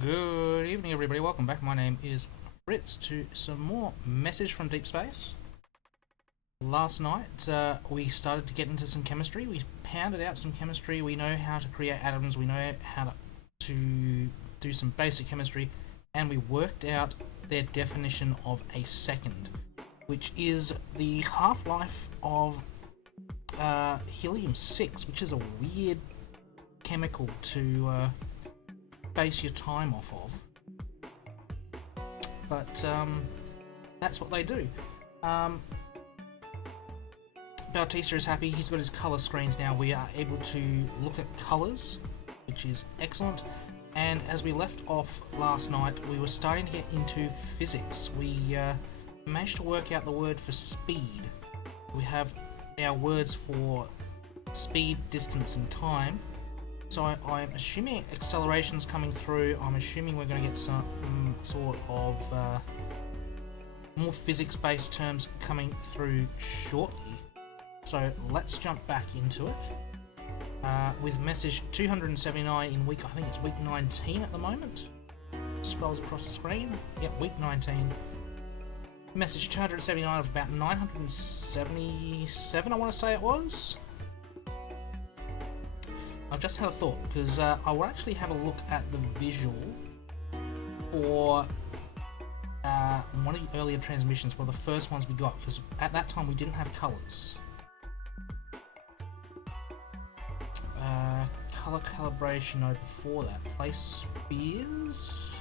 Good evening, everybody. Welcome back. My name is Fritz to some more message from Deep Space. Last night, we started to get into some chemistry. We pounded out some chemistry. We know how to create atoms. We know how to do some basic chemistry. And we worked out their definition of a second, which is the half-life of helium-6, which is a weird chemical to base your time off of. But that's what they do. Bautista is happy. He's got his colour screens now. We are able to look at colours, which is excellent. And as we left off last night, we were starting to get into physics. We managed to work out the word for speed. We have our words for speed, distance, and time. So I'm assuming acceleration's coming through. I'm assuming we're going to get some sort of more physics-based terms coming through shortly. So let's jump back into it with message 279 in week, I think it's week 19 at the moment. Scrolls across the screen. Yep, week 19. Message 279 of about 977, I want to say it was. I've just had a thought, because I will actually have a look at the visual for one of the earlier transmissions, one of the first ones we got, because at that time we didn't have colours. Colour calibration, no, before that. Place spheres?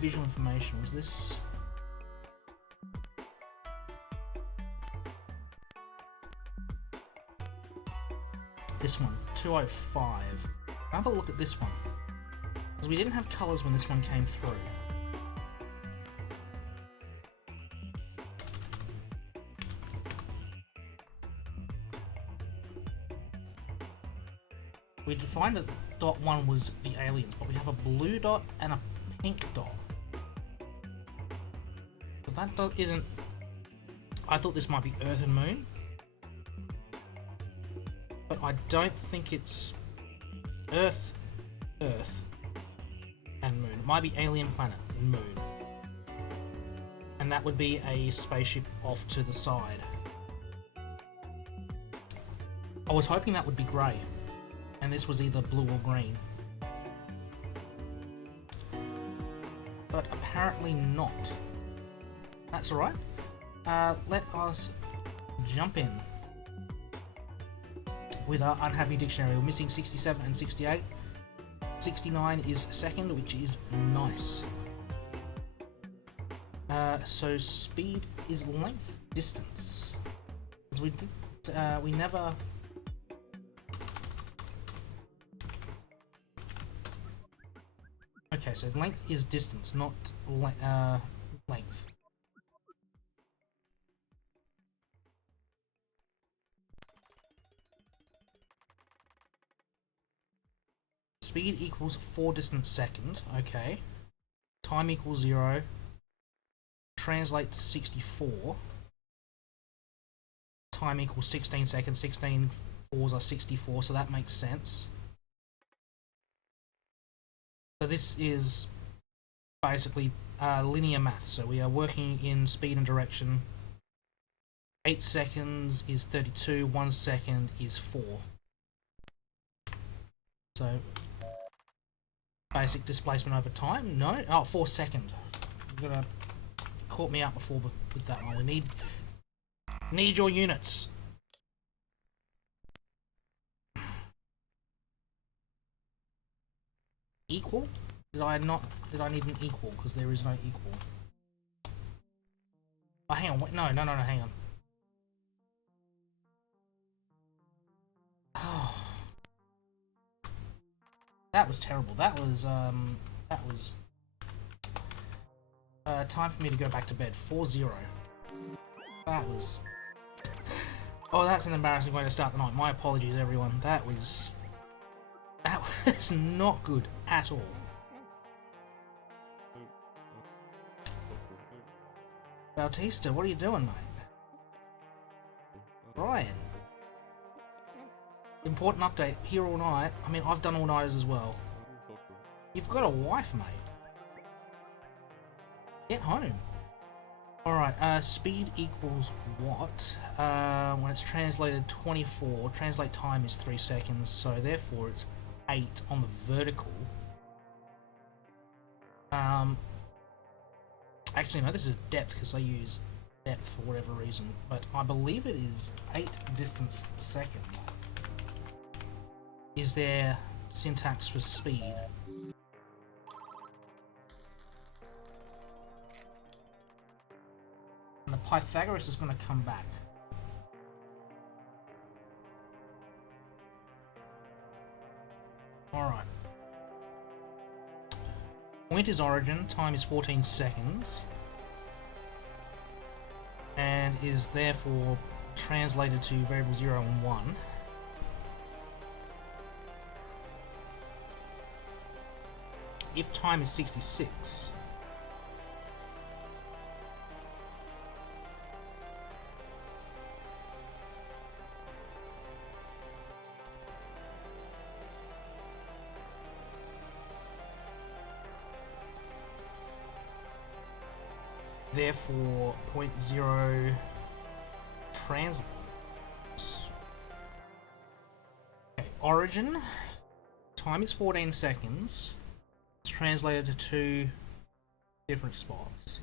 Visual information, was this... This one, 205. I'll have a look at this one, because we didn't have colours when this one came through. We defined that dot 1 was the aliens, but we have a blue dot and a pink dot. But that dot isn't... I thought this might be Earth and Moon, but I don't think it's Earth, and Moon. It might be alien planet and Moon. And that would be a spaceship off to the side. I was hoping that would be grey, and this was either blue or green. But apparently not. That's alright. Let us jump in with our unhappy dictionary. We're missing 67 and 68. 69 is second, which is nice. So speed is length, distance. As we did, we never... Okay, so length is distance, not length. Speed equals 4 distance second, okay. Time equals 0. Translate to 64. Time equals 16 seconds. 16 fours are 64, so that makes sense. So this is basically linear math. So we are working in speed and direction. 8 seconds is 32, 1 second is 4. So basic displacement over time? No? Oh, 4 second. You're gonna caught me out before with that one. We need your units. Equal? Did I need an equal? Because there is no equal. Oh, hang on. Wait, no, hang on. Oh. That was terrible. That was time for me to go back to bed. 4-0. That was... Oh, that's an embarrassing way to start the night. My apologies, everyone. That was not good at all. Bautista, what are you doing, mate? Ryan. Important update. Here all night. I mean, I've done all-nighters as well. You've got a wife, mate. Get home. Alright, speed equals what? When it's translated 24, translate time is 3 seconds, so therefore it's 8 on the vertical. Actually no, this is depth because they use depth for whatever reason, but I believe it is 8 distance second is their syntax for speed. And the Pythagoras is going to come back. Alright. Point is origin, time is 14 seconds. And is therefore translated to variable 0 and 1. If time is 66, therefore 0.0 translates. Okay, origin, time is 14 seconds. It's translated to 2 different spots.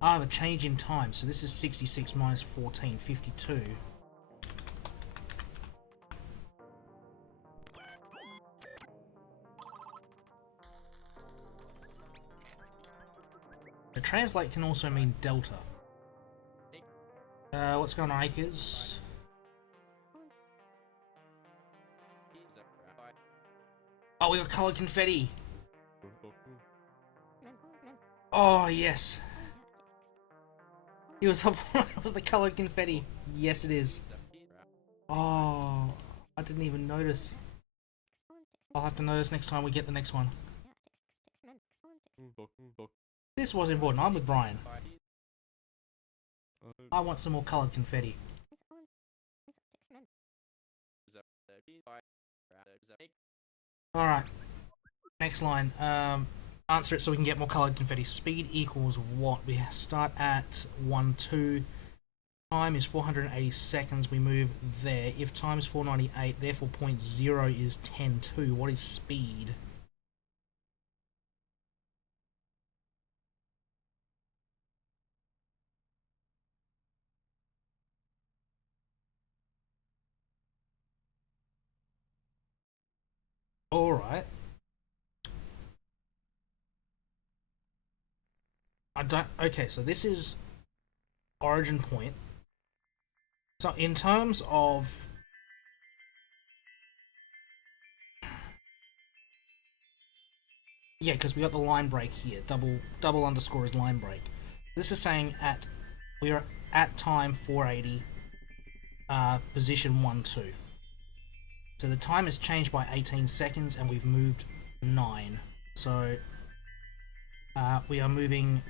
Ah, the change in time. So this is 66 minus 14, 52. The translate can also mean delta. What's going on, Acres? Oh, we got coloured confetti! Oh, yes! He was up with the coloured confetti. Yes, it is. Oh, I didn't even notice. I'll have to notice next time we get the next one. This was important. I'm with Brian. I want some more coloured confetti. Alright. Next line. Answer it so we can get more coloured confetti. Speed equals what? We start at 1, 2. Time is 480 seconds. We move there. If time is 498, therefore 0.0 is 10, 2. What is speed? Alright. I don't... Okay, so this is origin point. So in terms of... Yeah, because we got the line break here. Double underscore is line break. This is saying we are at time 480, position 1, 2. So the time has changed by 18 seconds and we've moved 9. So we are moving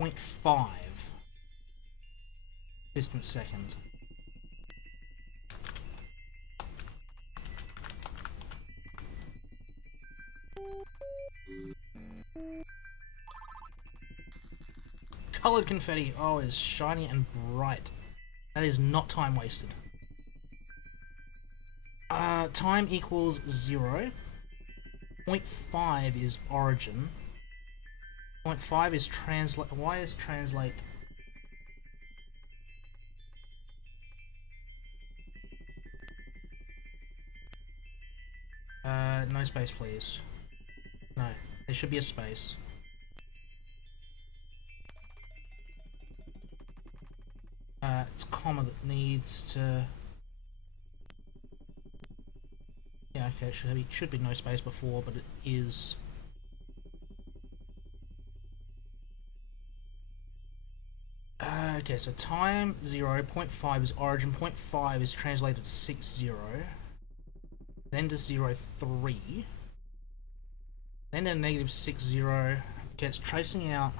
0.5 distance second. Coloured confetti, oh, is shiny and bright. That is not time wasted. Time equals 0. 0.5 is origin. 0.5 is translate. Why is translate? No space, please. No, there should be a space. It's comma that needs to... Yeah, okay, it should be no space before, but it is... Okay, so time 0, 0.5 is origin, 0.5 is translated to 60, then to 0, 3, then to negative 60, gets tracing out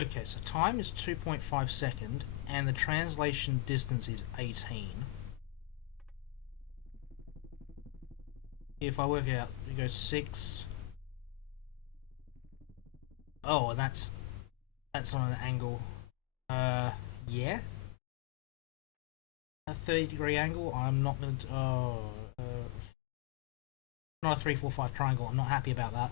Okay, so time is 2.5 second, and the translation distance is 18. If I work it out, it goes 6. Oh, and that's on an angle. Yeah. A 30-degree angle. I'm not going to. Oh, not a 3, 4, 5 triangle. I'm not happy about that.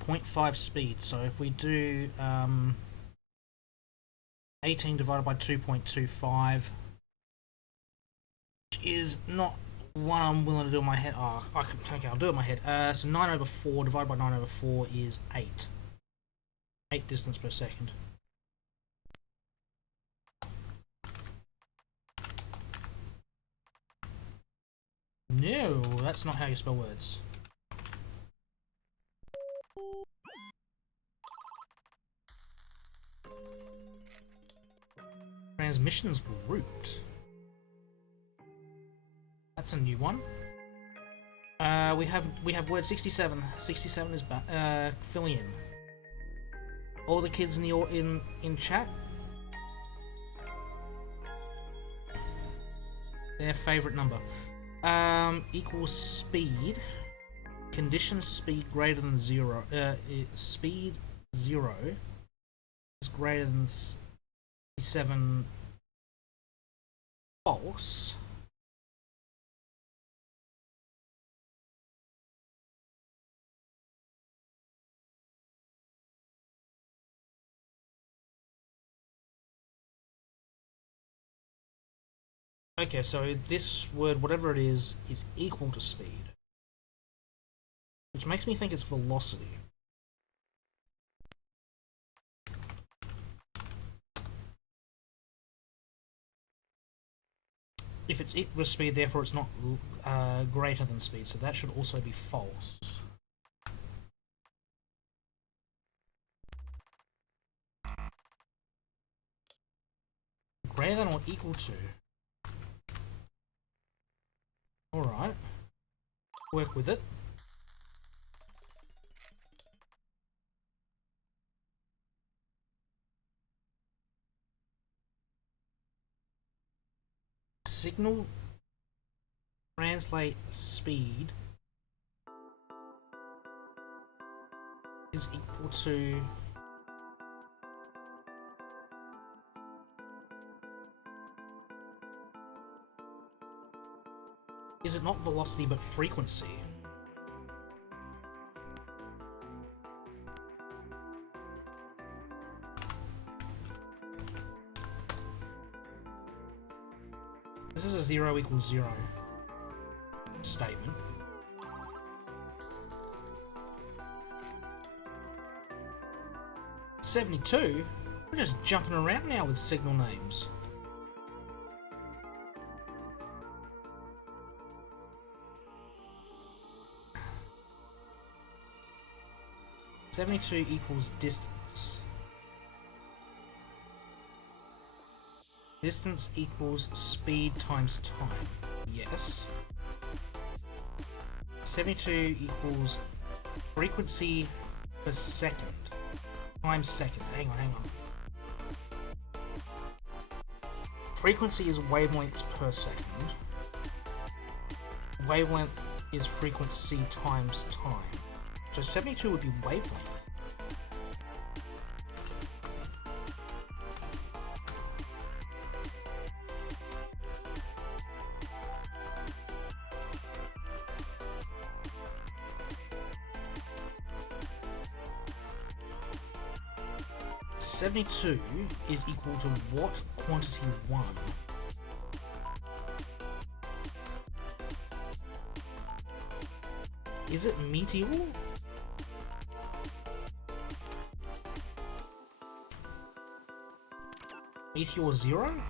Point 0.5 speed. So if we do 18 divided by 2.25, which is not one I'm willing to do in my head. Oh, okay, I'll do it in my head. So 9 over 4 divided by 9 over 4 is 8. 8 distance per second. No, that's not how you spell words. Transmissions grouped. That's a new one. We have word 67. 67 is fill in. All the kids in the in chat. Their favorite number. Equals speed. Condition speed greater than 0. Speed 0 is greater than 67 false. Okay, so this word, whatever it is equal to speed. Which makes me think it's velocity. If it's equal to speed, therefore it's not greater than speed, so that should also be false. Greater than or equal to. Alright. Work with it. Signal translate speed is equal to is it not velocity but frequency? This is a 0 equals 0 statement. $72? We're just jumping around now with signal names. $72 equals distance. Distance equals speed times time. Yes. 72 equals frequency per second. Times second. Hang on. Frequency is wavelengths per second. Wavelength is frequency times time. So 72 would be wavelength. $72 is equal to what quantity 1? Is it meteor? Meteor 0?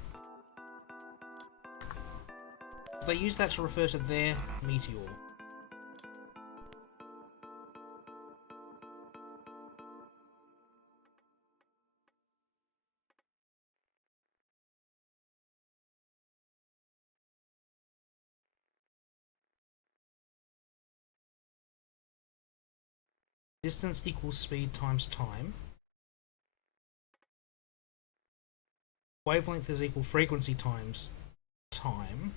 They use that to refer to their meteor. Distance equals speed times time. Wavelength is equal frequency times time.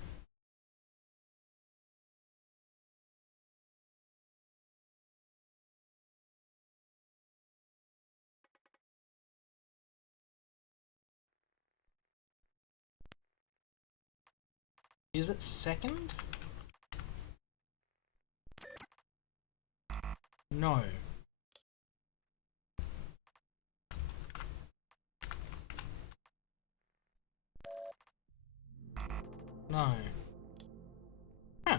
Is it second? No. No. Huh.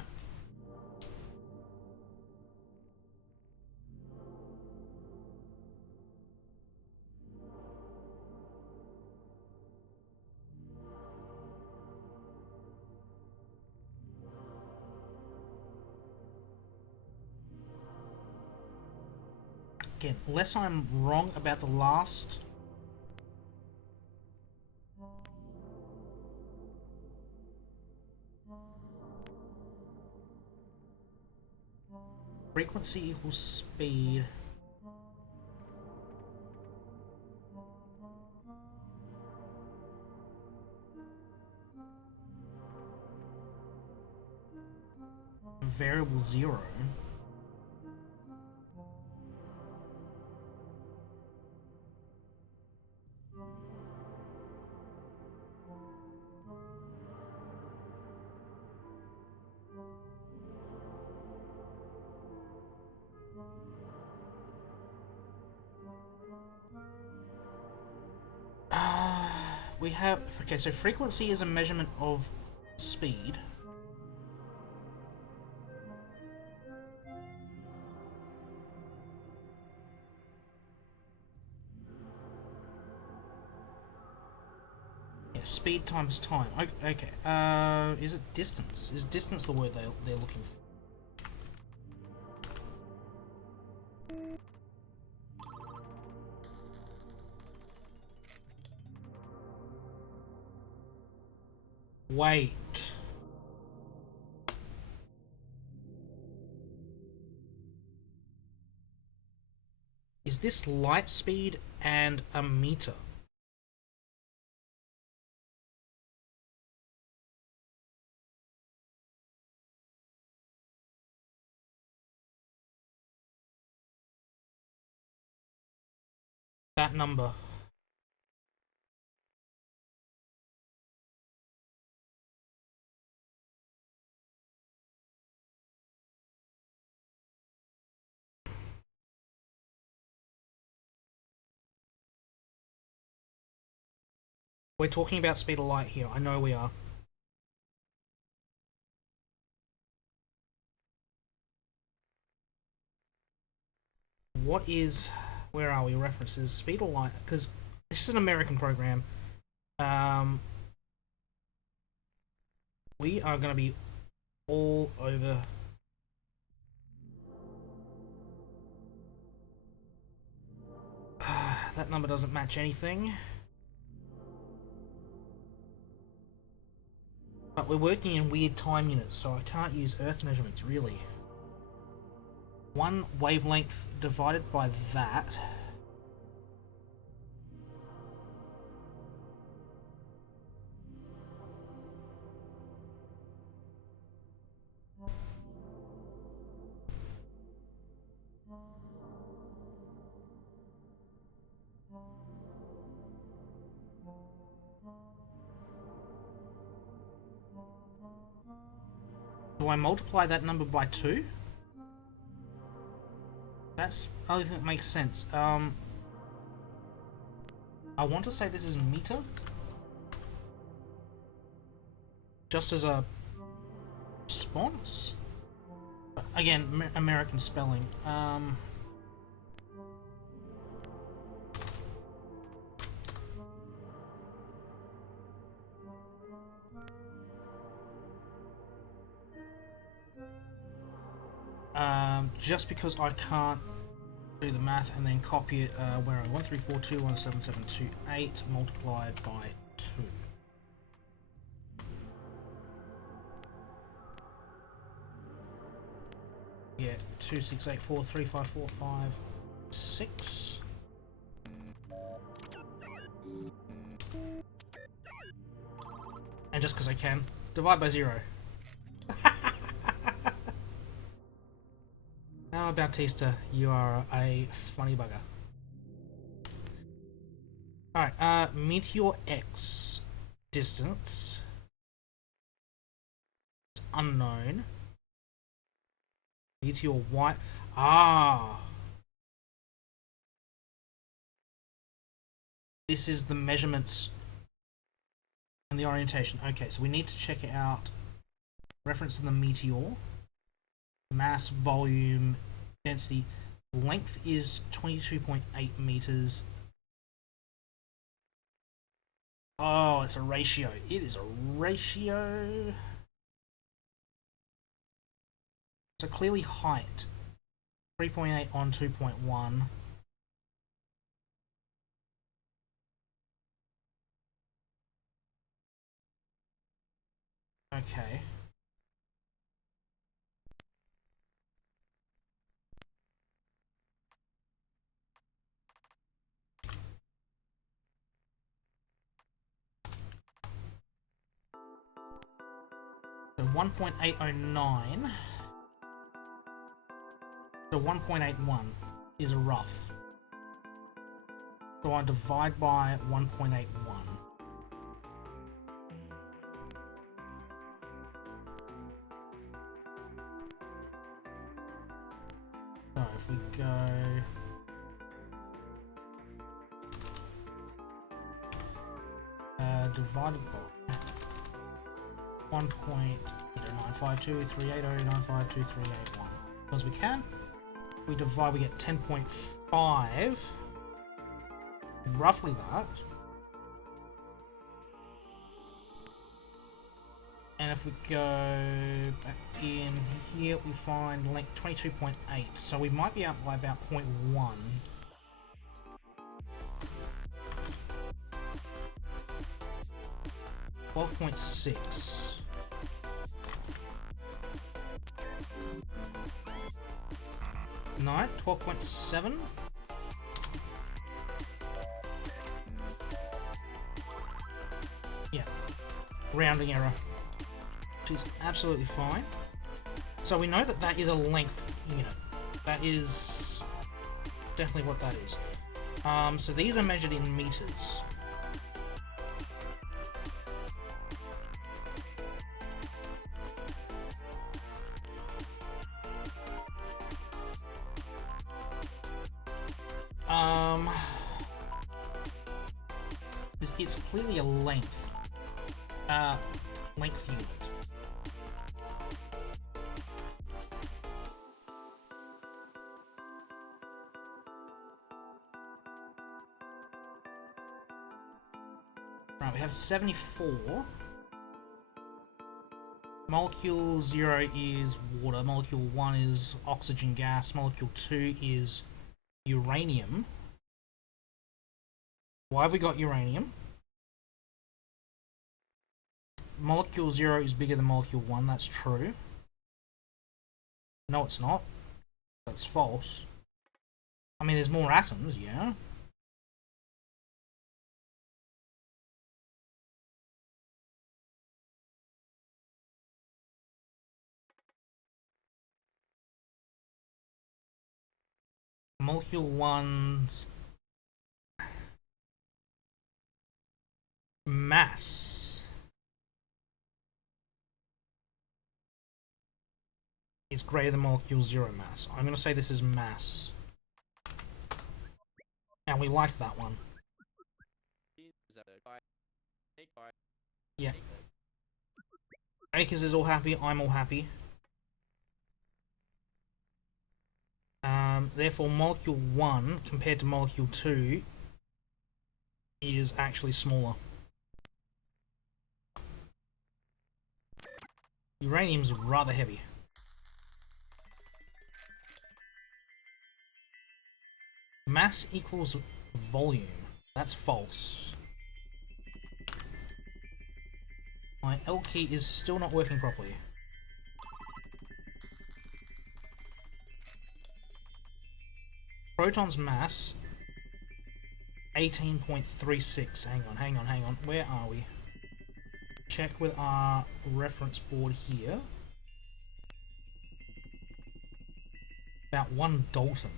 Again, unless I'm wrong about the last... Frequency equals speed. Variable 0. We have... Okay, so frequency is a measurement of speed. Yeah, speed times time. Okay. Is it distance? Is distance the word they're looking for? Wait. Is this light speed and a meter? That number. We're talking about speed of light here. I know we are. What is... Where are we? References. Speed of light. Because this is an American program. We are going to be all over... That number doesn't match anything. But we're working in weird time units, so I can't use Earth measurements, really. One wavelength divided by that. Do I multiply that number by 2? That's the only thing that makes sense. I want to say this is meter. Just as a response. But again, American spelling. Just because I can't do the math and then copy it, where are 134217728 multiplied by 2. Yeah, 26843545. 6. And just because I can, divide by 0. Now, Bautista, you are a funny bugger. Alright, Meteor X distance. It's unknown. Meteor Y. Ah! This is the measurements and the orientation. Okay, so we need to check it out. Reference to the meteor. Mass, volume, density. Length is 22.8 meters. Oh, it's a ratio. It is a ratio. So clearly height. 3.8 on 2.1. Okay. So 1.809 to 1.81 is a rough. So I divide by 1.81. So if we go divided by 1.9523809523881. Because we can, we divide, we get 10.5. Roughly that. And if we go back in here, we find length 22.8. So we might be out by about 0.1. 12.6. No, 12.7. Yeah, rounding error, which is absolutely fine. So we know that that is a length unit. That is definitely what that is. So these are measured in meters. It's clearly a length unit. Right, we have 74. Molecule 0 is water, molecule 1 is oxygen gas, molecule 2 is uranium. Why have we got uranium? Molecule 0 is bigger than molecule 1, that's true. No, it's not. That's false. I mean, there's more atoms, yeah. Molecule 1's mass is greater than molecule 0 mass. I'm going to say this is mass. And we like that one. Yeah. Akers is all happy, I'm all happy. Therefore, molecule 1 compared to molecule 2 is actually smaller. Uranium's rather heavy. Mass equals volume. That's false. My L key is still not working properly. proton's mass 18.36. Hang on. Where are we? Check with our reference board here. About 1 Dalton.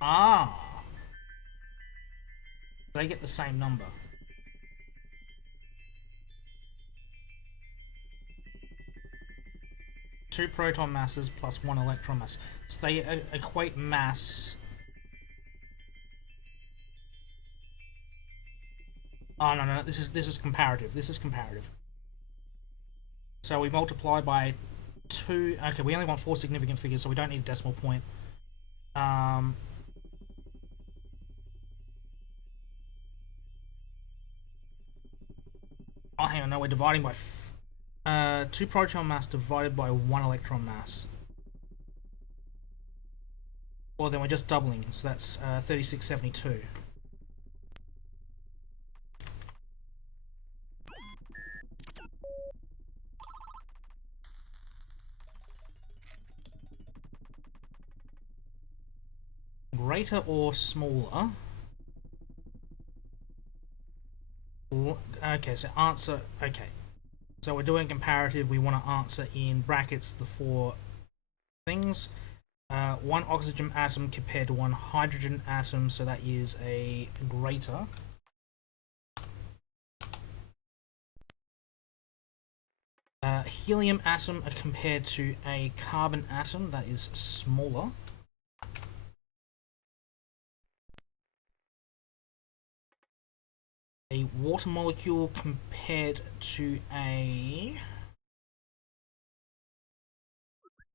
Ah! They get the same number. Two proton masses plus 1 electron mass. So they equate mass. Oh no, this is comparative. This is comparative. So we multiply by 2. Okay, we only want 4 significant figures, so we don't need a decimal point. Oh, hang on, no, we're dividing by 2 proton mass divided by 1 electron mass. Well, then we're just doubling, so that's 3672. Greater or smaller? Okay, so answer. Okay, so we're doing comparative. We want to answer in brackets the 4 things. 1 oxygen atom compared to 1 hydrogen atom, so that is a greater. Helium atom compared to a carbon atom, that is smaller. A water molecule compared to a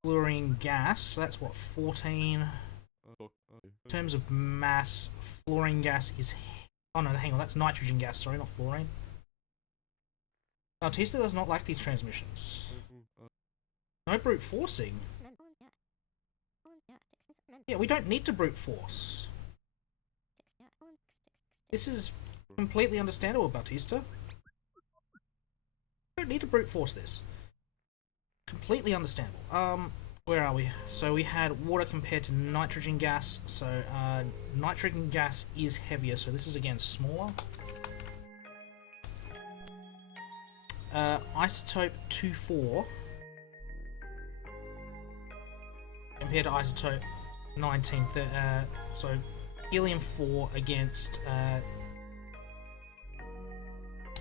fluorine gas, that's what, 14. In terms of mass, fluorine gas is... Oh no, hang on, that's nitrogen gas, sorry, not fluorine. Bautista does not like these transmissions. No brute forcing. Yeah, we don't need to brute force. This is completely understandable, Bautista. We don't need to brute force this. Completely understandable. Where are we? So we had water compared to nitrogen gas. So nitrogen gas is heavier, so this is again smaller. Isotope 2,4 compared to isotope 19. So helium 4 against.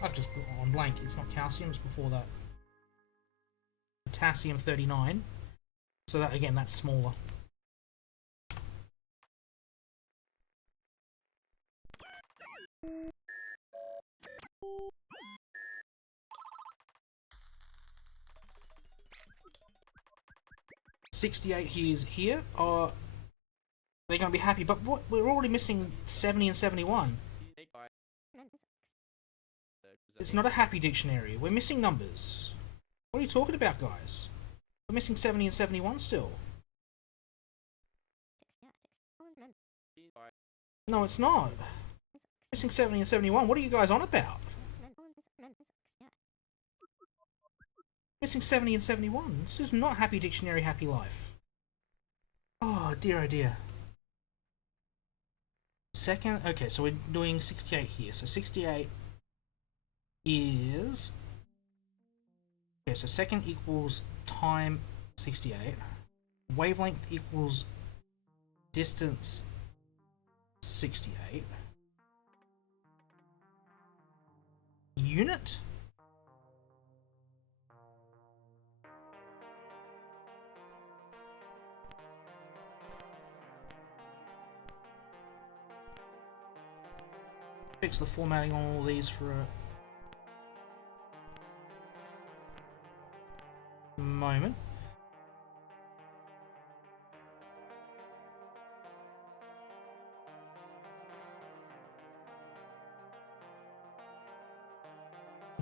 I've just gone blank. It's not calcium. It's before that. Potassium 39. So that again, that's smaller. $68 here. They're going to be happy, but what? We're already missing 70 and 71. It's not a happy dictionary. We're missing numbers. What are you talking about, guys? We're missing 70 and 71 still. No, it's not. We're missing 70 and 71. What are you guys on about? Missing 70 and 71. This is not happy dictionary, happy life. Oh dear, oh dear. Second, okay, so we're doing 68 here. So 68 is... Okay, so second equals time 68. Wavelength equals distance 68. Unit? Fix the formatting on all these for a moment.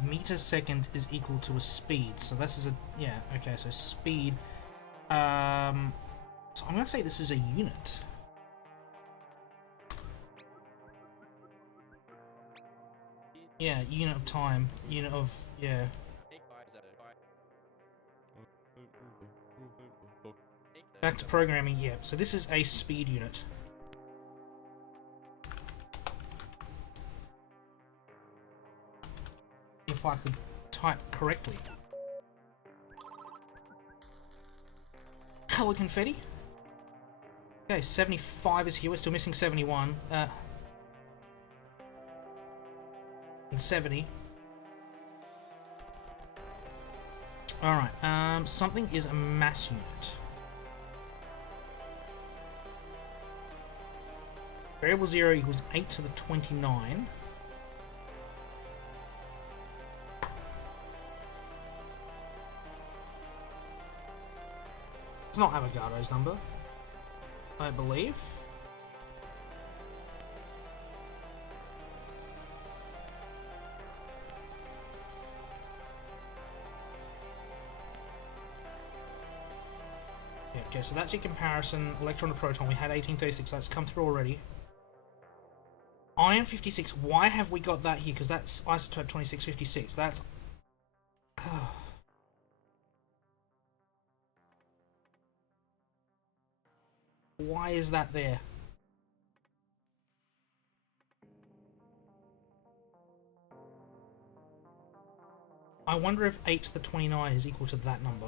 meter second is equal to a speed. So this is a, yeah, okay, so speed. So I'm going to say this is a unit. Yeah, unit of time, unit of, yeah. Back to programming, yeah. So this is a speed unit. If I could type correctly. Color confetti. Okay, 75 is here. We're still missing 71. And 70. Alright, something is a mass unit. Variable 0 equals 8 to the 29. It's not Avogadro's number, I believe. Yeah, okay, so that's your comparison. Electron to proton, we had 1836, that's come through already. Iron 56, why have we got that here? Because that's isotope 2656. That's... Why is that there? I wonder if 8 to the 29 is equal to that number.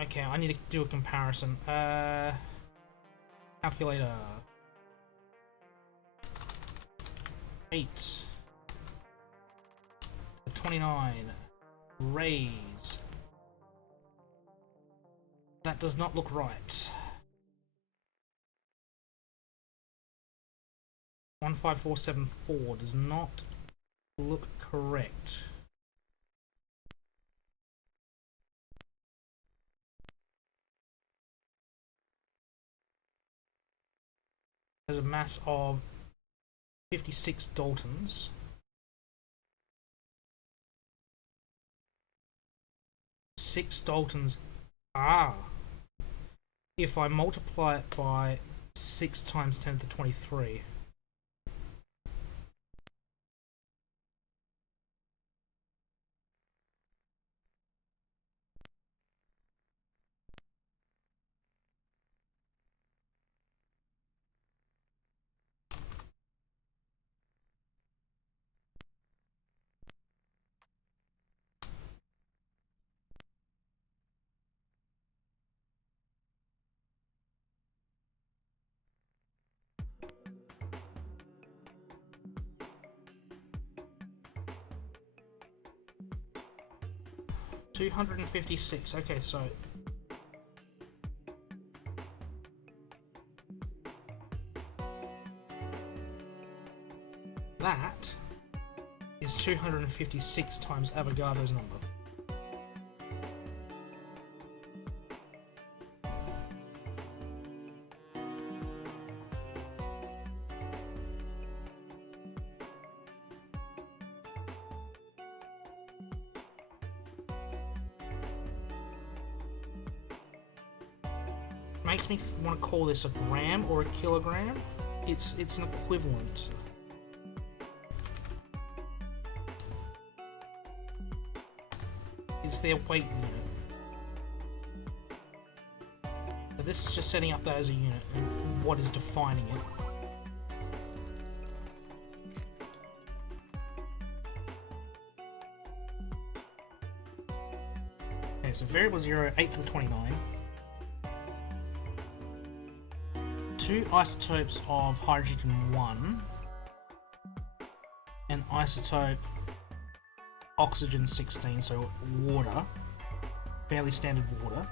Okay, I need to do a comparison. Calculator. 8 to 29 raise. That does not look right. 15474 does not look correct. Has a mass of 56 Daltons. Six Daltons. Ah. If I multiply it by 6 times 10 to the 23. $256. Okay, so that is 256 times Avogadro's number. Makes me want to call this a gram or a kilogram. It's an equivalent. It's their weight unit. But this is just setting up that as a unit and what is defining it. Okay, so variable 0, 8 to the 29. 2 isotopes of hydrogen 1. An isotope oxygen 16, so water. Fairly standard water.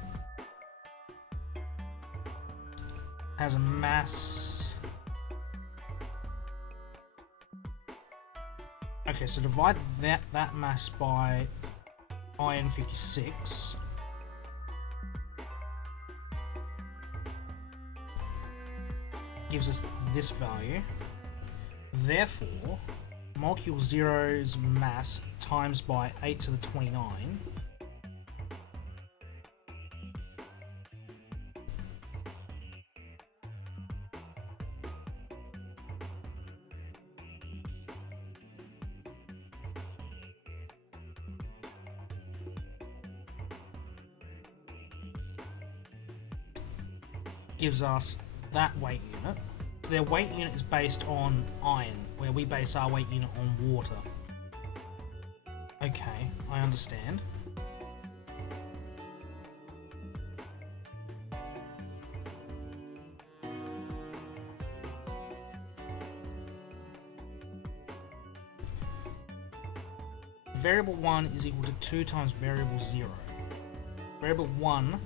Has a mass... Okay, so divide that mass by iron 56. gives us this value. Therefore, molecule zero's mass times by 8 to the 29 gives us that weight unit. So their weight unit is based on iron, where we base our weight unit on water. Okay, I understand. Variable 1 is equal to 2 times variable 0. Variable 1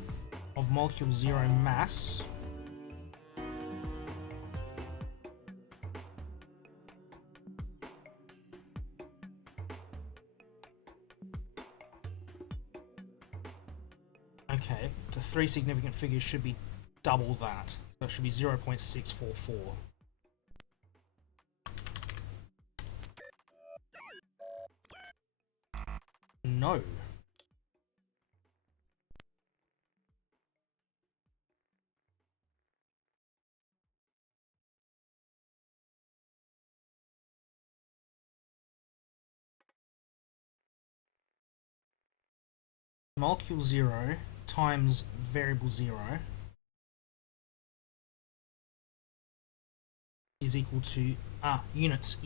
of molecule 0 mass okay, the 3 significant figures should be double that. So it should be 0.644. No. Molecule 0 times variable 0 is equal to units.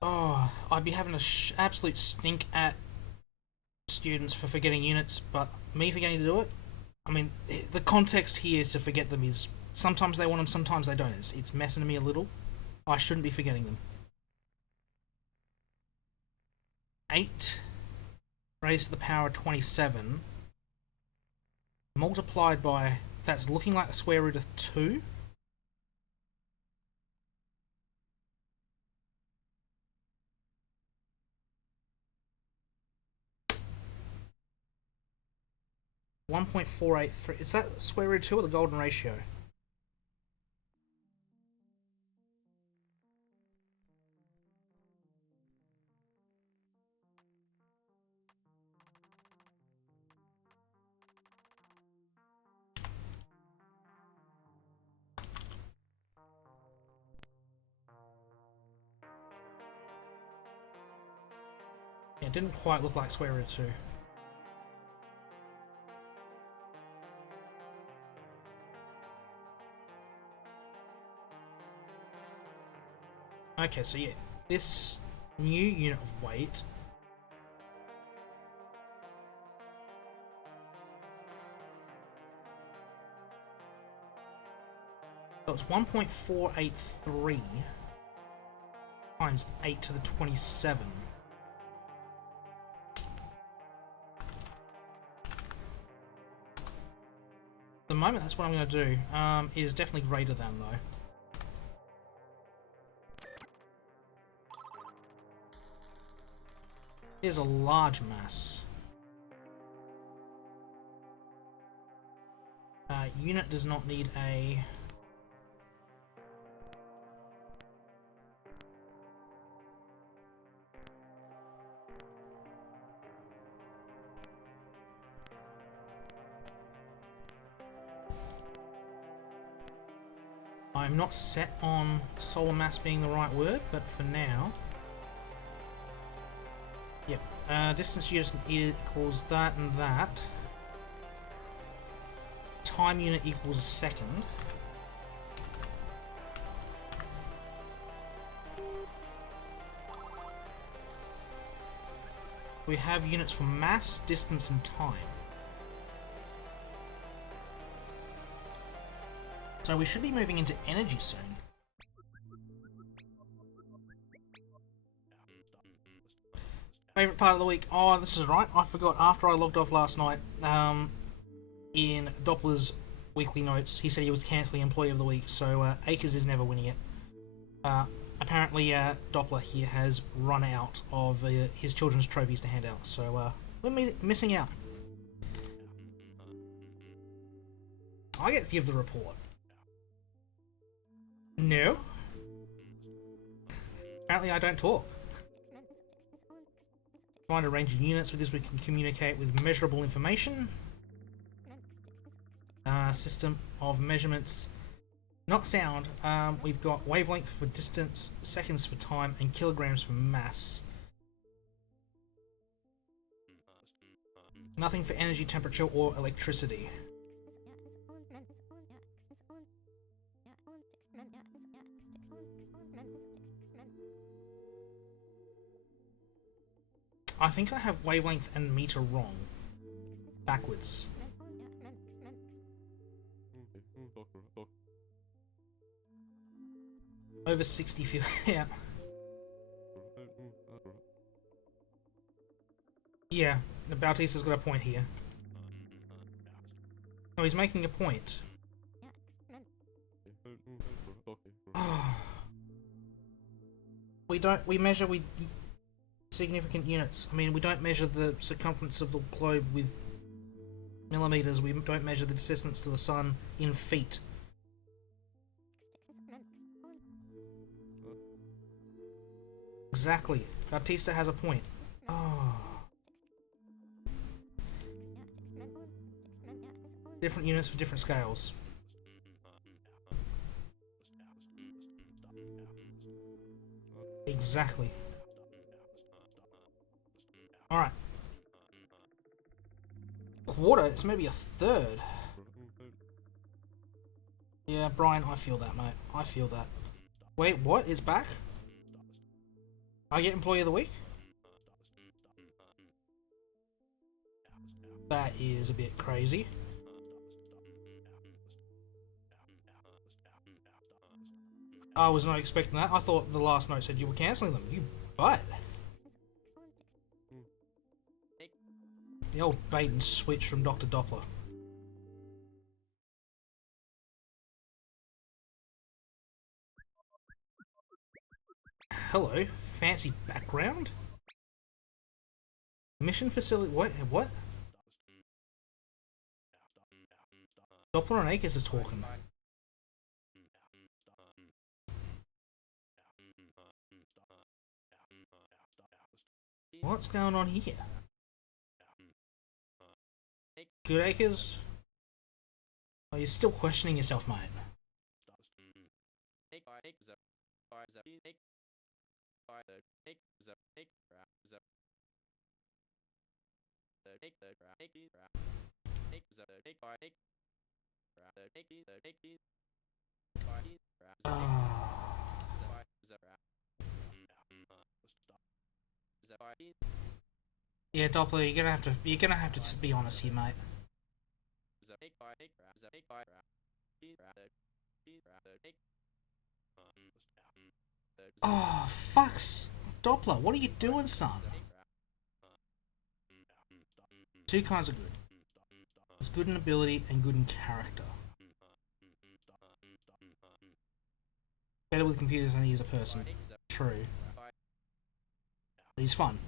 Oh, I'd be having an absolute stink at students for forgetting units, but me forgetting to do it? I mean, the context here to forget them is sometimes they want them, sometimes they don't. It's messing me a little. I shouldn't be forgetting them. 8 raised to the power of 27 multiplied by, that's looking like the square root of 2. .483. Is that square root of 2 or the golden ratio? Yeah, it didn't quite look like square root of 2. Okay, so yeah, this new unit of weight so it's 1.483 times 8 to the 27. At the moment, that's what I'm going to do. It is definitely greater than, though. It is a large mass. Unit does not need a... I'm not set on solar mass being the right word, but for now... Yep. Distance unit equals that and that. Time unit equals a second. We have units for mass, distance, and time. So we should be moving into energy soon. Favourite part of the week? Oh, this is right. I forgot after I logged off last night, in Doppler's weekly notes, he said he was cancelling Employee of the Week, so Akers is never winning it. apparently Doppler here has run out of his children's trophies to hand out, so we're missing out. I get to give the report. No. Apparently I don't talk. Find a range of units. With this we can communicate with measurable information. System of measurements. Not sound. We've got wavelength for distance, seconds for time, and kilograms for mass. Nothing for energy, temperature, or electricity. I think I have wavelength and meter wrong. Backwards. Over 60 feet. Yeah. Yeah, the Bautista's got a point here. Oh, he's making a point. Oh. We measure with significant units. I mean, we don't measure the circumference of the globe with millimeters. We don't measure the distance to the sun in feet. Exactly. Bautista has a point. Oh. Different units for different scales. Exactly. Alright. Quarter? It's maybe a third. Yeah, Brian, I feel that, mate. I feel that. Wait, what? It's back? I get Employee of the Week? That is a bit crazy. I was not expecting that. I thought the last note said you were cancelling them. You butt. The old bait and switch from Dr. Doppler. Hello, fancy background? Mission facility. What? Doppler and Akers are talking. What's going on here? Good Akers? Oh, you're still questioning yourself, mate. Yeah, Doppler, you're gonna have to be honest here, mate. Oh, fucks. Doppler, what are you doing, son? Two kinds of good. He's good in ability and good in character. Better with computers than he is a person. True. But he's fun.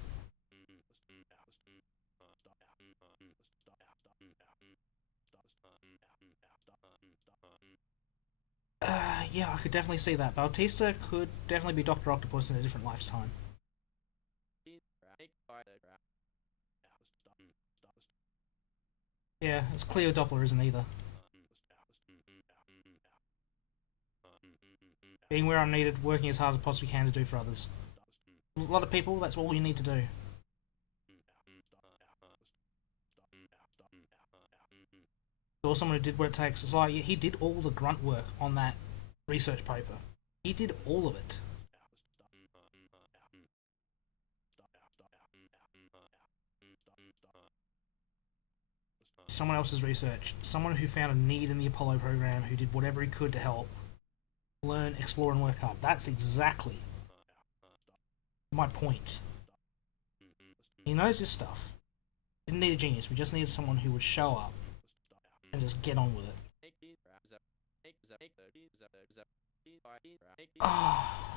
Yeah, I could definitely see that. Bautista could definitely be Dr. Octopus in a different lifetime. Yeah, it's clear Doppler isn't either. Being where I'm needed, working as hard as I possibly can to do for others. A lot of people, that's all you need to do. Or someone who did what it takes. It's like he did all the grunt work on that research paper. He did all of it. Someone else's research. Someone who found a need in the Apollo program, who did whatever he could to help. Learn, explore, and work hard. That's exactly my point. He knows his stuff. Didn't need a genius, we just needed someone who would show up and just get on with it. Ah.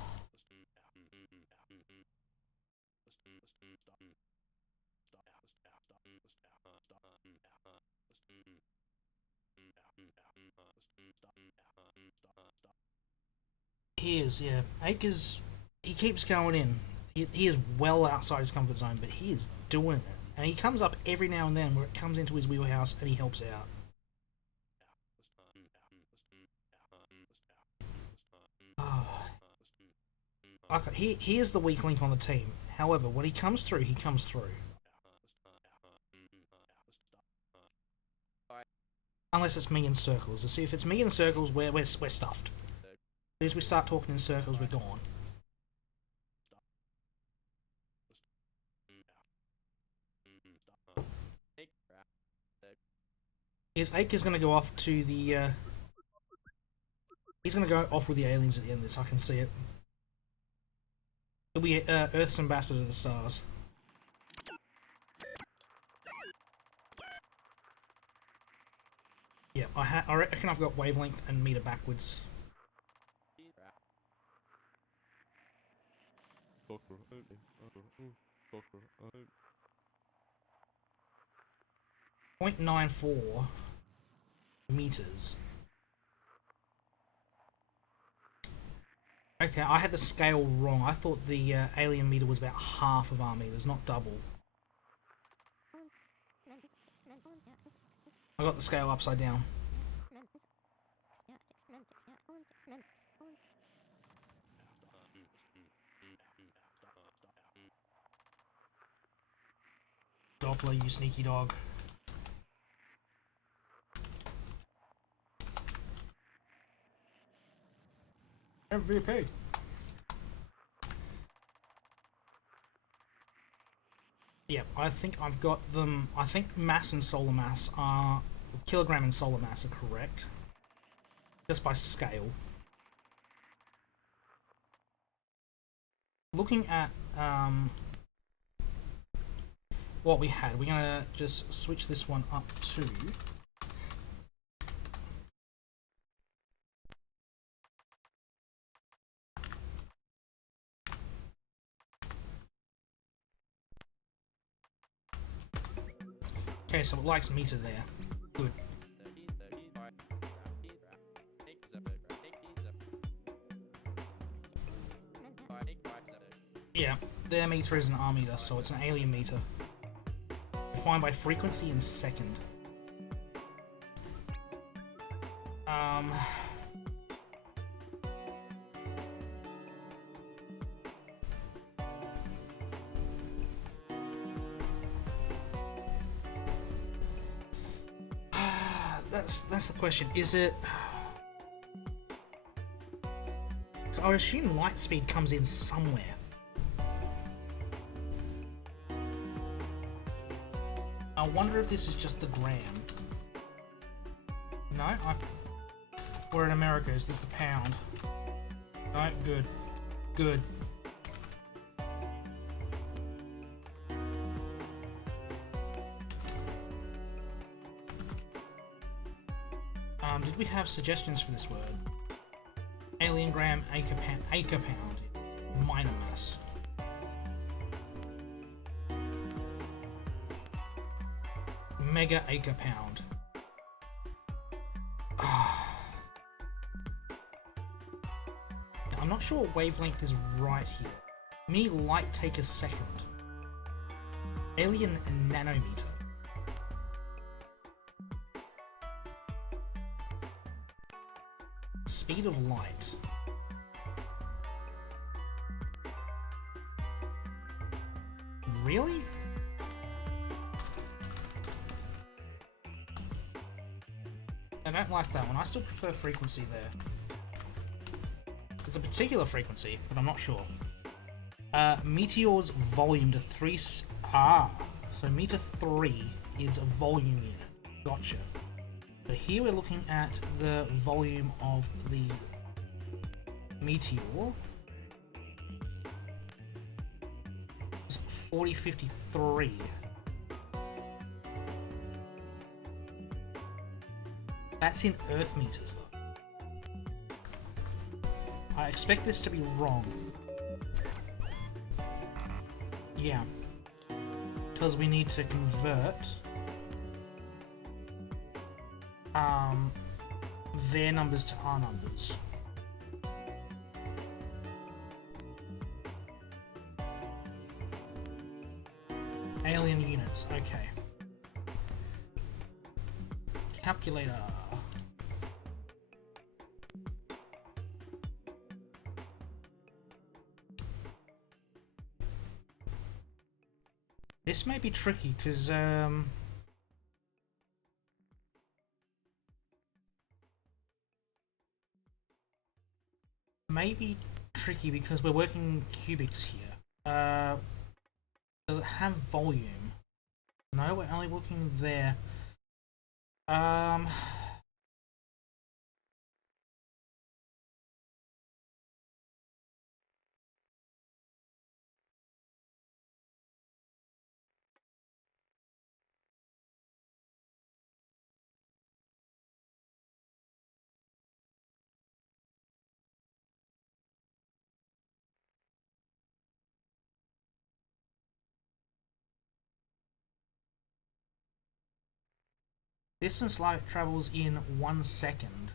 He is, yeah. Acres, he keeps going in. He is well outside his comfort zone, but he is doing it. And he comes up every now and then where it comes into his wheelhouse and he helps out. Oh. Okay, he is the weak link on the team. However, when he comes through, he comes through. Unless it's me in circles. See, if it's me in circles, we're stuffed. As soon as we start talking in circles, we're gone. Is Acres going to go off to the... he's going to go off with the aliens at the end of this, I can see it. He'll be Earth's ambassador to the stars. Yeah, I reckon I've got wavelength and meter backwards. 0.94 meters. Okay, I had the scale wrong. I thought the alien meter was about half of our meters, not double. I got the scale upside down. Doppler, you sneaky dog. MVP. Yeah, I think I've got them. I think mass and solar mass are... kilogram and solar mass are correct. Just by scale. Looking at what we had, we're going to just switch this one up to... Okay, so it likes meter there. Good. Yeah, their meter isn't our meter, so it's an alien meter. Defined by frequency in second. That's the question. Is it... So I would assume light speed comes in somewhere. I wonder if this is just the gram. No? We're in America. Is this the pound? No? Good. Good. Did we have suggestions for this word? Alien gram, acre pound. Minor mass. Mega acre pound. I'm not sure wavelength is right here. Mini light take a second. Alien nanometer. Speed of light. Really? I don't like that one. I still prefer frequency there. It's a particular frequency, but I'm not sure. Meteor's volume to 3... so meter 3 is a volume unit. Gotcha. So here we're looking at the volume of the meteor. It's 4053. That's in Earth meters though. I expect this to be wrong. Yeah. Because we need to convert their numbers to our numbers. distance. Okay. Calculator. This may be tricky because maybe tricky because we're working cubics here. Does it have volume? No, we're only looking there. Distance light travels in 1 second.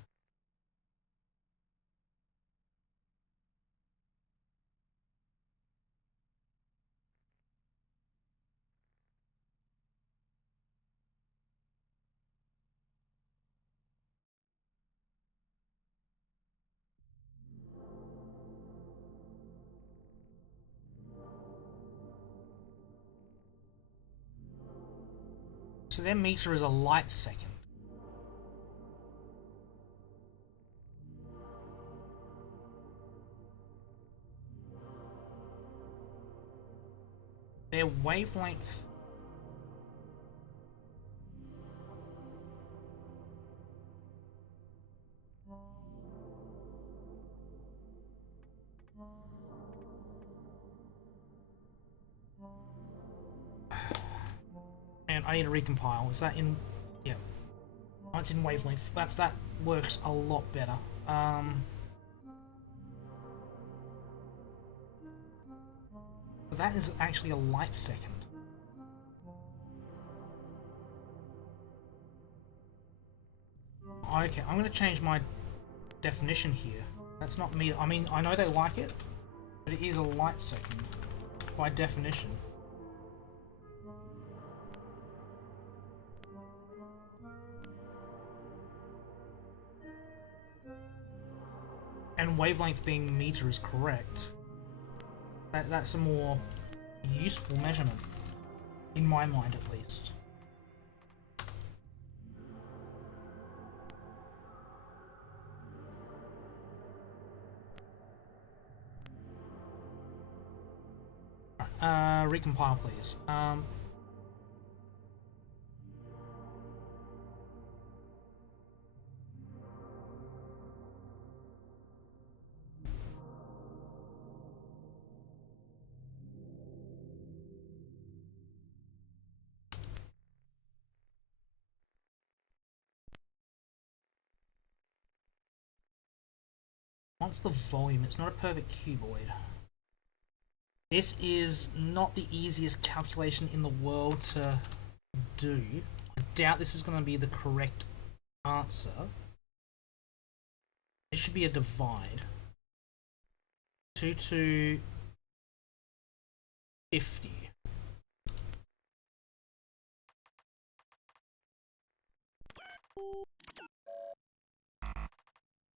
So their meter is a light second. Their wavelength. And I need to recompile. Is that in? Yeah. Oh, it's in wavelength. That works a lot better. That is actually a light second. Okay, I'm going to change my definition here. That's not me. I mean, I know they like it, but it is a light second by definition. And wavelength being meter is correct. That's a more useful measurement, in my mind at least. Recompile, please. What's the volume? It's not a perfect cuboid. This is not the easiest calculation in the world to do. I doubt this is going to be the correct answer. It should be a divide. 2 to 50.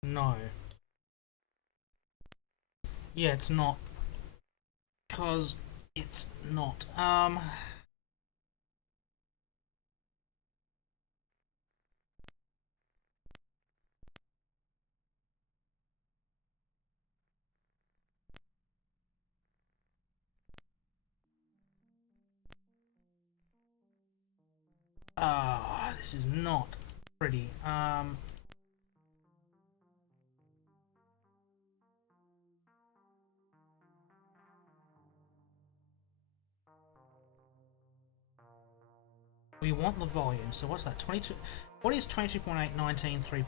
No. Yeah, it's not. Because it's not. This is not pretty. We want the volume, so what's that? 22. What is 22.8, 19, 3.8?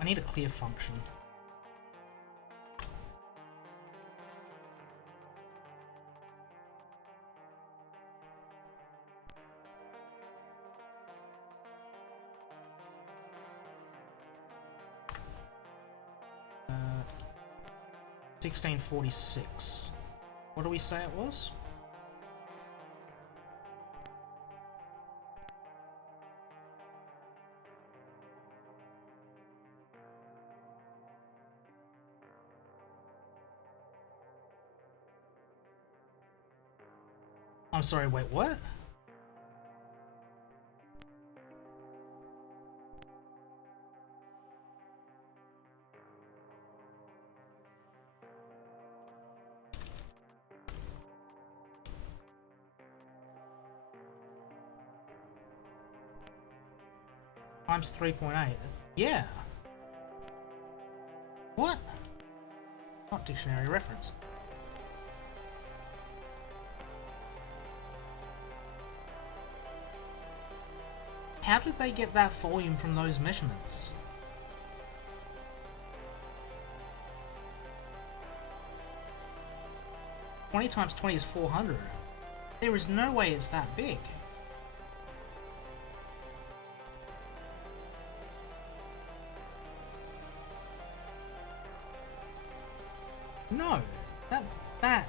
I need a clear function. Uh, 1646. What do we say it was? I'm sorry, wait, what? Times 3.8. Yeah. What? Not dictionary reference. How did they get that volume from those measurements? Twenty times 20 is 400. There is no way it's that big. No, that.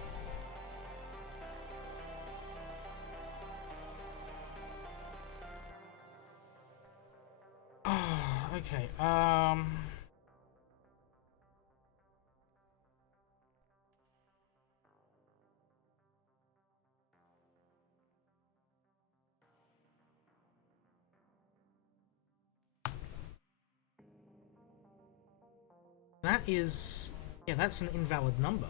Oh, okay. That is, yeah, that's an invalid number.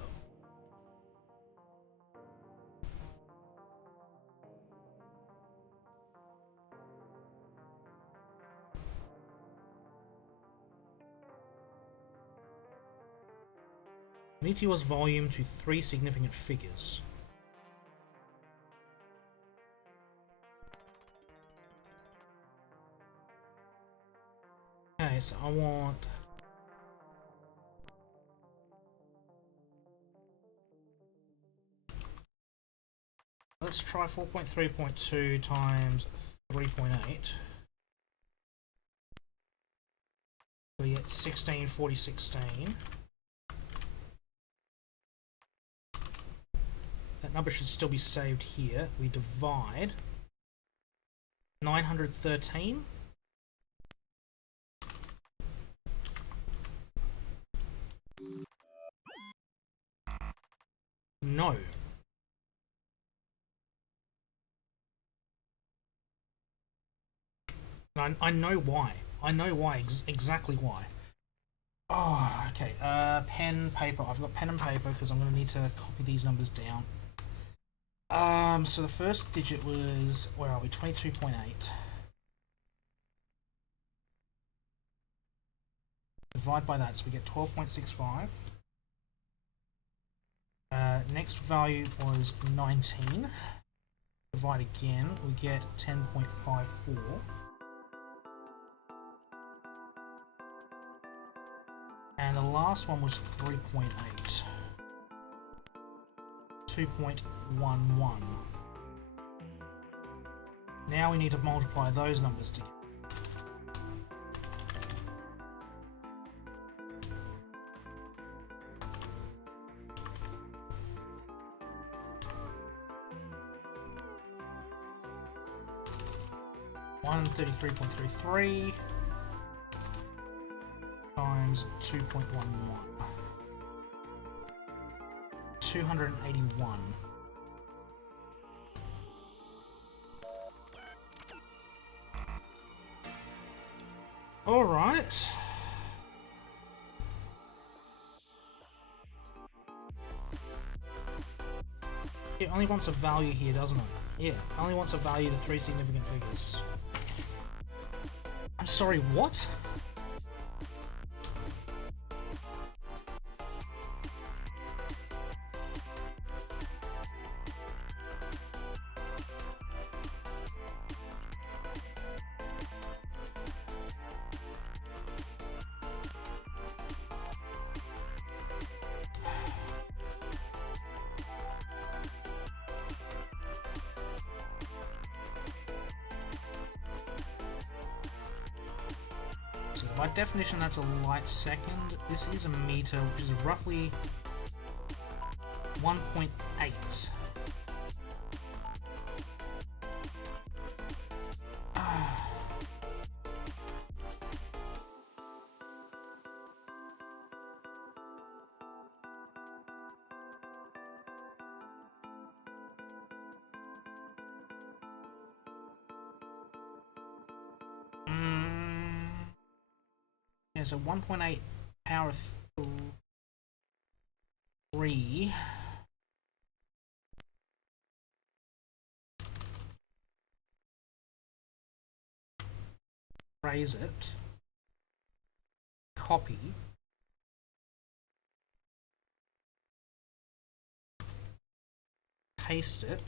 Meteor's volume to 3 significant figures. Okay, so I want... Let's try 4.3.2 times 3.8. We get 16, 40, 16. That number should still be saved here. We divide 913. No. I know why. I know why, exactly why. Oh, okay. Pen, paper. I've got pen and paper because I'm going to need to copy these numbers down. So the first digit was, where are we? 22.8. Divide by that, so we get 12.65. Next value was 19. Divide again, we get 10.54. And the last one was 3.8. 2.11. Now we need to multiply those numbers together. One 33.33 times 2.11. 281. All right. It only wants a value here, doesn't it? Yeah, it only wants a value to 3 significant figures. I'm sorry, what? So by definition that's a light second. This is a meter, which is roughly 1.8. Yeah, so 1.8 power 3. Raise it. Copy. Paste it.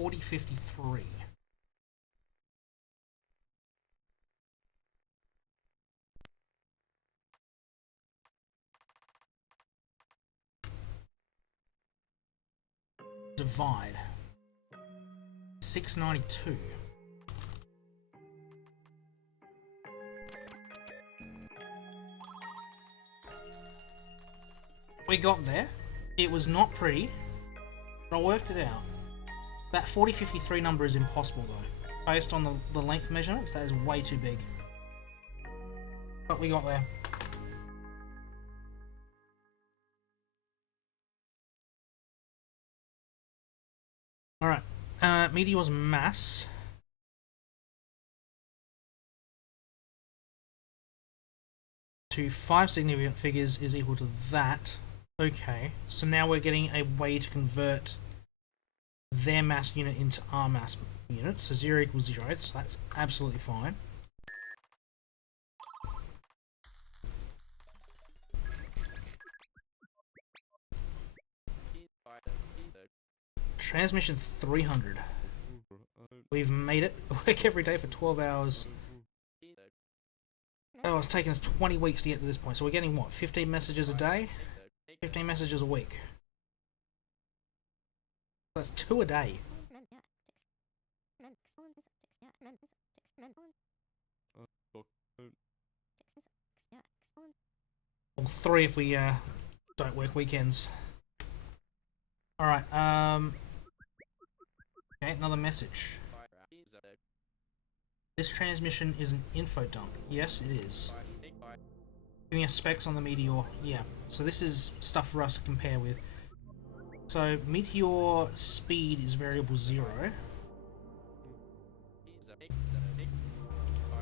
$40.53. Divide. 692. We got there. It was not pretty, but I worked it out. That 4053 number is impossible though. Based on the length measurements, that is way too big. But we got there. Alright, meteor's mass. To 5 significant figures is equal to that. Okay, so now we're getting a way to convert their mass unit into our mass unit. So 0 equals 0, so that's absolutely fine. Transmission 300. We've made it. Work every day for 12 hours. Oh, it's taken us 20 weeks to get to this point. So we're getting what? 15 messages a day? 15 messages a week. That's 2 a day. Well, 3 if we don't work weekends. Alright, okay, another message. This transmission is an info dump. Yes, it is. Giving us specs on the meteor. Yeah, so this is stuff for us to compare with. So, meteor speed is variable 0.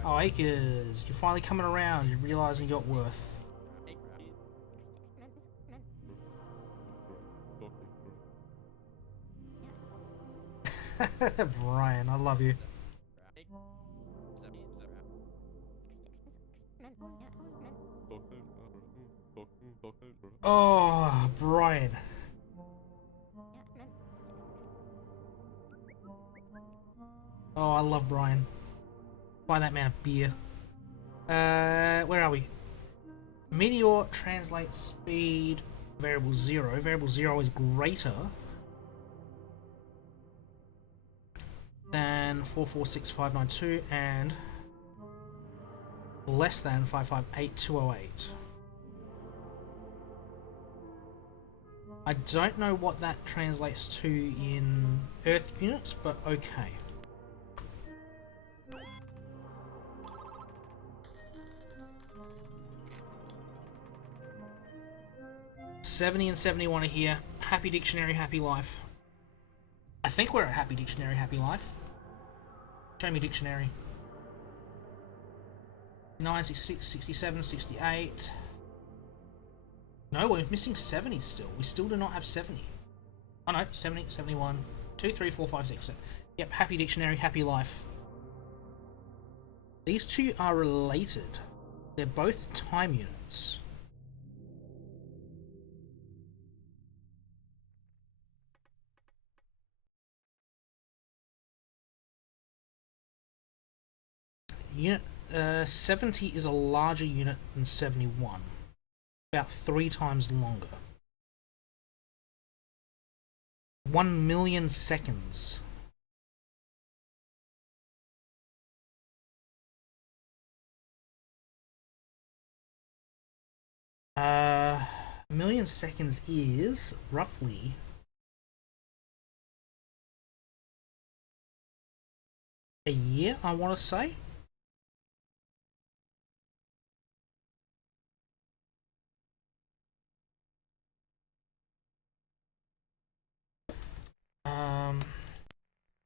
Oh, Acres, you're finally coming around. You're realising your worth. Brian, I love you. Oh, Brian. Oh, I love Brian. Buy that man a beer. Where are we? Meteor translates speed variable 0. Variable 0 is greater than 446,592 and less than 558,208. I don't know what that translates to in Earth units, but okay. $70 and $71 are here. Happy Dictionary, Happy Life. I think we're at Happy Dictionary, Happy Life. Show me Dictionary. 9, 66, 67, 68. No, we're missing 70 still. We still do not have 70. Oh no, 70, 71, 2, 3, 4, 5, 6, 7. Yep, Happy Dictionary, Happy Life. These two are related. They're both time units. Unit 70 is a larger unit than 71. About 3 times longer. 1 million seconds. A million seconds is roughly a year, I want to say.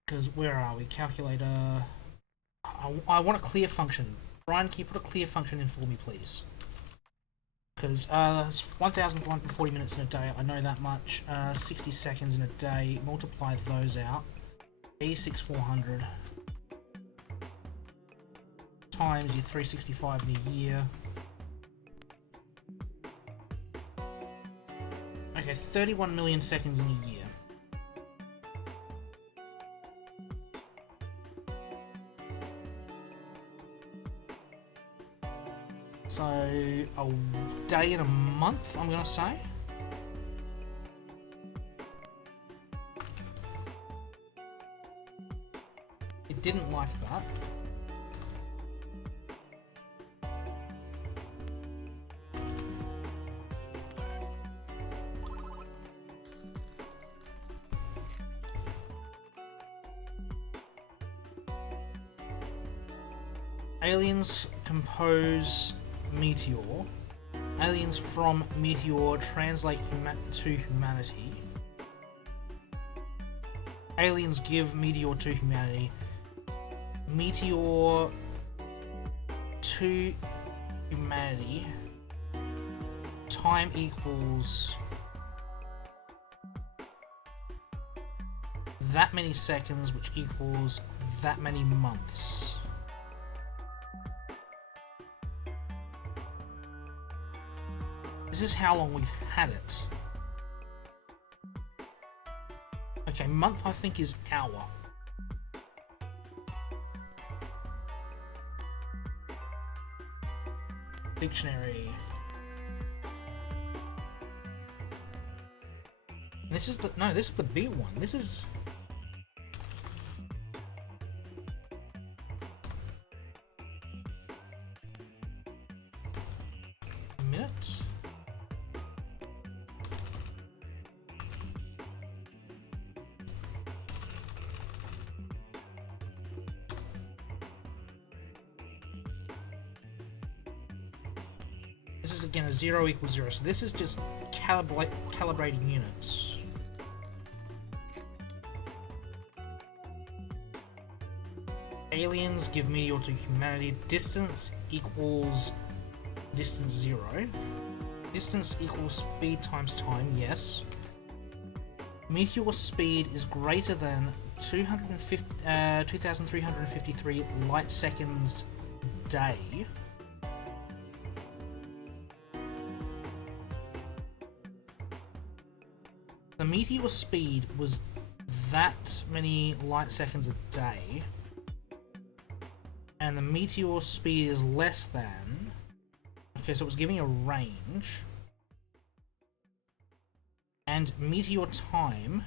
Because where are we? Calculator. I want a clear function. Brian, can you put a clear function in for me, please? Because it's 1,440 minutes in a day. I know that much. 60 seconds in a day. Multiply those out. E6400 times your 365 in a year. Okay, 31 million seconds in a year. So, a day and a month, I'm going to say. It didn't like that. Aliens compose meteor. Aliens from meteor translate to humanity. Aliens give meteor to humanity. Meteor to humanity. Time equals that many seconds, which equals that many months. This is how long we've had it. Okay, month I think is hour. Dictionary. This is the this is the big one. This is minute. This is again a 0 equals 0. So this is just calibrating units. Aliens give meteor to humanity. Distance equals distance 0. Distance equals speed times time, yes. Meteor speed is greater than 2,353 light seconds a day. The meteor speed was that many light seconds a day. And the meteor speed is less than... Okay, so it was giving a range. And meteor time...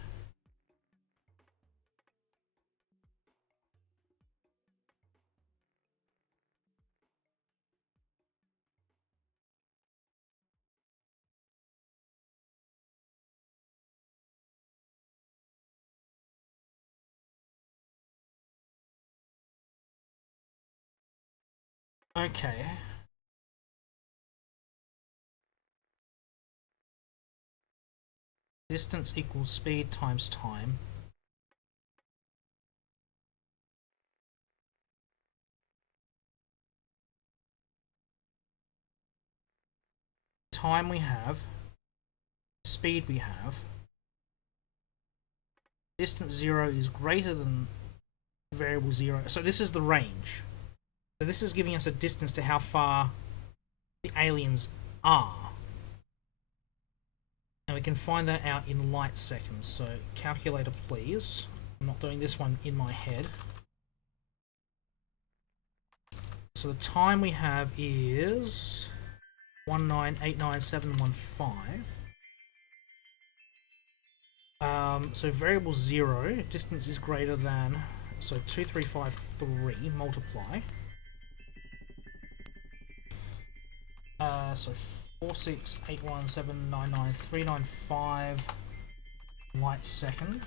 Okay. Distance equals speed times time. Time we have. Speed we have. Distance 0 is greater than variable 0. So this is the range. So this is giving us a distance to how far the aliens are. And we can find that out in light seconds. So calculator please. I'm not doing this one in my head. So the time we have is 1989715. So variable 0, distance is greater than, so 2353, multiply. So 46817993995 light second,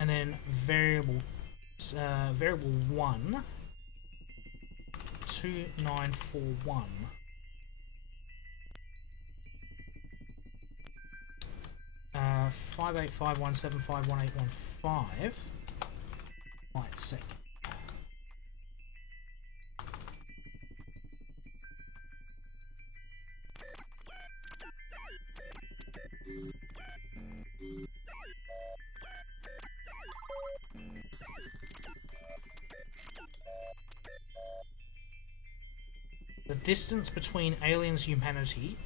and then variable 1 2941. Uh, 58517518115 light second. The distance between aliens' humanity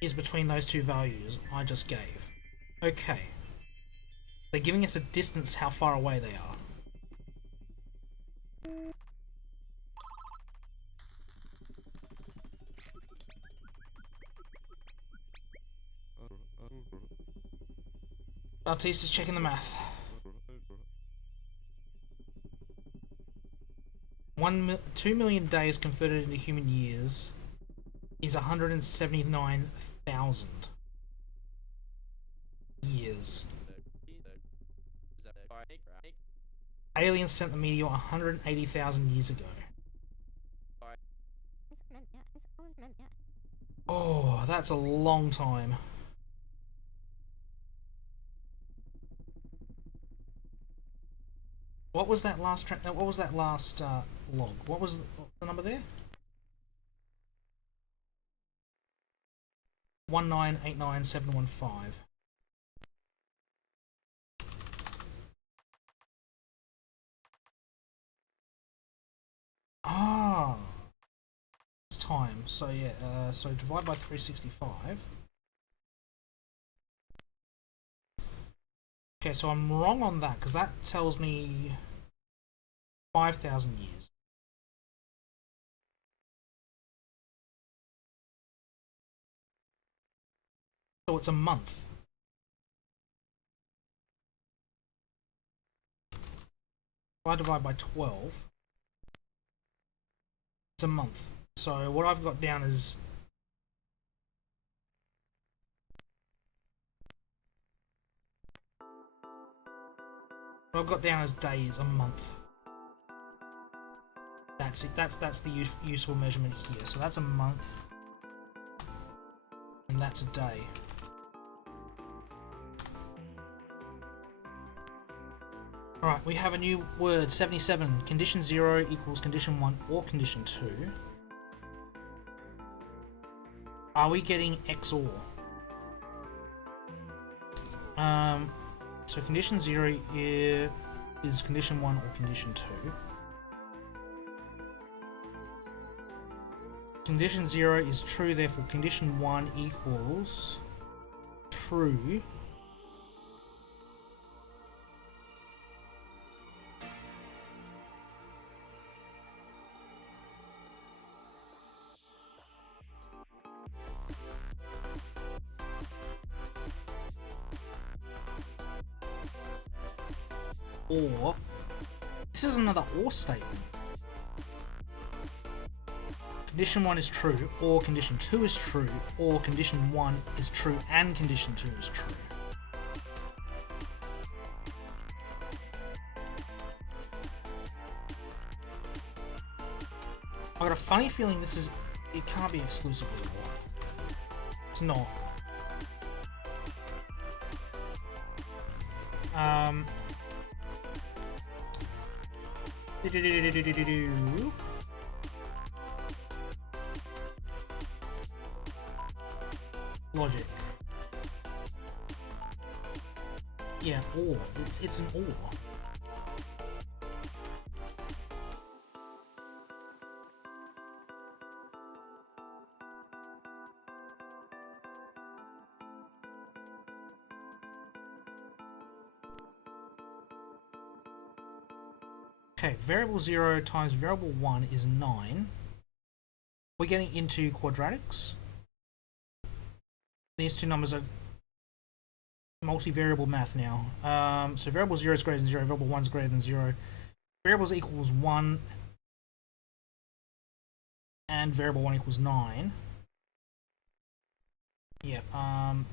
is between those two values I just gave. Okay. They're giving us a distance how far away they are. Artiste is checking the math. 2 million days converted into human years is 179,000 years. Aliens sent the meteor 180,000 years ago. Oh, that's a long time. What was that last log? What was the number there? 1989715. Ah, it's time. So yeah, so divide by 365. Okay, so I'm wrong on that because that tells me 5,000 years. So it's a month. If I divide by 12, it's a month. So what I've got down is days, a month. That's it. That's the useful measurement here. So that's a month, and that's a day. Alright, we have a new word, 77. Condition 0 equals condition 1 or condition 2. Are we getting XOR? So condition 0 is condition 1 or condition 2. Condition 0 is true, therefore condition 1 equals true. Or, this is another or statement. Condition 1 is true, or condition 2 is true, or condition 1 is true and condition 2 is true. I've got a funny feeling it can't be exclusively or. It's not. Logic. Yeah, or. It's an or. Okay, variable 0 times variable 1 is 9. We're getting into quadratics. These two numbers are multivariable math now. So variable 0 is greater than 0, variable 1 is greater than 0. Variables equals 1 and variable 1 equals 9. Yeah, I'm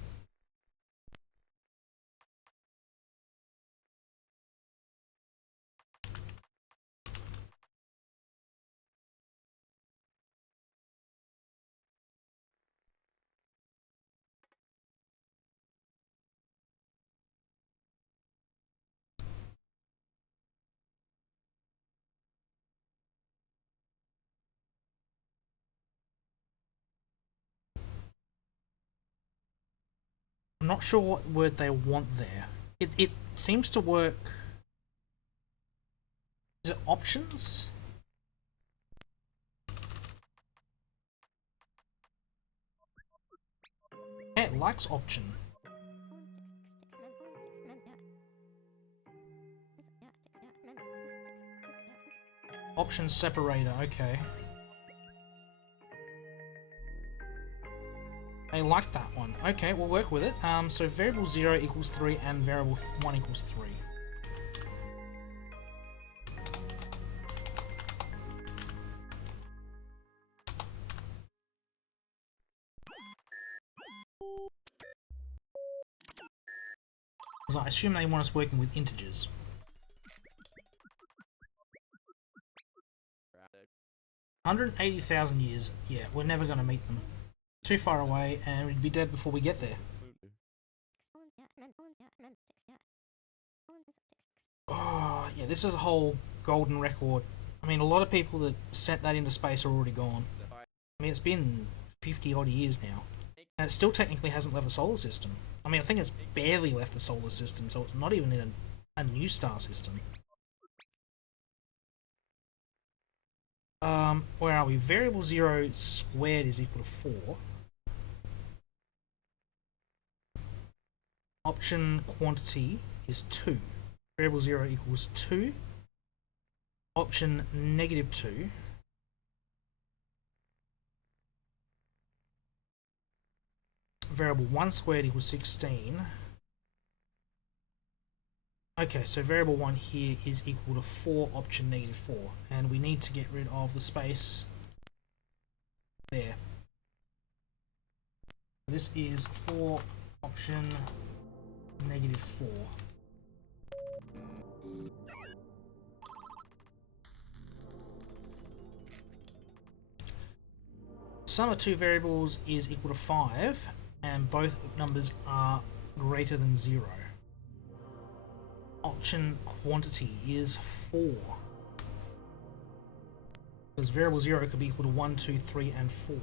not sure what word they want there. It seems to work. Is it options? Yeah, it likes option. Option separator, okay. They like that one. Okay, we'll work with it. So variable 0 equals 3 and variable 1 equals 3. Because I assume they want us working with integers. 180,000 years. Yeah, we're never going to meet them. Too far away, and we'd be dead before we get there. Oh, yeah, this is a whole golden record. I mean, a lot of people that sent that into space are already gone. I mean, it's been 50 odd years now. And it still technically hasn't left the solar system. I mean, I think it's barely left the solar system, so it's not even in a new star system. Where are we? Variable 0 squared is equal to 4. Option quantity is 2. Variable 0 equals 2. Option negative 2. Variable 1 squared equals 16. Okay, so variable 1 here is equal to 4 option negative 4. And we need to get rid of the space there. This is 4 option negative 4. Sum of two variables is equal to 5, and both numbers are greater than 0. Option quantity is 4. Because variable 0 could be equal to 1, 2, 3, and 4.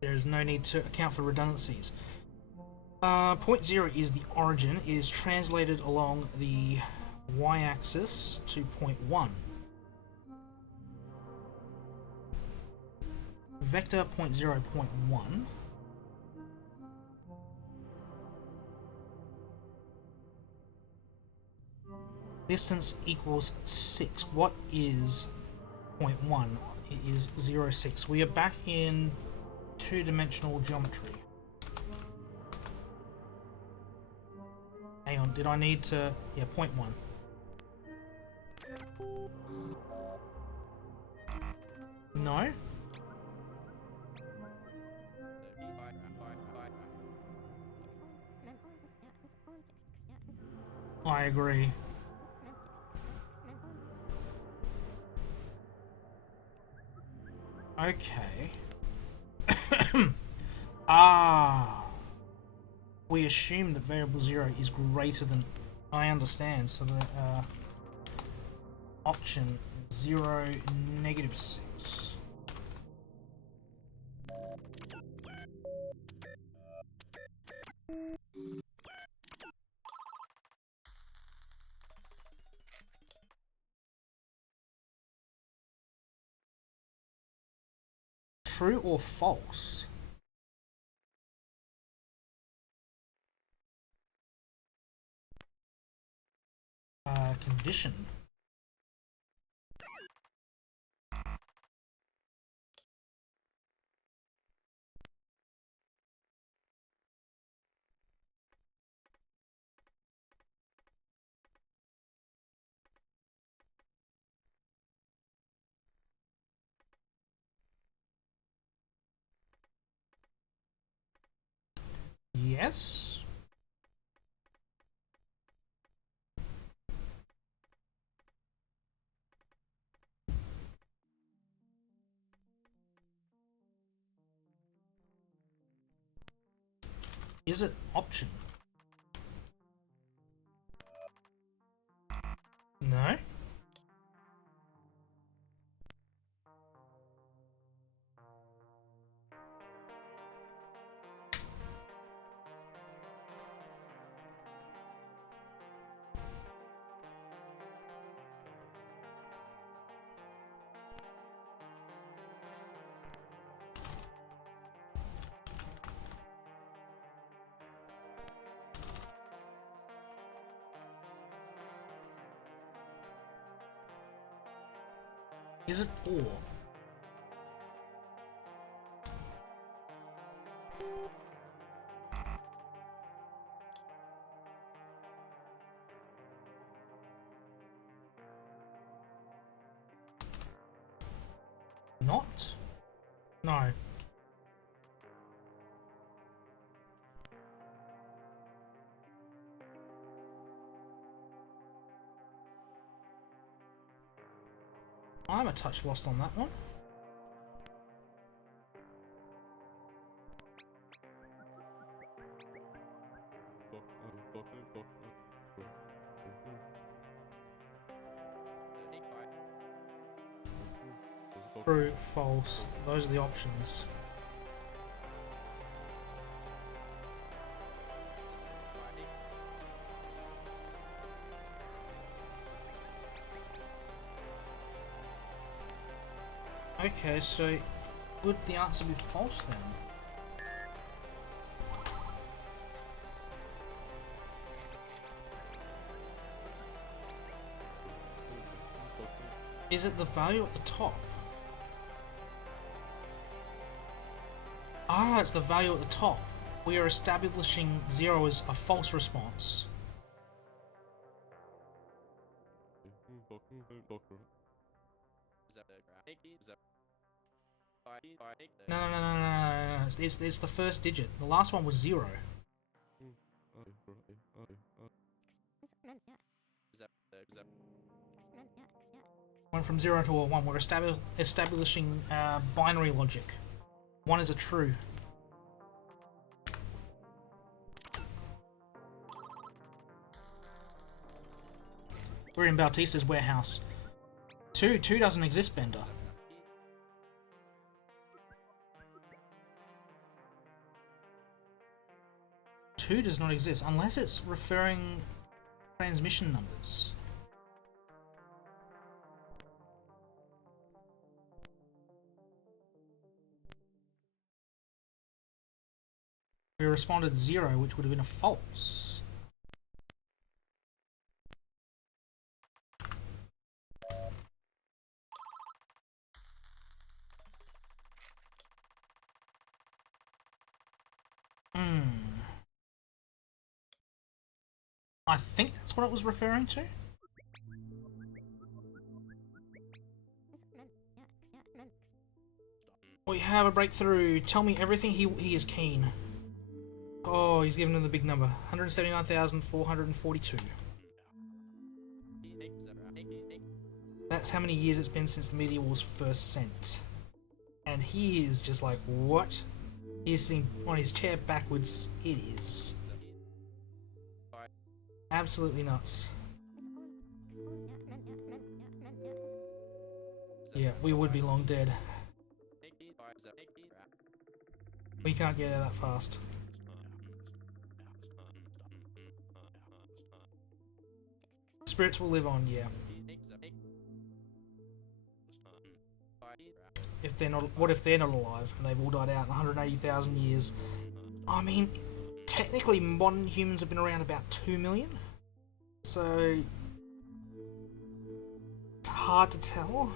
There is no need to account for redundancies. Point 0 is the origin. It is translated along the y-axis to point 1. Vector point 0, point 1. Distance equals 6. What is point 1? It is 0, 6. We are back in two-dimensional geometry. Hang on, did I need to... Yeah, point 1. No? I agree. Okay. Ah. We assume that variable 0 is greater than... I understand, so the option 0, negative 6. True or false? Condition. Yes? Is it option? No? Is it or? Not? No. I'm a touch lost on that one. True, false. Those are the options. Okay, so would the answer be false then? Is it the value at the top? Ah, it's the value at the top. We are establishing 0 as a false response. No. It's the first digit. The last one was 0. Went from 0 to a 1. We're establishing binary logic. 1 is a true. We're in Bautista's warehouse. 2 doesn't exist, Bender. Two does not exist unless it's referring transmission numbers. We responded 0, which would have been a false. I think that's what it was referring to. We have a breakthrough. Tell me everything he is keen. Oh, he's given him the big number. 179,442. That's how many years it's been since the meteor was first sent. And he is just like, what? He's sitting on his chair backwards. It is absolutely nuts. Yeah, we would be long dead. We can't get there that fast. Spirits will live on, yeah. If they're not, what if they're not alive and they've all died out in 180,000 years? I mean, technically modern humans have been around about 2 million, so it's hard to tell.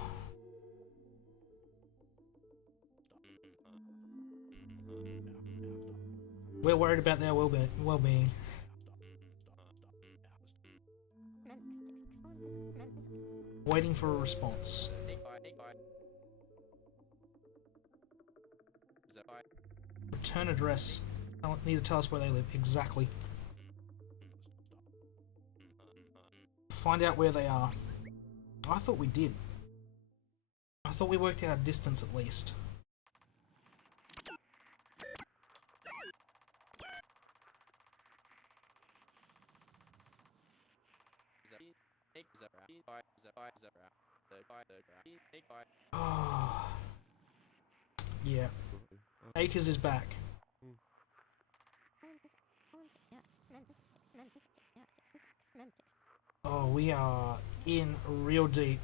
We're worried about their well-being. Waiting for a response. Return address Need to tell us where they live exactly. Find out where they are. I thought we did. I thought we worked out a distance at least. Oh. Yeah. Acres is back. Oh, we are in real deep.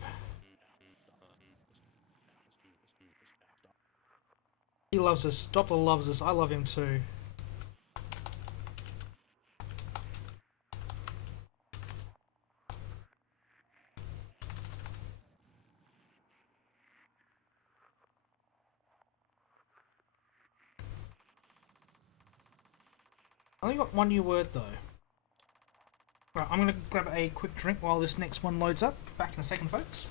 He loves us. Doctor loves us. I love him too. I only got one new word though. Right, I'm going to grab a quick drink while this next one loads up. Back in a second, folks.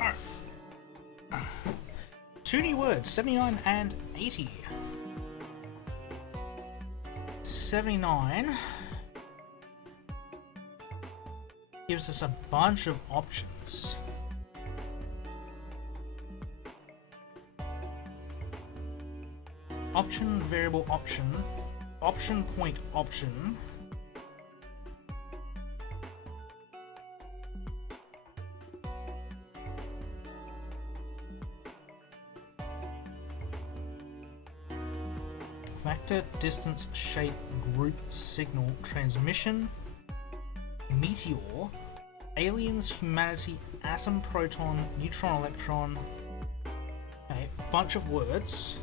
Alright. Two new words, 79 and 80. 79 gives us a bunch of options. Option, variable option, option point option, vector, distance, shape, group, signal, transmission, meteor, aliens, humanity, atom, proton, neutron, electron. Okay, bunch of words.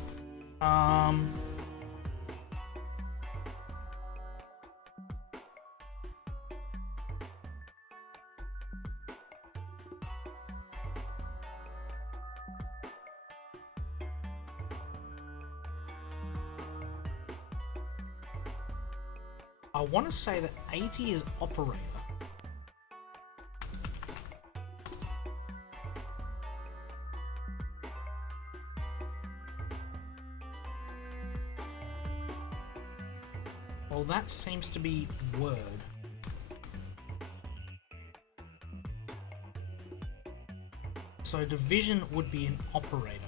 I want to say that 80 is operator. Well, that seems to be word. So division would be an operator.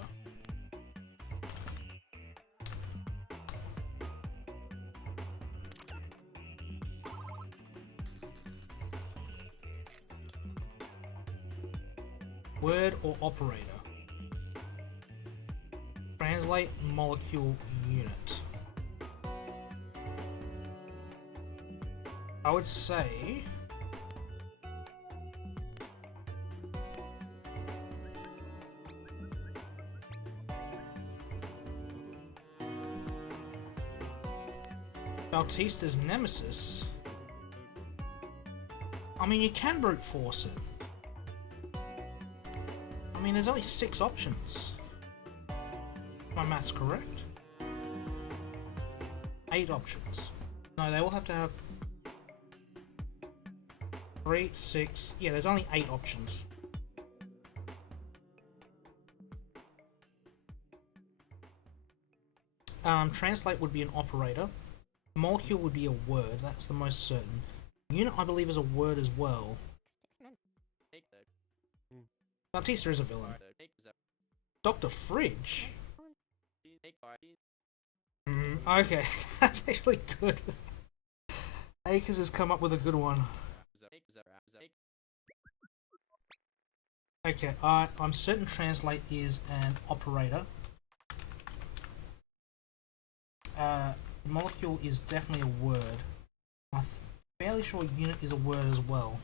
Word or operator. Translate molecule unit. I would say Bautista's nemesis. I mean, you can brute force it. I mean, there's only 6 options. My math's correct. 8 options. No, they all have to have 3, 6. Yeah, there's only 8 options. Translate would be an operator. Molecule would be a word, that's the most certain. Unit, I believe, is a word as well. Bautista is a villain. Dr. Fridge? Okay, that's actually good. Akers has come up with a good one. Okay, I'm certain translate is an operator. molecule is definitely a word. I'm fairly sure unit is a word as well.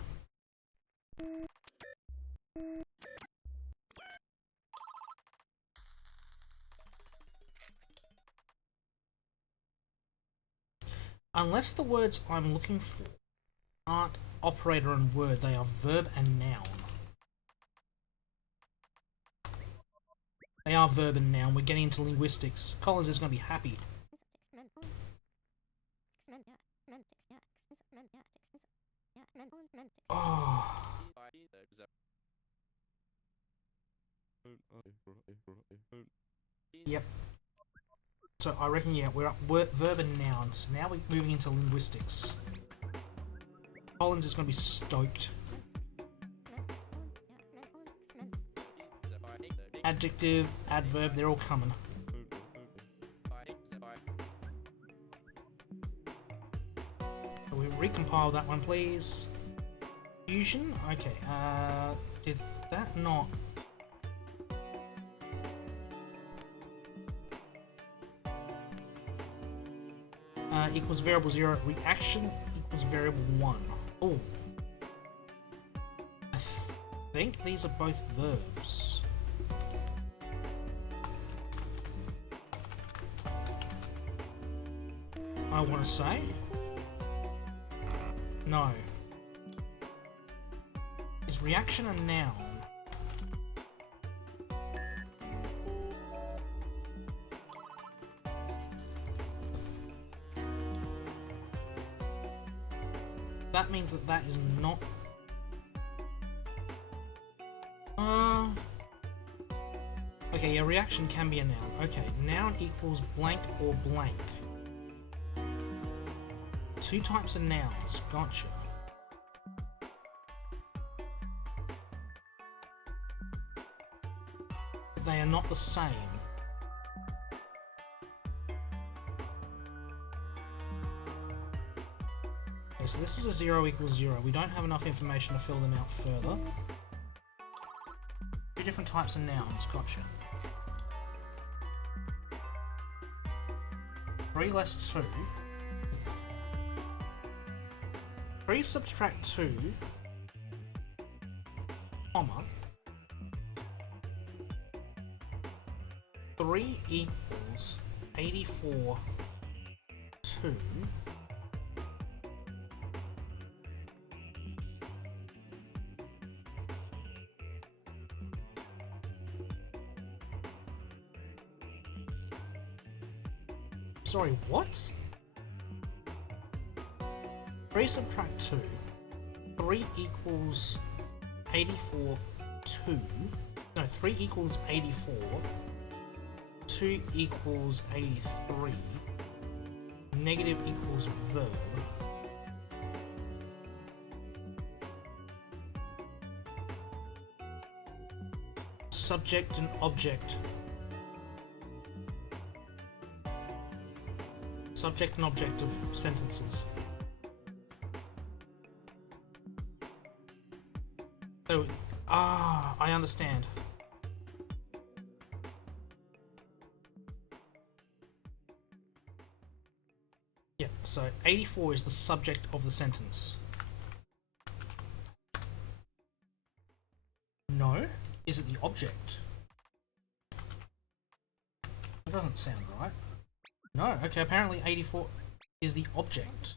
Unless the words I'm looking for aren't operator and word, they are verb and noun. They are verb and noun. We're getting into linguistics. Collins is going to be happy. Oh. Yep. So I reckon, yeah, we're up verb and noun. So now we're moving into linguistics. Collins is going to be stoked. Adjective, adverb, they're all coming. So we recompile that one, please. Fusion? Okay, did that not... equals variable 0. Reaction equals variable 1. Oh. I think these are both verbs. I want to say. No. Is reaction a noun? That means that that is not... Okay, yeah, reaction can be a noun. Okay, noun equals blank or blank. Two types of nouns. Gotcha. They are not the same. Okay, so this is a 0 equals 0. We don't have enough information to fill them out further. Two different types of nouns. Gotcha. 3 less 2. 3 subtract 2, comma, 3 equals 84, 2. Sorry, what? 3 subtract 2. 3 equals 84, 2. No, 3 equals 84. 2 equals 83. Negative equals verb. Subject and object. Subject and object of sentences. So, I understand. Yeah, so 84 is the subject of the sentence. No? Is it the object? That doesn't sound right. No, okay, apparently 84 is the object.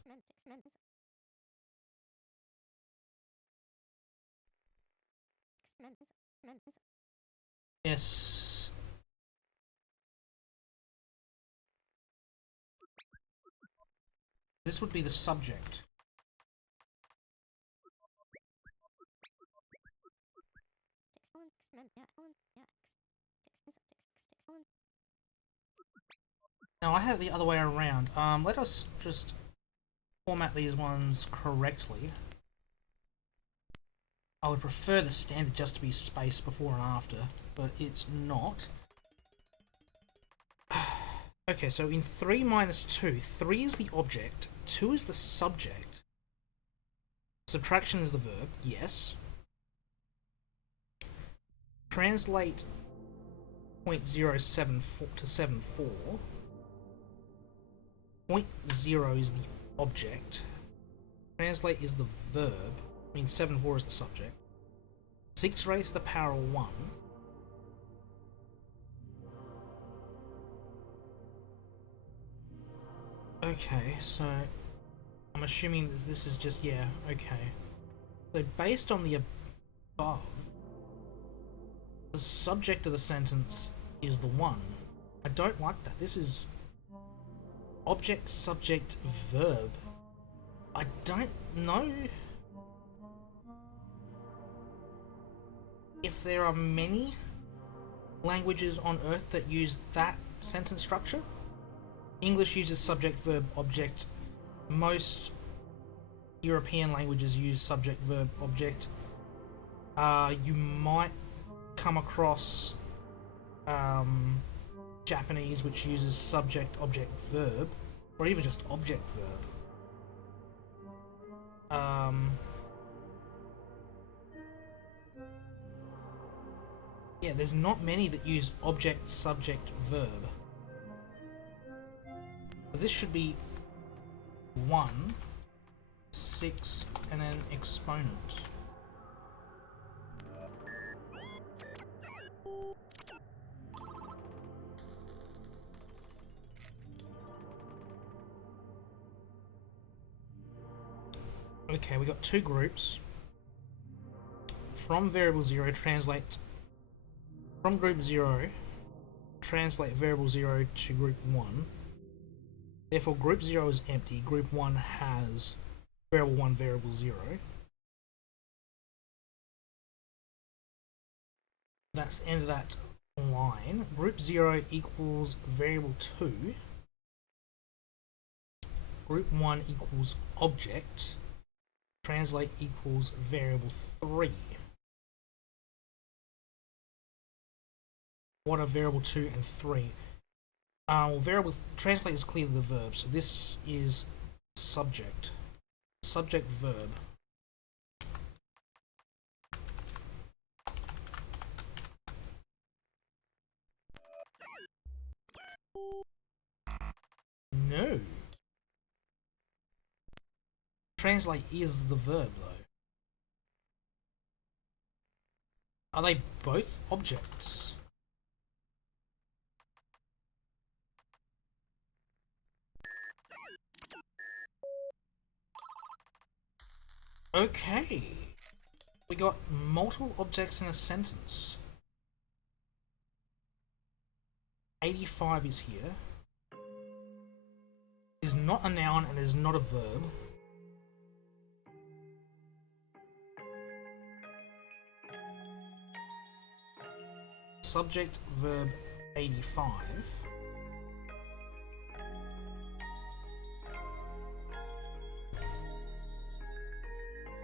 Yes. This would be the subject. Now I had it the other way around. Let us just format these ones correctly. I would prefer the standard just to be space before and after, but it's not. Okay, so in 3 minus 2, 3 is the object, 2 is the subject. Subtraction is the verb, yes. Translate 0.074 to 74. Point 0 is the object. Translate is the verb. I mean, 7-4 is the subject. 6 raised to the power of 1. Okay, so I'm assuming this is just, yeah, okay. So based on the above, the subject of the sentence is the 1. I don't like that. This is object, subject, verb. I don't know if there are many languages on Earth that use that sentence structure. English uses subject, verb, object. Most European languages use subject, verb, object. You might come across Japanese, which uses subject, object, verb, or even just object, verb. Yeah, there's not many that use object, subject, verb. So this should be 1, 6, and then exponent. Okay, we got two groups. From variable 0, translate from group 0, translate variable 0 to group 1. Therefore, group 0 is empty. Group 1 has variable 1, variable 0. That's the end of that line. Group 0 equals variable 2. Group 1 equals object. Translate equals variable 3. What are variable 2 and 3? Well, variable translate is clearly the verb, so this is subject. Subject verb. No. Translate is the verb, though. Are they both objects? Okay. We got multiple objects in a sentence. 85 is here. Is not a noun and is not a verb. Subject, verb, 85.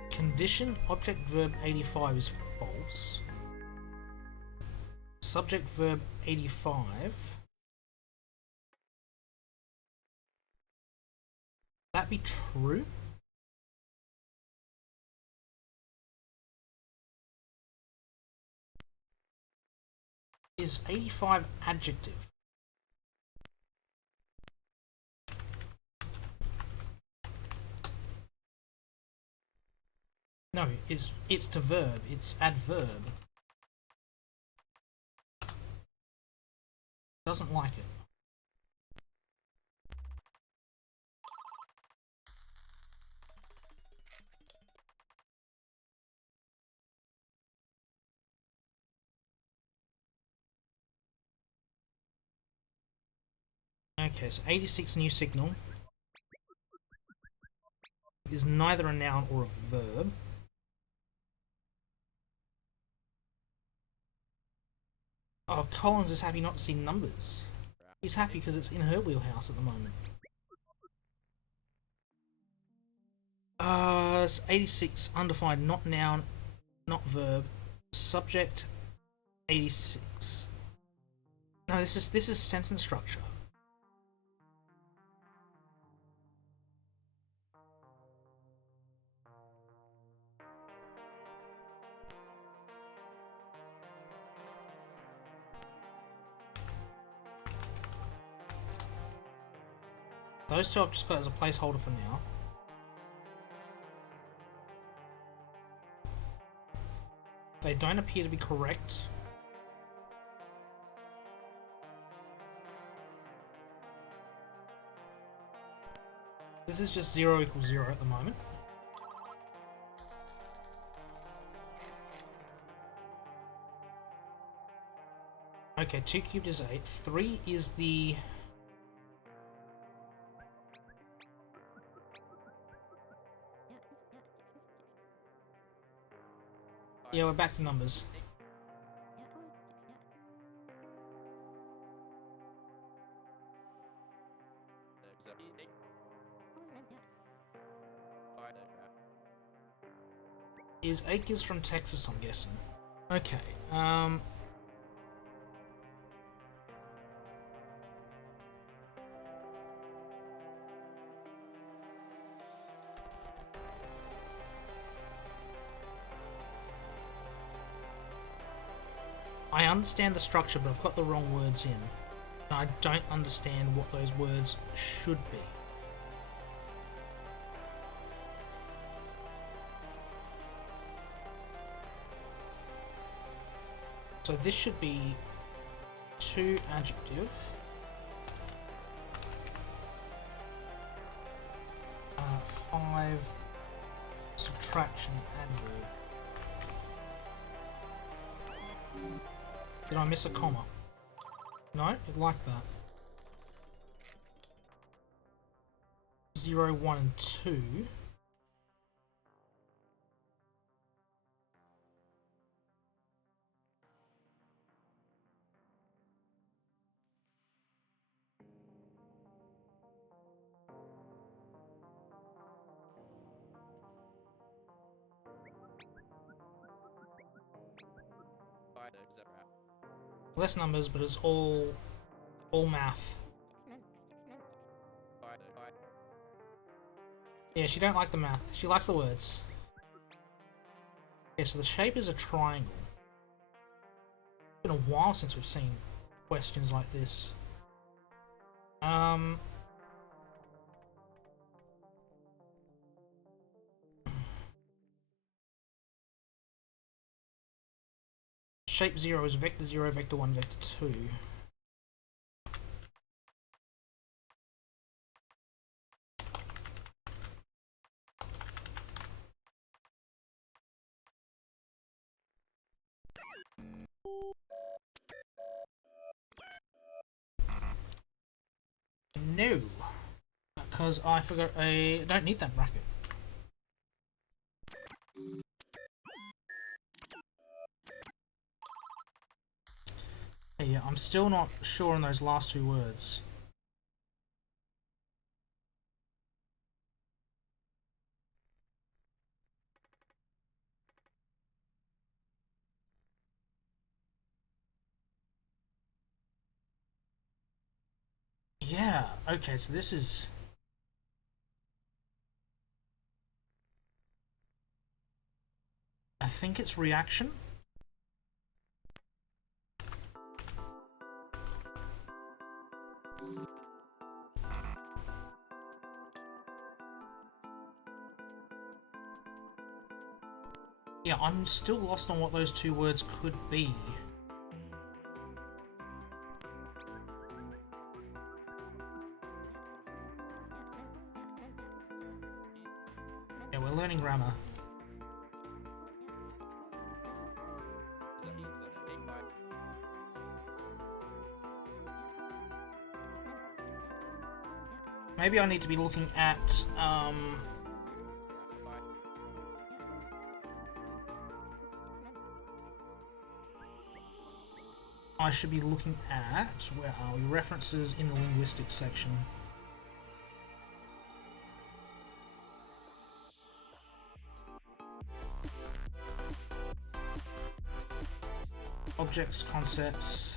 Condition, object, verb, 85 is false. Subject, verb, 85. That be true? Is 85 adjective? No, it's to verb. It's adverb. Doesn't like it. Okay, so 86 new signal is neither a noun or a verb. Oh, Collins is happy not to see numbers. He's happy because it's in her wheelhouse at the moment. 86 undefined, not noun, not verb. Subject 86. No, this is sentence structure. Those two I've just got as a placeholder for now. They don't appear to be correct. This is just 0 equals 0 at the moment. Okay, 2 cubed is 8. 3 is the... Yeah, we're back to numbers. Is Acres from Texas, I'm guessing. Okay, I understand the structure, but I've got the wrong words in. And I don't understand what those words should be. So this should be 2 adjective. 5 subtraction adverb. Did I miss a comma? No, it liked that. 0, 1, and 2. Less numbers, but it's all math. Yeah, she don't like the math. She likes the words. Okay, so the shape is a triangle. It's been a while since we've seen questions like this. Shape 0 is vector 0, vector 1, vector 2. No, because I forgot I don't need that bracket. Yeah, I'm still not sure on those last 2 words. Yeah, okay, so this is... I think it's reaction. Yeah, I'm still lost on what those 2 words could be. Yeah, we're learning grammar. Maybe I need to be looking at, I should be looking at, where are we, references in the linguistics section. Objects, concepts.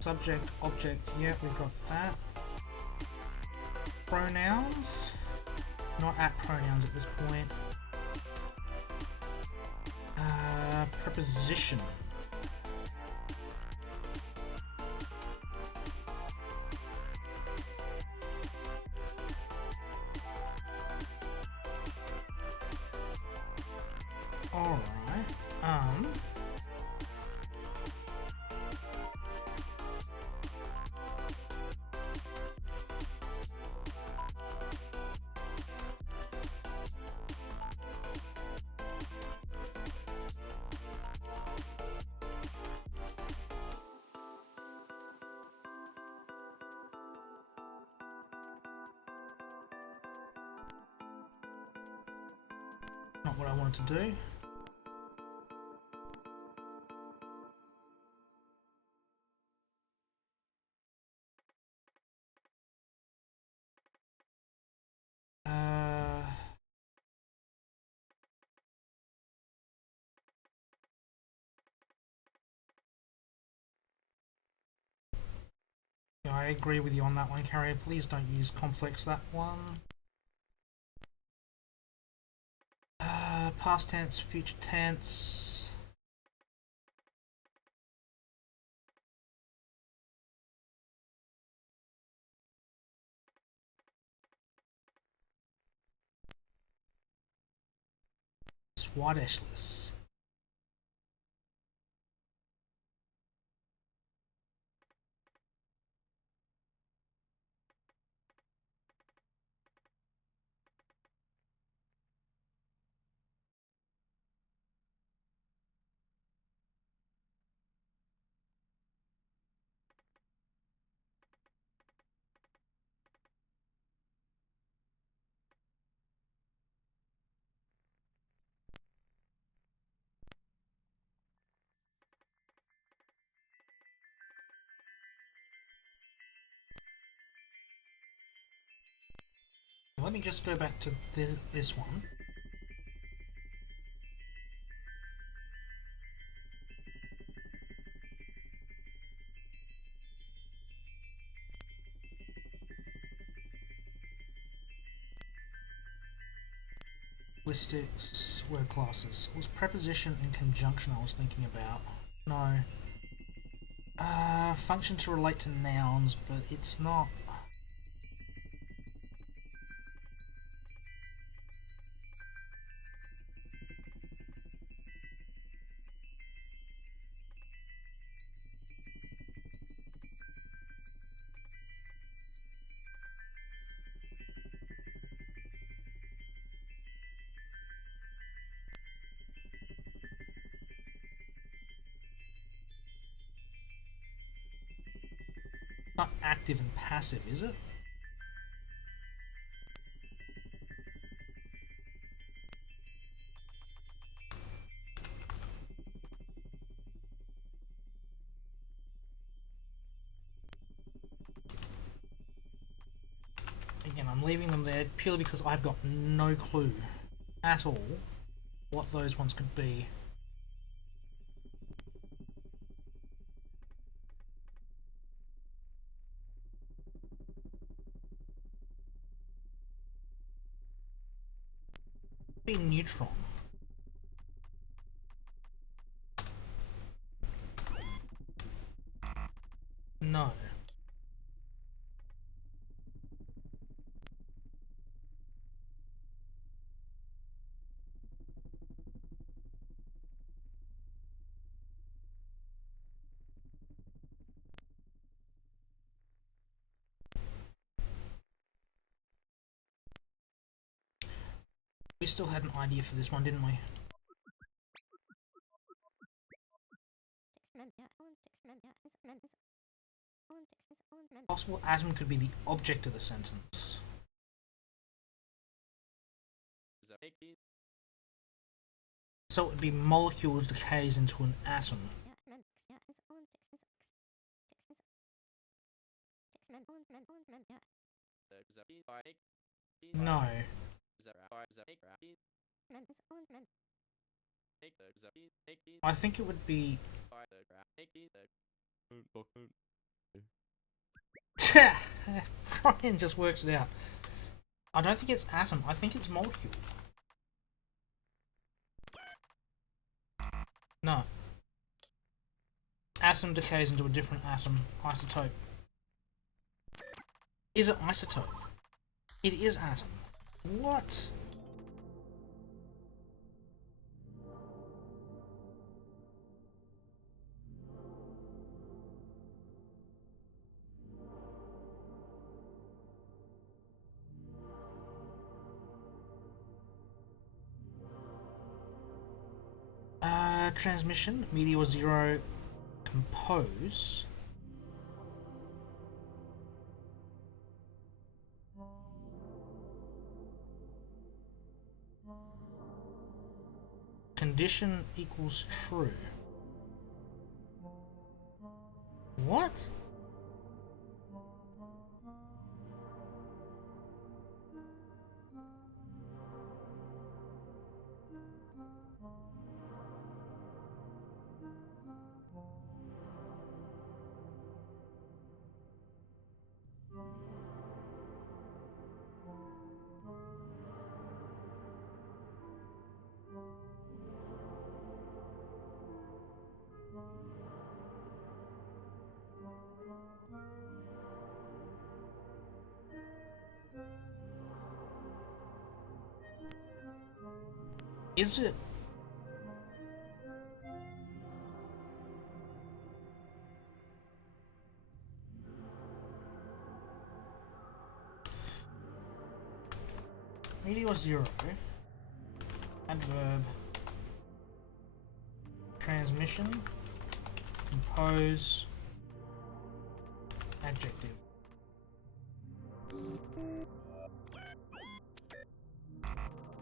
Subject, object, yeah, we've got that. Pronouns. Not at pronouns at this point. Preposition. Not what I wanted to do. Yeah, I agree with you on that one, Carrier. Please don't use complex that one. Past tense, future tense. Swadeshless. Let me just go back to this one. Linguistics, word classes. It was preposition and conjunction I was thinking about. No. Function to relate to nouns, but it's not. Not active and passive, is it? Again, I'm leaving them there purely because I've got no clue at all what those ones could be. Be neutron. No. We still had an idea for this one, didn't we? Possible atom could be the object of the sentence. So it would be molecule decays into an atom. No. I think it would be. Brian just works it out. I don't think it's atom, I think it's molecule. No. Atom decays into a different atom. Isotope. Is it isotope? It is atom. What? Transmission, meteor 0, compose. Condition equals true. What? Is it? Meteor 0. Adverb. Transmission. Compose. Adjective.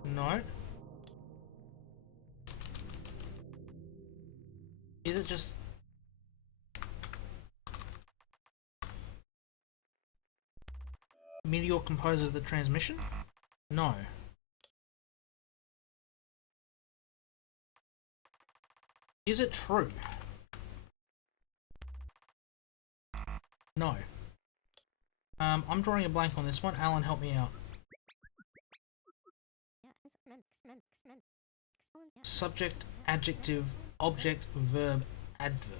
No. Is it just... Meteor composes the transmission? No. Is it true? No. I'm drawing a blank on this one. Alan, help me out. Subject, adjective, object, verb, adverb.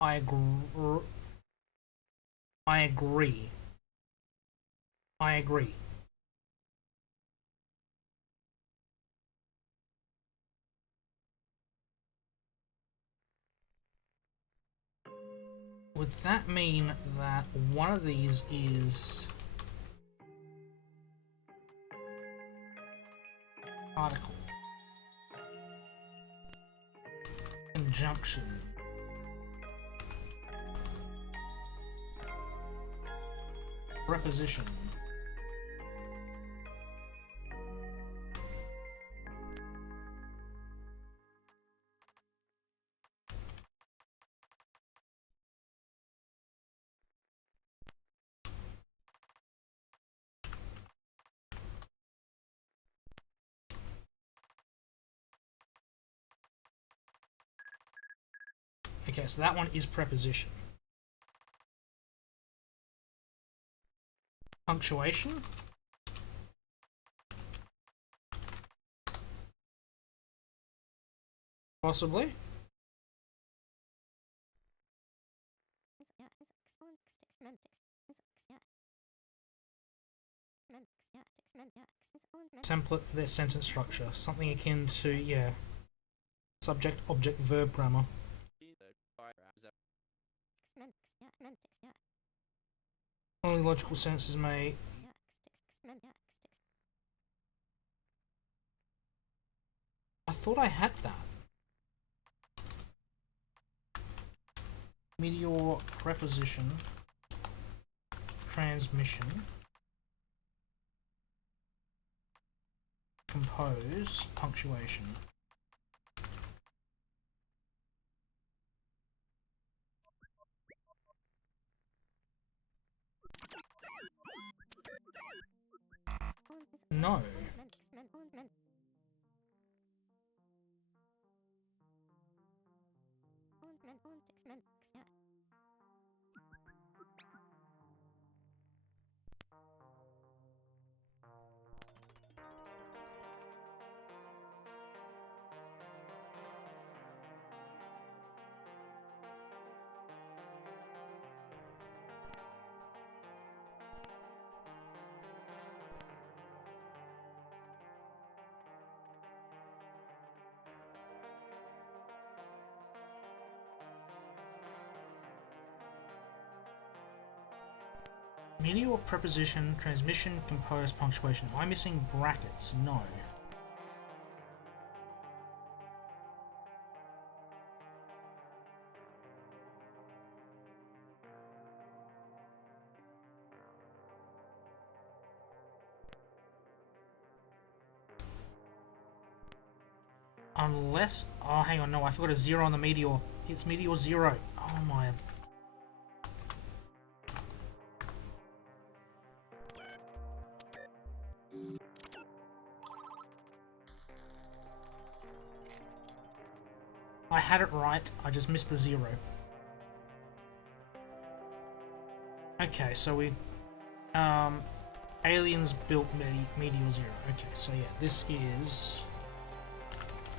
I agree. I agree. I agree. Would that mean that one of these is article? Conjunction. Preposition. Okay, so that one is preposition. Punctuation. Possibly. Template for their sentence structure. Something akin to, yeah, subject, object, verb grammar. Only logical sentences may... I thought I had that. Meteor preposition. Transmission. Compose. Punctuation. No. Meteor preposition, transmission, compose, punctuation. Am I missing brackets? No. Unless... Oh, hang on, no, I forgot a 0 on the meteor. It's meteor 0. Oh my... I had it right, I just missed the 0. Okay, so we... aliens built Meteor 0. Okay, so yeah, this is...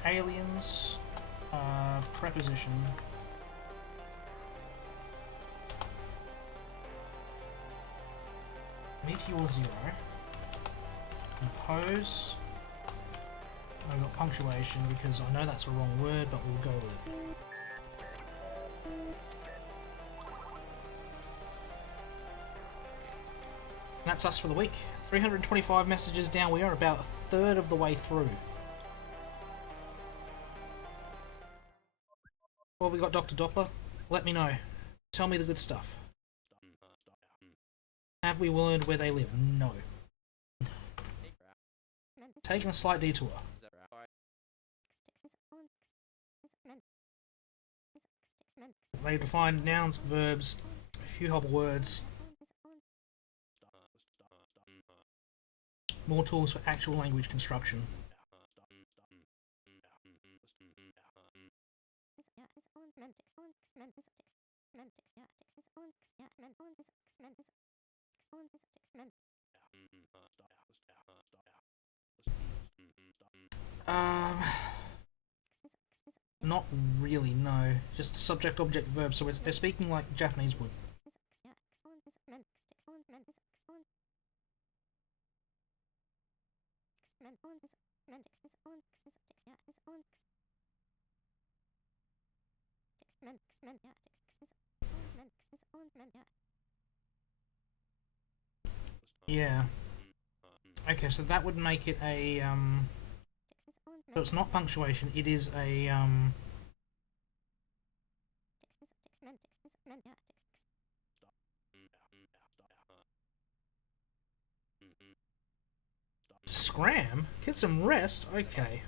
aliens... preposition... Meteor 0... compose... I've got punctuation because I know that's a wrong word, but we'll go with it. That's us for the week. 325 messages down. We are about a third of the way through. Well, we got Dr. Doppler. Let me know. Tell me the good stuff. Have we learned where they live? No. Taking a slight detour. They define nouns, verbs, a few hobble words. More tools for actual language construction. Not really, no. Just subject, object, verb. So they're speaking like Japanese would. Yeah. Okay, so that would make it a so it's not punctuation, it is a scram? Get some rest? Okay.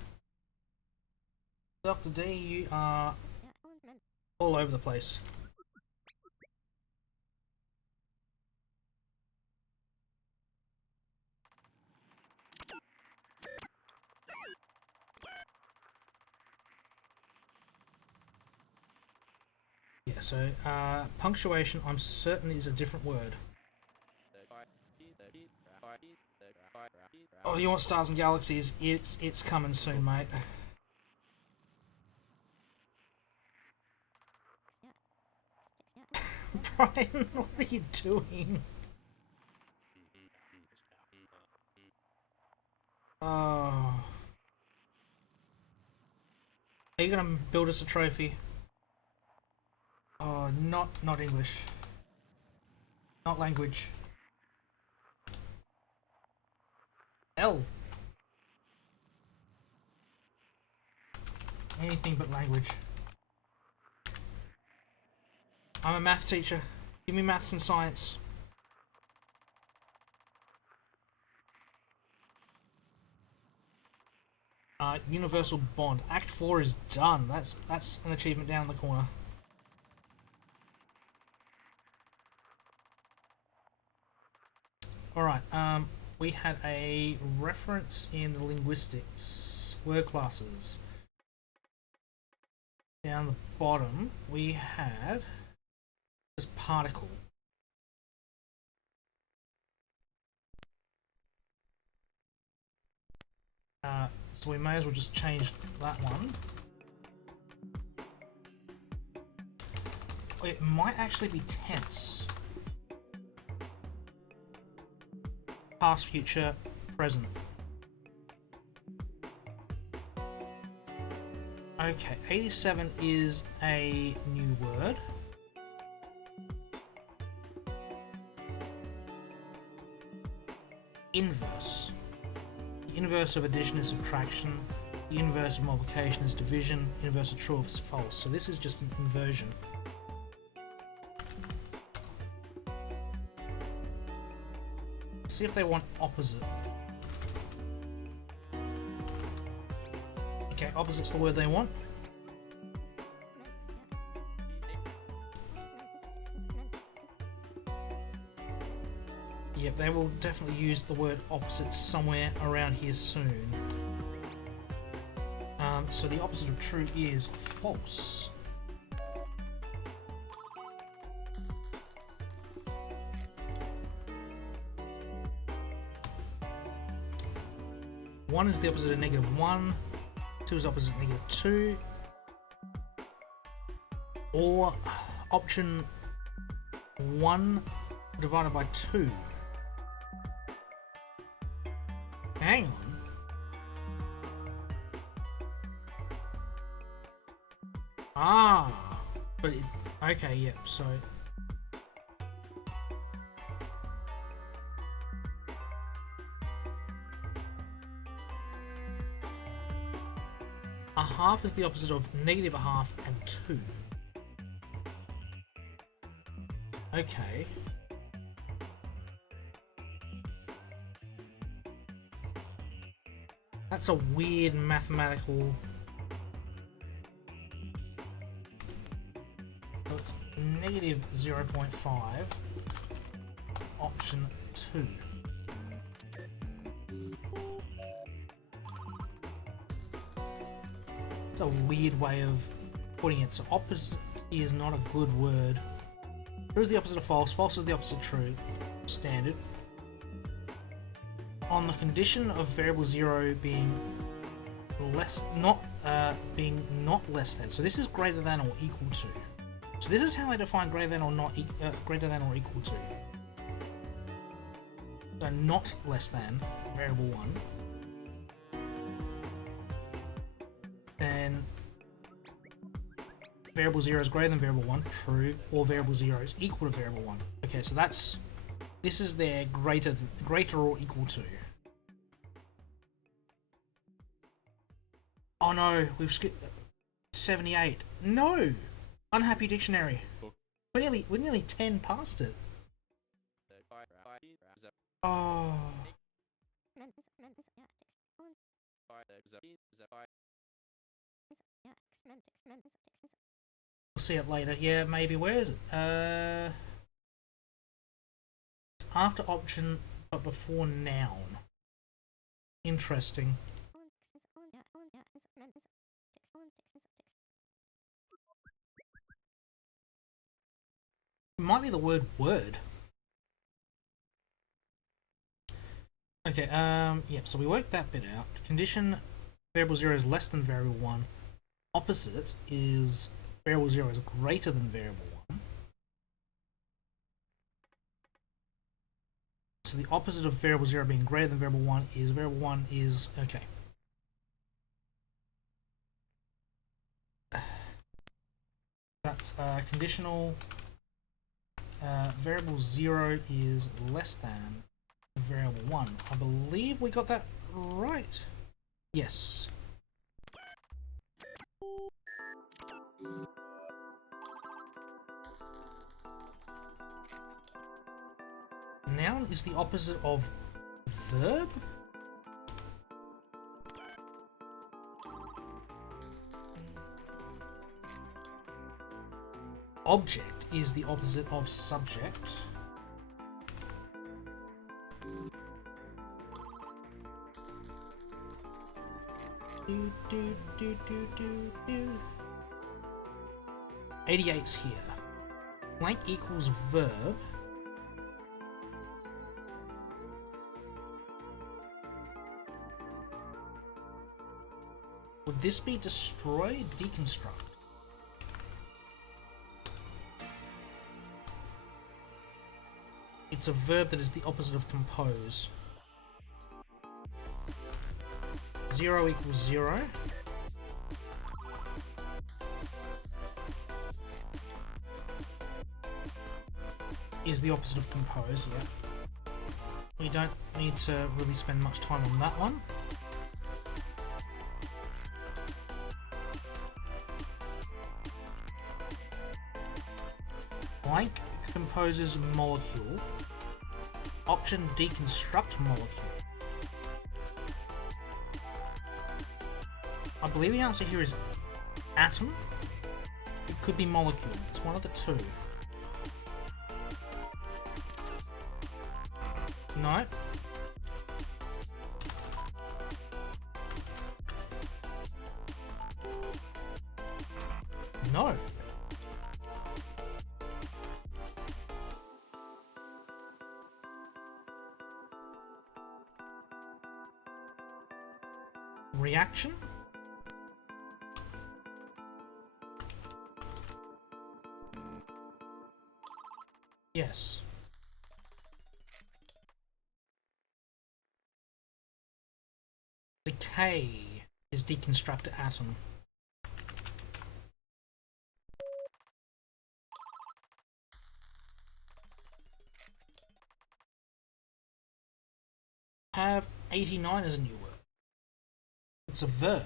Dr. D, you are all over the place. Yeah, so punctuation I'm certain is a different word. Oh, you want stars and galaxies? It's coming soon, mate. Brian, what are you doing? Oh. Are you gonna build us a trophy? Oh, not English. Not language. L. Anything but language. I'm a math teacher. Give me maths and science. Universal bond. Act 4 is done. That's an achievement down the corner. Alright, we had a reference in the linguistics word classes. Down the bottom, we had this particle. So we may as well just change that one. It might actually be tense. Past, future, present. Okay, 87 is a new word. Inverse. The inverse of addition is subtraction. The inverse of multiplication is division. The inverse of true is false. So this is just an inversion. See if they want opposite. Okay, opposite's the word they want. Yep, they will definitely use the word opposite somewhere around here soon. So the opposite of true is false. One is the opposite of -1. 2 is opposite of -2. Or option 1 divided by 2. Hang on. Ah, but it, okay, yep. So a half is the opposite of -1/2 and 2. Okay. That's a weird mathematical. So it's -0.5, option 2. It's a weird way of putting it. So opposite is not a good word. True is the opposite of false. False is the opposite of true. Standard. On the condition of variable 0 being not less than. So this is greater than or equal to. So this is how they define greater than or greater than or equal to. So not less than variable 1. Then variable 0 is greater than variable 1, true, or variable 0 is equal to variable 1. Okay, so this is their greater or equal to. Oh no, we've skipped 78. No! Unhappy dictionary. We're nearly 10 past it. Oh. We'll see it later. Yeah, maybe. Where is it? It's after option, but before noun. Interesting. It might be the word word. Okay, yep, so we worked that bit out. Condition variable 0 is less than variable 1. Opposite is variable 0 is greater than variable 1. So the opposite of variable 0 being greater than variable 1 is variable 1 is, okay. That's conditional. Variable 0 is less than variable 1. I believe we got that right. Yes. Noun is the opposite of verb? Object is the opposite of subject. Do, do, do, do, do, do. 88's here. Blank equals verb. Would this be destroy, deconstruct? It's a verb that is the opposite of compose. 0 equals 0. Is the opposite of compose, yeah. We don't need to really spend much time on that one. Blank composes molecule. Option deconstruct molecule. I believe the answer here is atom. It could be molecule. It's one of the two. No. No. Reaction? Yes. Decay is deconstruct an atom. Have 89 as a new word. It's a verb.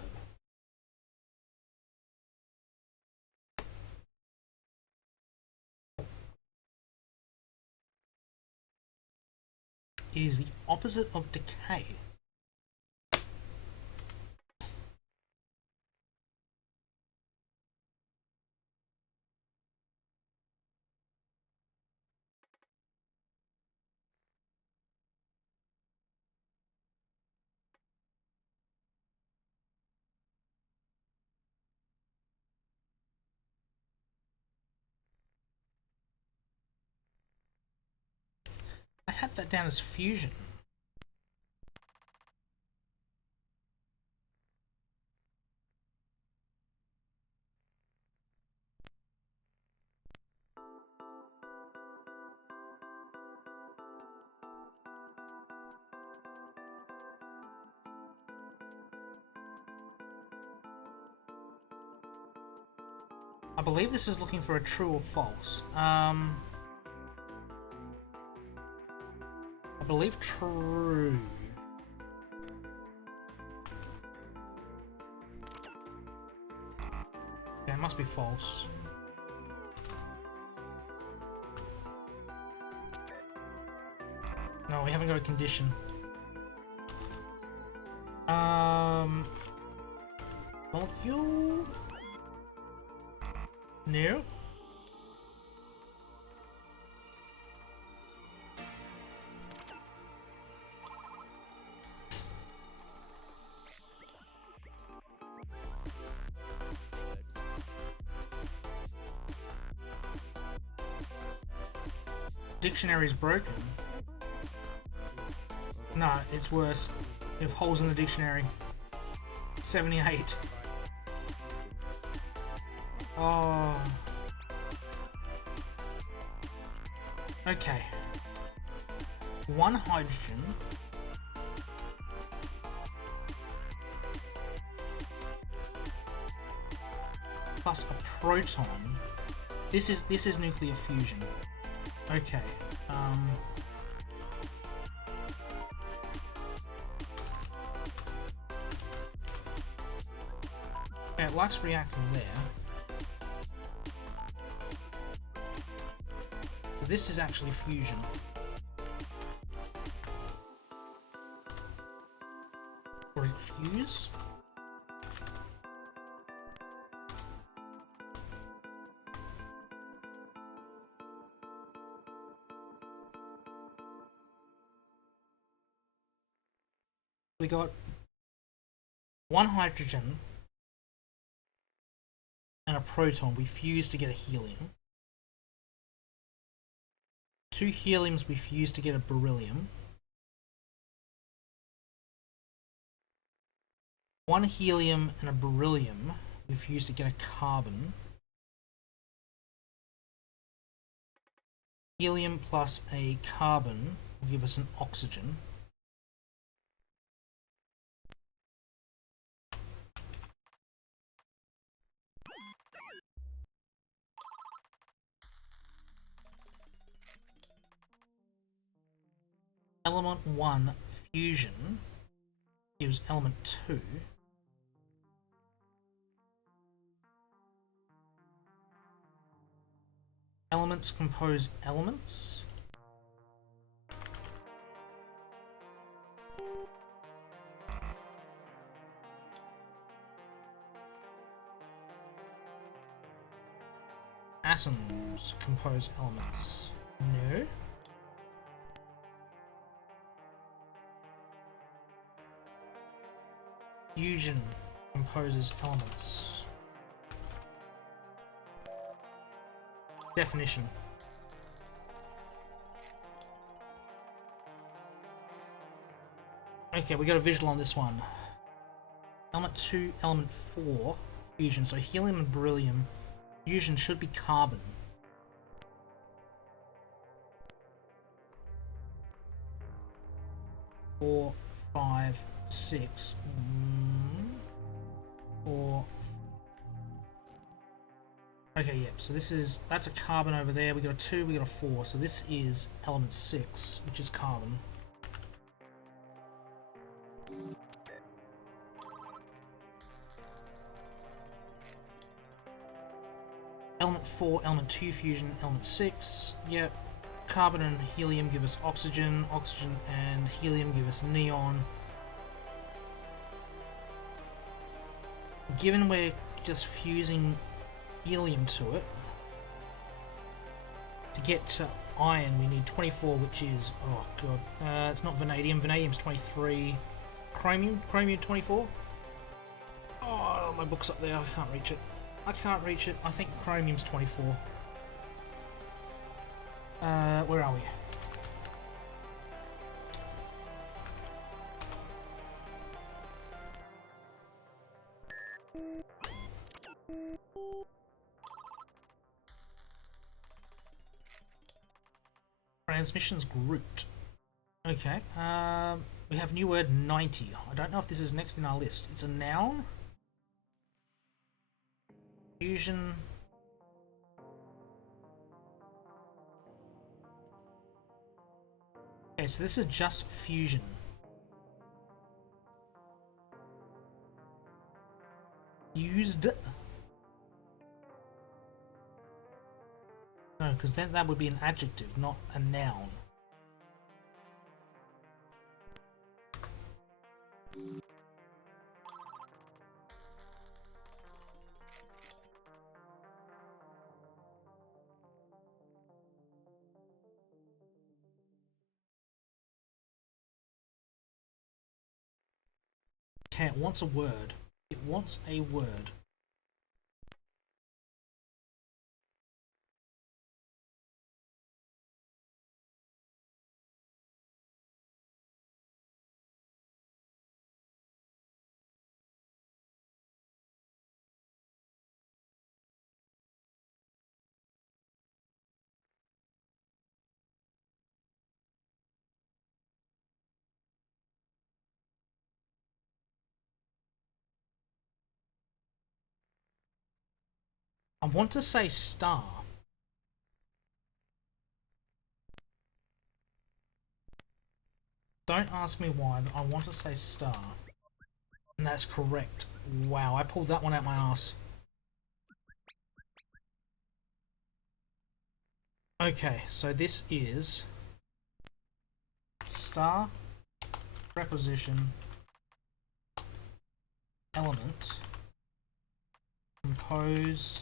It is the opposite of decay. I had that down as fusion. I believe this is looking for a true or false. I believe true. Yeah, it must be false. No, we haven't got a condition. Molecule? No. Dictionary is broken. No, it's worse. We have holes in the dictionary. 78. Oh. Okay. One hydrogen plus a proton. This is nuclear fusion. Okay. Okay, it likes reactor there. This is actually fusion. Or is it fuse? We got one hydrogen and a proton. We fuse to get a helium. Two heliums we fuse to get a beryllium. One helium and a beryllium we fuse to get a carbon. Helium plus a carbon will give us an oxygen. Element 1 fusion gives element 2. Elements compose elements. atoms compose elements? No. Fusion composes elements. Definition. Okay, we got a visual on this one. Element 2, element 4, fusion. So helium and beryllium. Fusion should be carbon. Four, 5, 6. 4. Okay, yep. So that's a carbon over there. We got a 2, we got a 4. So this is element 6, which is carbon. Element 4, element 2 fusion, element 6. Yep. Carbon and helium give us oxygen. Oxygen and helium give us neon. Given we're just fusing helium to it, to get to iron we need 24, which is, oh god, it's not vanadium. Vanadium's 23. Chromium 24. Oh, my book's up there. I can't reach it. I can't reach it. I think chromium's 24. Where are we? Transmissions grouped. Okay. We have new word 90. I don't know if this is next in our list. It's a noun. Fusion. Okay, so this is just fusion. Used. No, because then that would be an adjective, not a noun. Okay, it wants a word. It wants a word. I want to say star. Don't ask me why, but I want to say star. And that's correct. Wow, I pulled that one out my ass. Okay, so this is star, preposition, element, compose,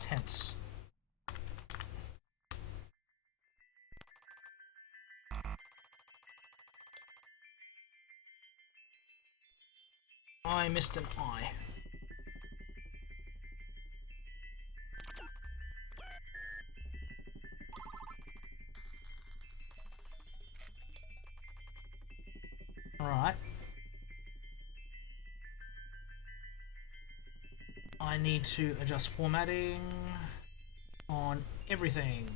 tense. I missed an I. Alright. I need to adjust formatting on everything.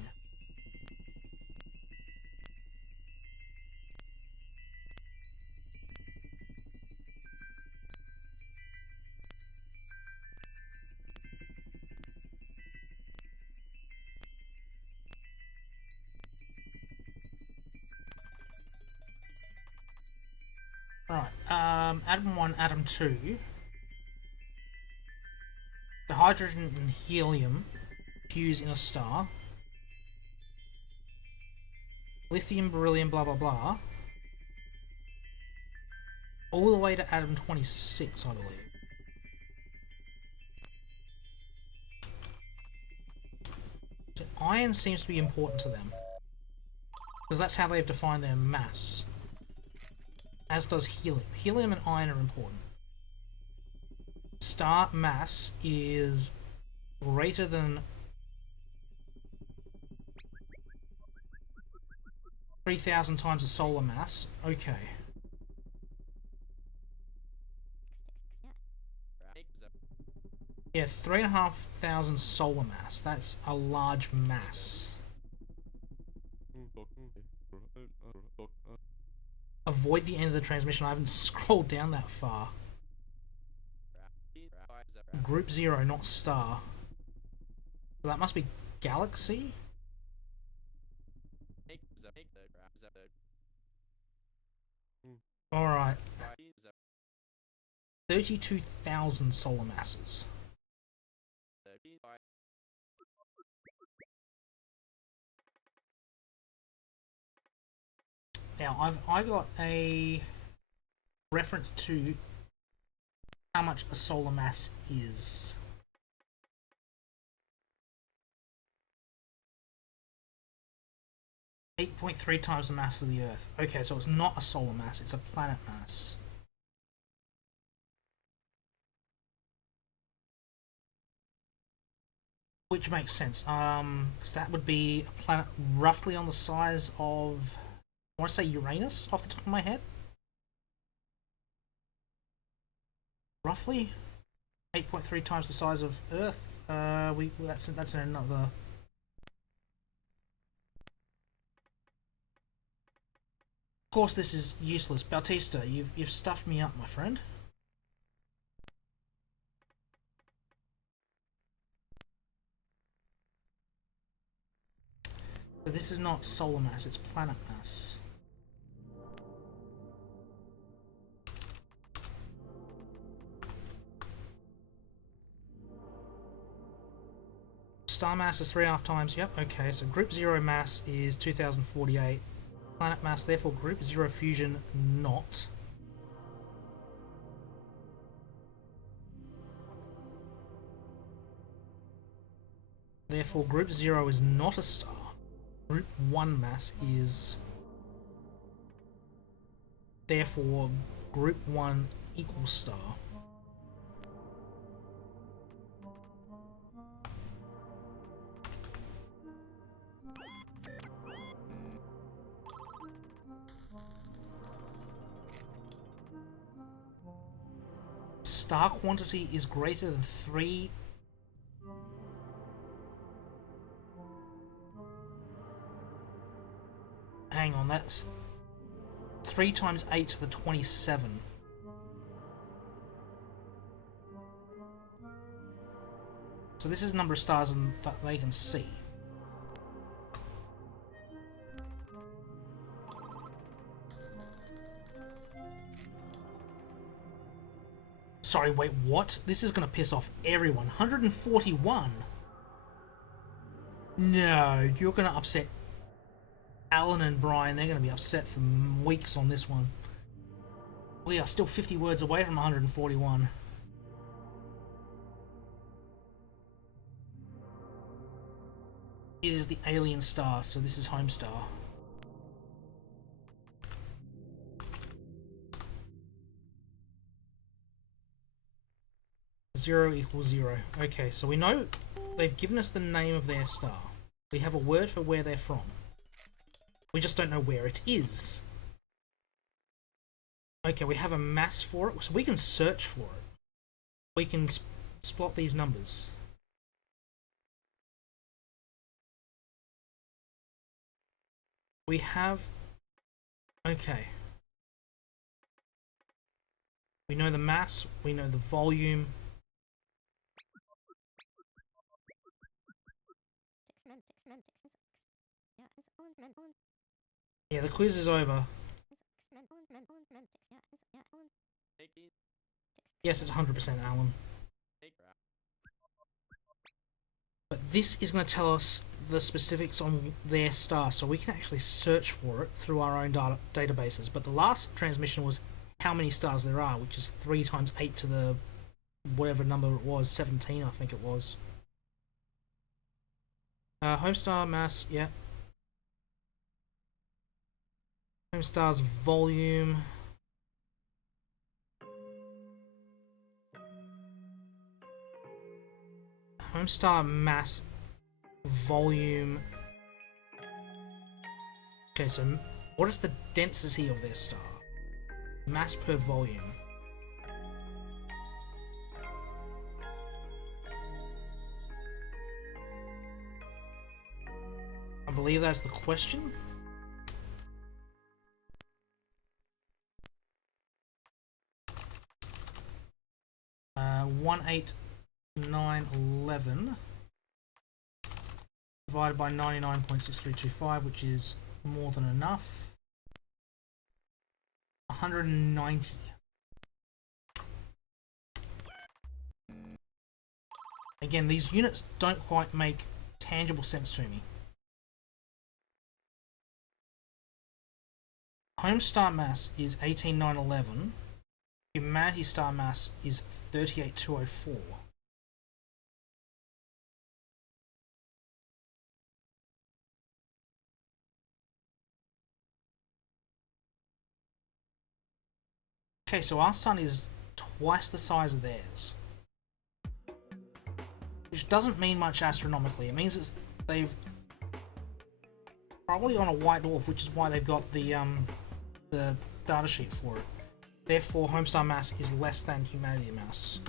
Right, atom 1, atom 2. The hydrogen and helium fuse in a star. Lithium, beryllium, blah blah blah. All the way to atom 26, I believe. Iron seems to be important to them, because that's how they've defined their mass. As does helium. Helium and iron are important. Star mass is greater than 3,000 times the solar mass. Okay. Yeah, 3,500 solar mass. That's a large mass. Avoid the end of the transmission. I haven't scrolled down that far. Group 0, not star. So that must be galaxy? Alright. 32,000 solar masses. Now, I got a reference to how much a solar mass is. .3 times the mass of the Earth. Okay, so it's not a solar mass, it's a planet mass. Which makes sense, because that would be a planet roughly on the size of, I want to say Uranus off the top of my head. Roughly 8.3 times the size of Earth. That's another. Of course, this is useless. Bautista, you've stuffed me up, my friend. So this is not solar mass; it's planet mass. Star mass is 3.5 times. Yep. Okay. So group 0 mass is 2,048. Planet mass, therefore group 0 fusion not. Therefore group 0 is not a star. Group 1 mass is. Therefore group 1 equals star. Star quantity is greater than 3. Hang on, that's 3 times 8 to the 27. So this is the number of stars that they can see. Sorry, wait, what? This is going to piss off everyone. 141? No, you're going to upset Alan and Brian. They're going to be upset for weeks on this one. We are still 50 words away from 141. It is the alien star, so this is home star. Zero equals 0. Okay, so we know they've given us the name of their star. We have a word for where they're from. We just don't know where it is. Okay, we have a mass for it, so we can search for it. We can plot these numbers. We have... Okay. We know the mass, we know the volume. Yeah, the quiz is over. Yes, it's 100% Alan. But this is going to tell us the specifics on their star, so we can actually search for it through our own databases. But the last transmission was how many stars there are, which is 3 times 8 to the whatever number it was, 17 I think it was. Homestar mass, yeah. Homestar's volume. Homestar mass volume. Okay, so what is the density of their star? Mass per volume. I believe that's the question. Uh, 18911 divided by 99.6325, which is more than enough. 190. Again, these units don't quite make tangible sense to me. Home star mass is 18911. Humanity star mass is 38204. Okay, so our sun is twice the size of theirs. Which doesn't mean much astronomically. It means they've probably on a white dwarf, which is why they've got the data sheet for it. Therefore, Homestar mass is less than Humanity mass.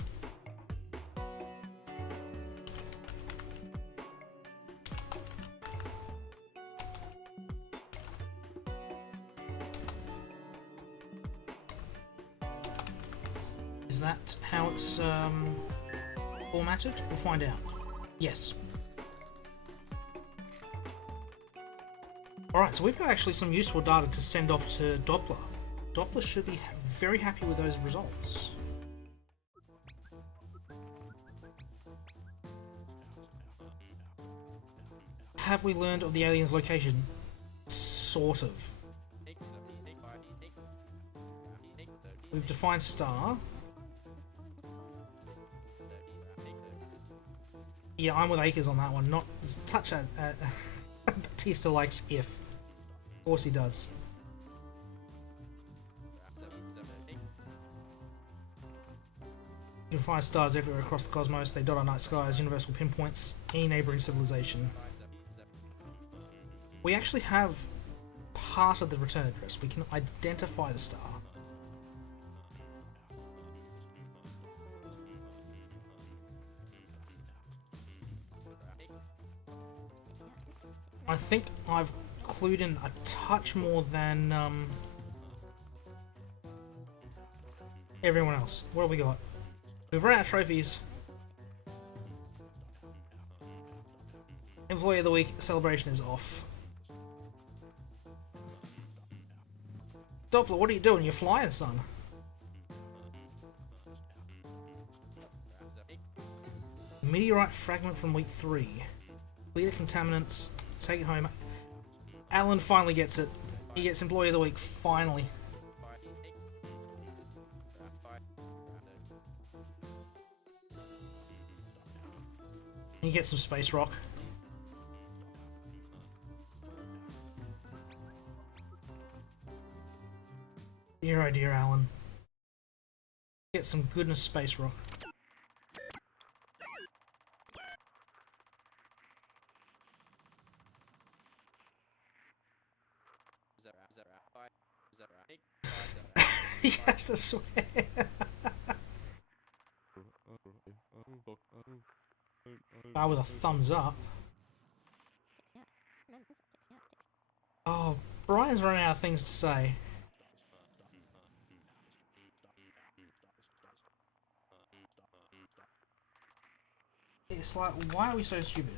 Is that how it's formatted? We'll find out. Yes. Alright, so we've got actually some useful data to send off to Doppler. Doppler should be very happy with those results. Have we learned of the alien's location? Sort of. We've defined star. Yeah, I'm with Acres on that one. Not touch at Batista likes if. Of course he does. You can find stars everywhere across the cosmos. They dot our night sky as universal pinpoints any neighbouring civilization. We actually have part of the return address. We can identify the star. I think I've clued in a touch more than everyone else. What have we got? We've run out of trophies. Employee of the Week celebration is off. Doppler, what are you doing? You're flying, son. Meteorite fragment from week 3. Clear the contaminants. Take it home. Alan finally gets it. He gets Employee of the Week, finally. He gets some space rock. Dear oh dear, Alan. Get some goodness space rock. Yes, I swear. With a thumbs up. Oh, Brian's running out of things to say. It's like, why are we so stupid?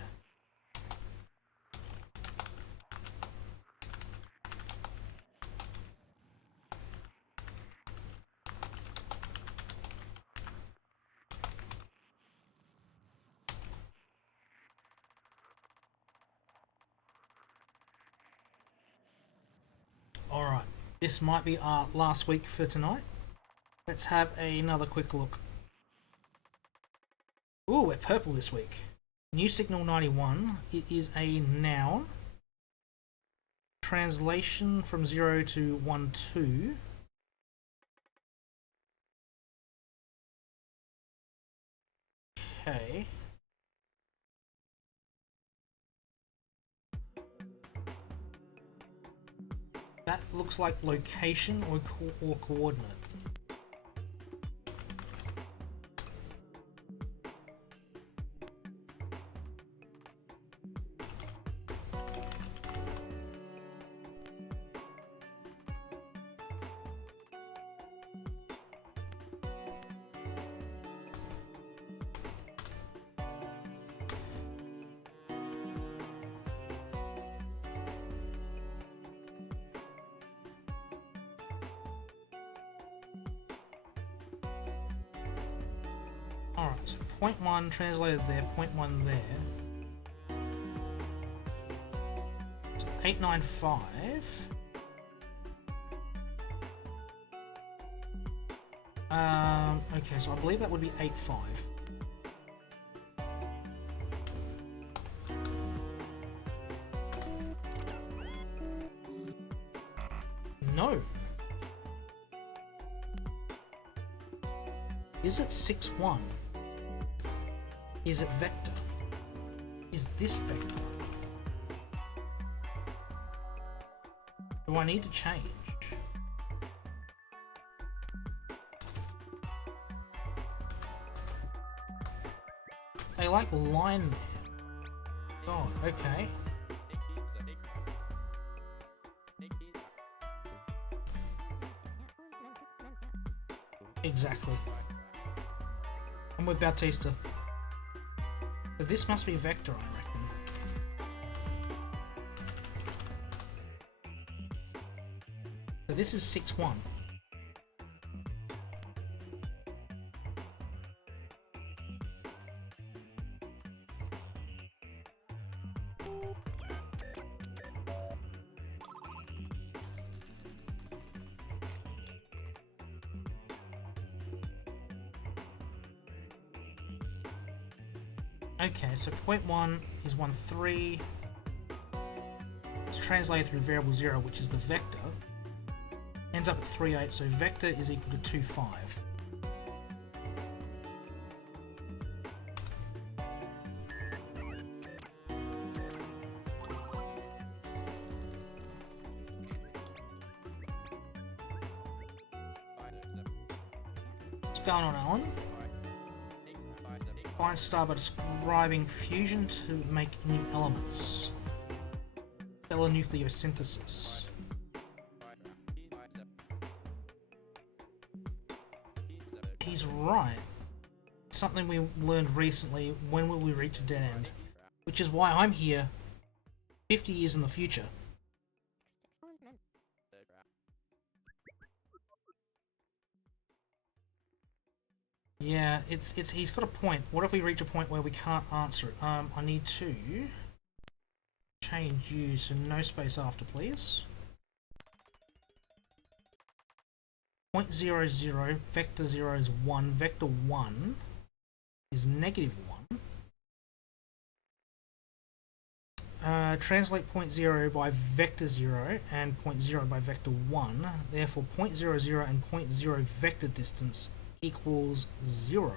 Alright, this might be our last week for tonight. Let's have another quick look. Ooh, we're purple this week. New signal 91. It is a noun. Translation from 0 to 1, 2. Okay. That looks like location or coordinate. Alright, so point 1 translated there, point 1 there. So 895. Okay, so I believe that would be 85. No. Is it 6-1? Is it vector? Is this vector? Do I need to change? They like line there. Oh, okay. Exactly. I'm with Bautista. So this must be vector, I reckon. So this is 6-1. Okay, so point 1 is 1, 3. It's translated through variable 0, which is the vector. Ends up at 3, 8, so vector is equal to 2, 5. What's going on, Alan? Find star by describing fusion to make new elements. Stellar nucleosynthesis. He's right. Something we learned recently. When will we reach a dead end? Which is why I'm here 50 years in the future. Yeah, he's got a point. What if we reach a point where we can't answer it? I need to change you, so no space after, please. 0.00, vector 0 is 1, vector 1 is negative 1. Translate 0.0 by vector 0 and 0.0 by vector 1. Therefore, 0.00 and 0.0 vector distance equals 0.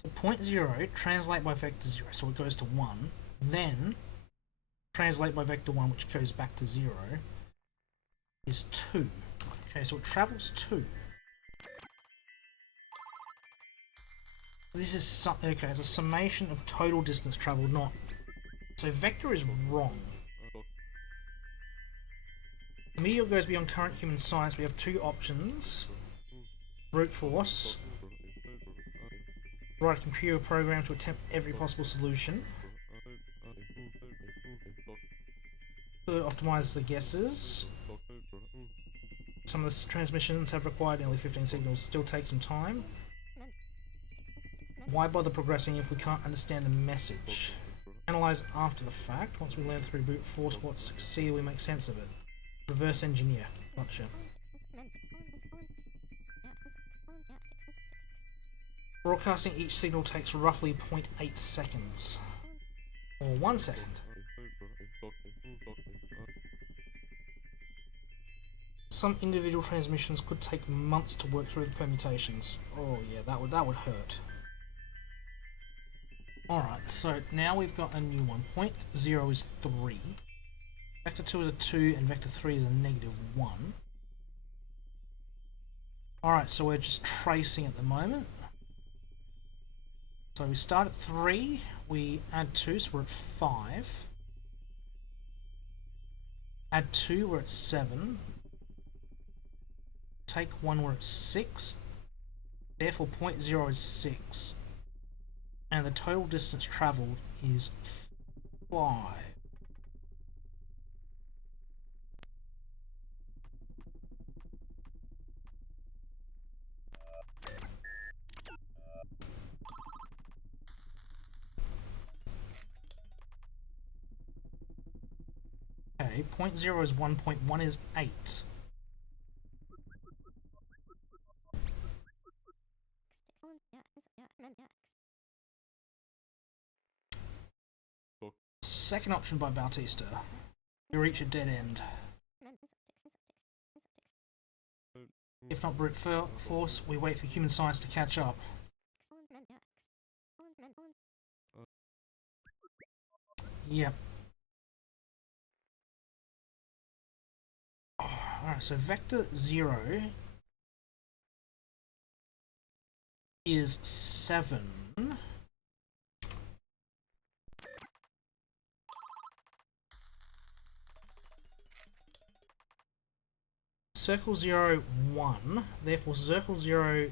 So 0.0 translate by vector 0, so it goes to 1. Then translate by vector 1, which goes back to 0, is 2. Okay, so it travels 2. This is okay, it's a summation of total distance travelled, not. So vector is wrong. Meteor goes beyond current human science. We have two options. Brute force. Write a computer program to attempt every possible solution. To optimize the guesses. Some of the transmissions have required nearly 15 signals. Still take some time. Why bother progressing if we can't understand the message? Analyze after the fact. Once we learn through brute force what succeeded, we make sense of it. Reverse engineer. Gotcha. Broadcasting each signal takes roughly 0.8 seconds. Or 1 second. Some individual transmissions could take months to work through the permutations. Oh yeah, that would hurt. Alright, so now we've got a new one. Point 0 is 3. Vector 2 is a 2 and vector 3 is a -1. Alright, so we're just tracing at the moment. So we start at 3, we add 2, so we're at 5. Add 2, we're at 7. Take 1, we're at 6. Therefore, point 0 is 6. And the total distance travelled is 5. Okay, point 0 is 1, point 1 is 8. Second option by Bautista. We reach a dead end. If not brute force, we wait for human science to catch up. Yep. Alright, so vector 0 is 7. Circle 0, 1. Therefore, circle 0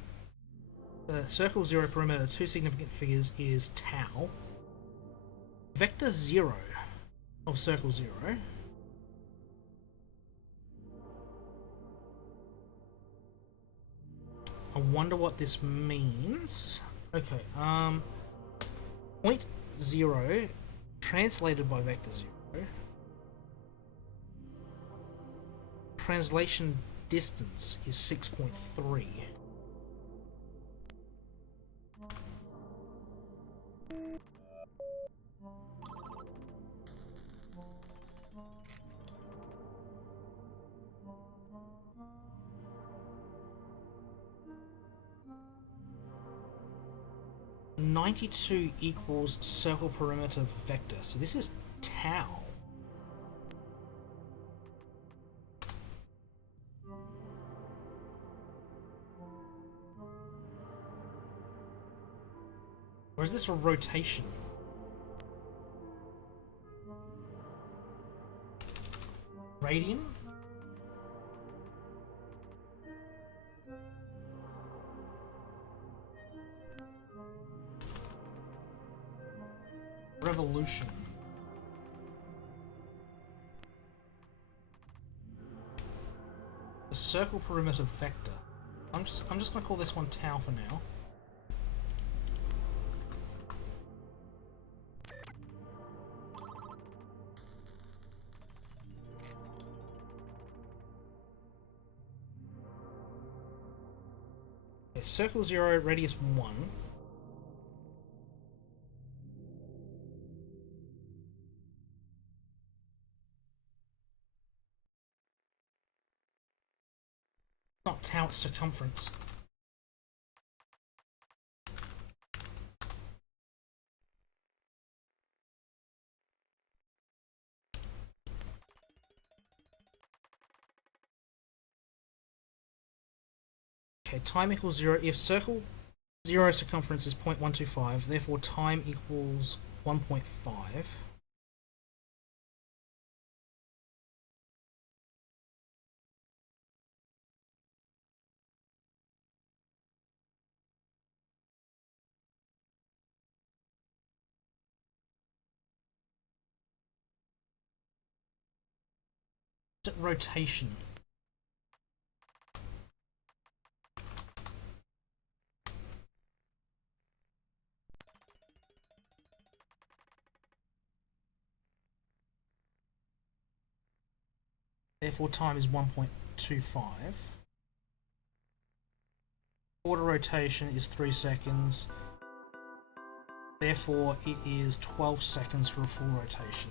perimeter, 2 significant figures is tau. Vector 0 of circle 0 I wonder what this means. Okay, point 0 translated by vector 0. Translation distance is 6.3. (92) equals circle perimeter vector. So this is tau. Or is this a rotation? Radian? Revolution. The circle perimeter vector. I'm just gonna call this one tau for now. Okay, circle 0, radius 1. Not tau, it's circumference. Okay, time equals 0 if circle 0 circumference is 0.125, therefore time equals 1.5. Rotation. therefore time is 1.25. Quarter rotation is 3 seconds, therefore it is 12 seconds for a full rotation.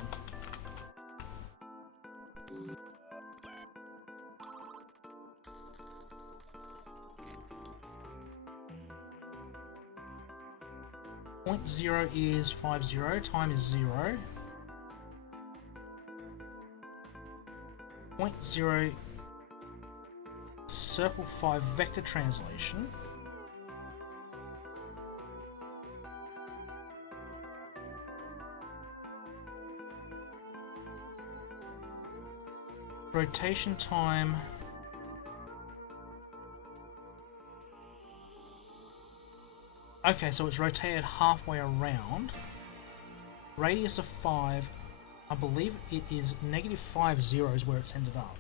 Point 0 is 50, time is 0. Point 0, circle 5 vector translation. Rotation time. Okay, so it's rotated halfway around. Radius of 5, I believe it is -50 is where it's ended up.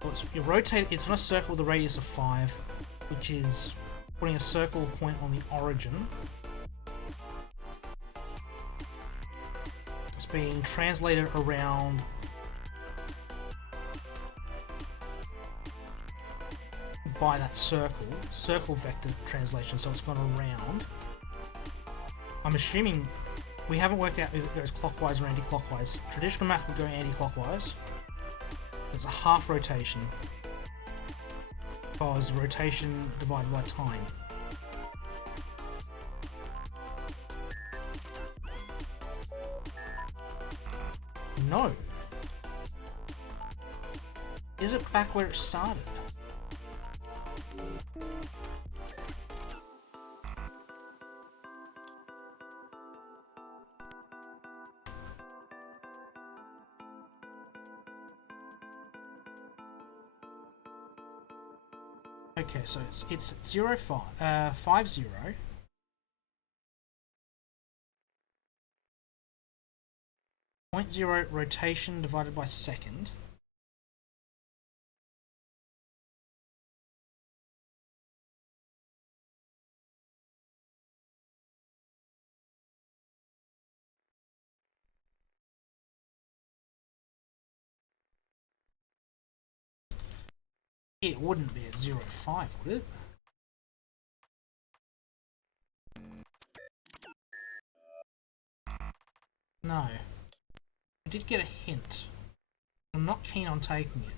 So it's on a circle with a radius of 5, which is putting a circle point on the origin. It's being translated around by that circle vector translation, so it's gone around. I'm assuming we haven't worked out if it goes clockwise or anti-clockwise. Traditional math would go anti-clockwise. It's a half rotation because rotation divided by time. No. Is it back where it started? Okay, so it's 50. Point 0 rotation divided by second. It wouldn't be at 0.5, would it? No. I did get a hint. I'm not keen on taking it.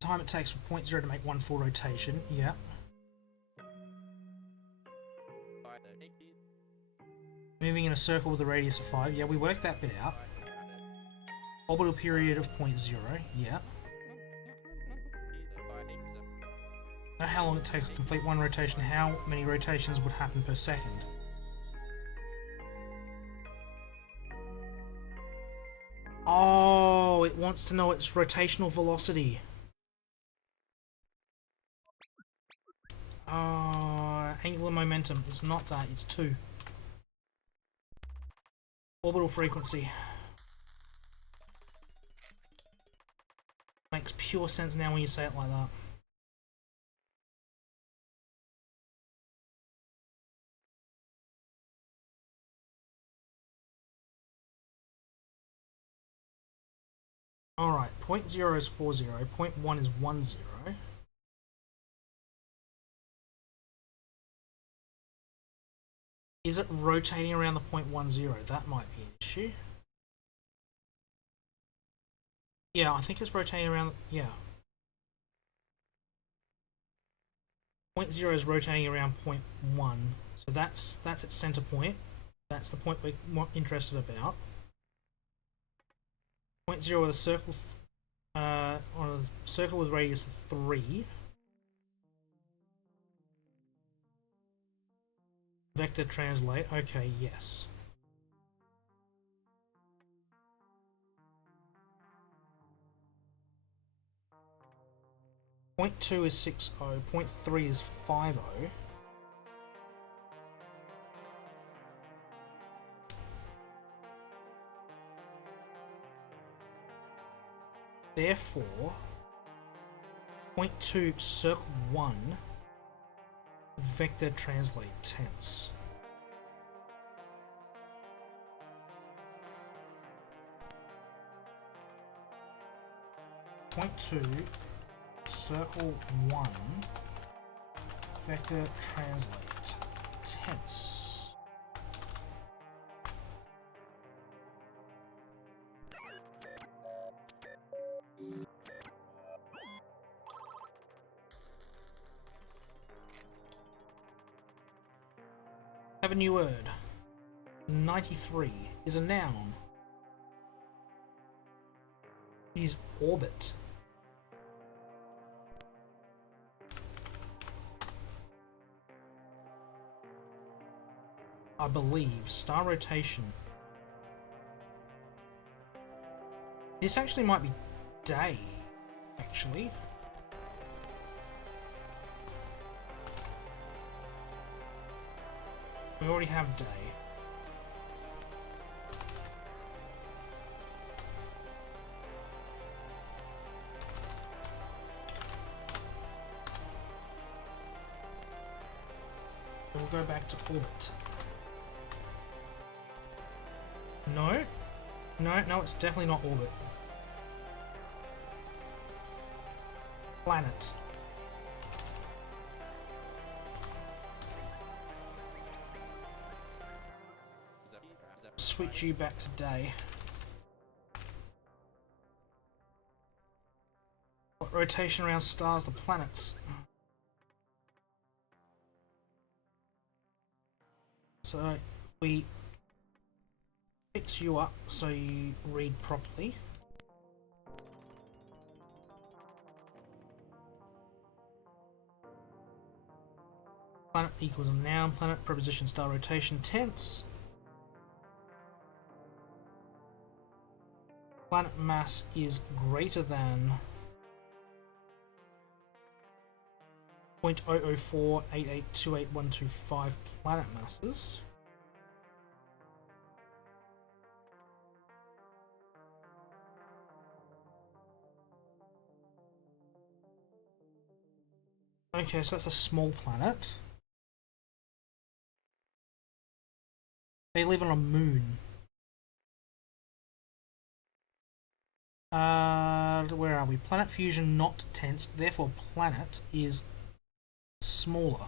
Time it takes for point 0 to make one full rotation, yeah. Moving in a circle with a radius of 5, yeah, we worked that bit out. Orbital period of point 0, yeah. Know how long it takes to complete one rotation, how many rotations would happen per second. Oh, it wants to know its rotational velocity. Angular momentum, it's not that, it's 2. Orbital frequency. Makes pure sense now when you say it like that. Alright, point 0 is 40, point 1 is 10. Is it rotating around the point 10? That might be an issue. Yeah, I think it's rotating around, yeah. Point 0 is rotating around point 1, so that's its center point. That's the point we're more interested about. Point 0 with a circle, on a circle with radius 3. Vector translate, okay, yes. Point 2 is 60, point 3 is 50. Therefore, point 2 circle 1 vector translate tense. Point 2 circle 1 vector translate tense. Have a new word. 93 is a noun. Is orbit. I believe star rotation. This actually might be day, actually. We already have day. We'll go back to orbit. No. No, it's definitely not orbit. Planet. Switch you back to day. What rotation around stars? The planets. So we fix you up so you read properly. Planet equals a noun. Planet, preposition, star rotation, tense. Planet mass is greater than 0.004882812 planet masses. Okay, so that's a small planet. They live on a moon. Where are we? Planet fusion not tense, therefore planet is smaller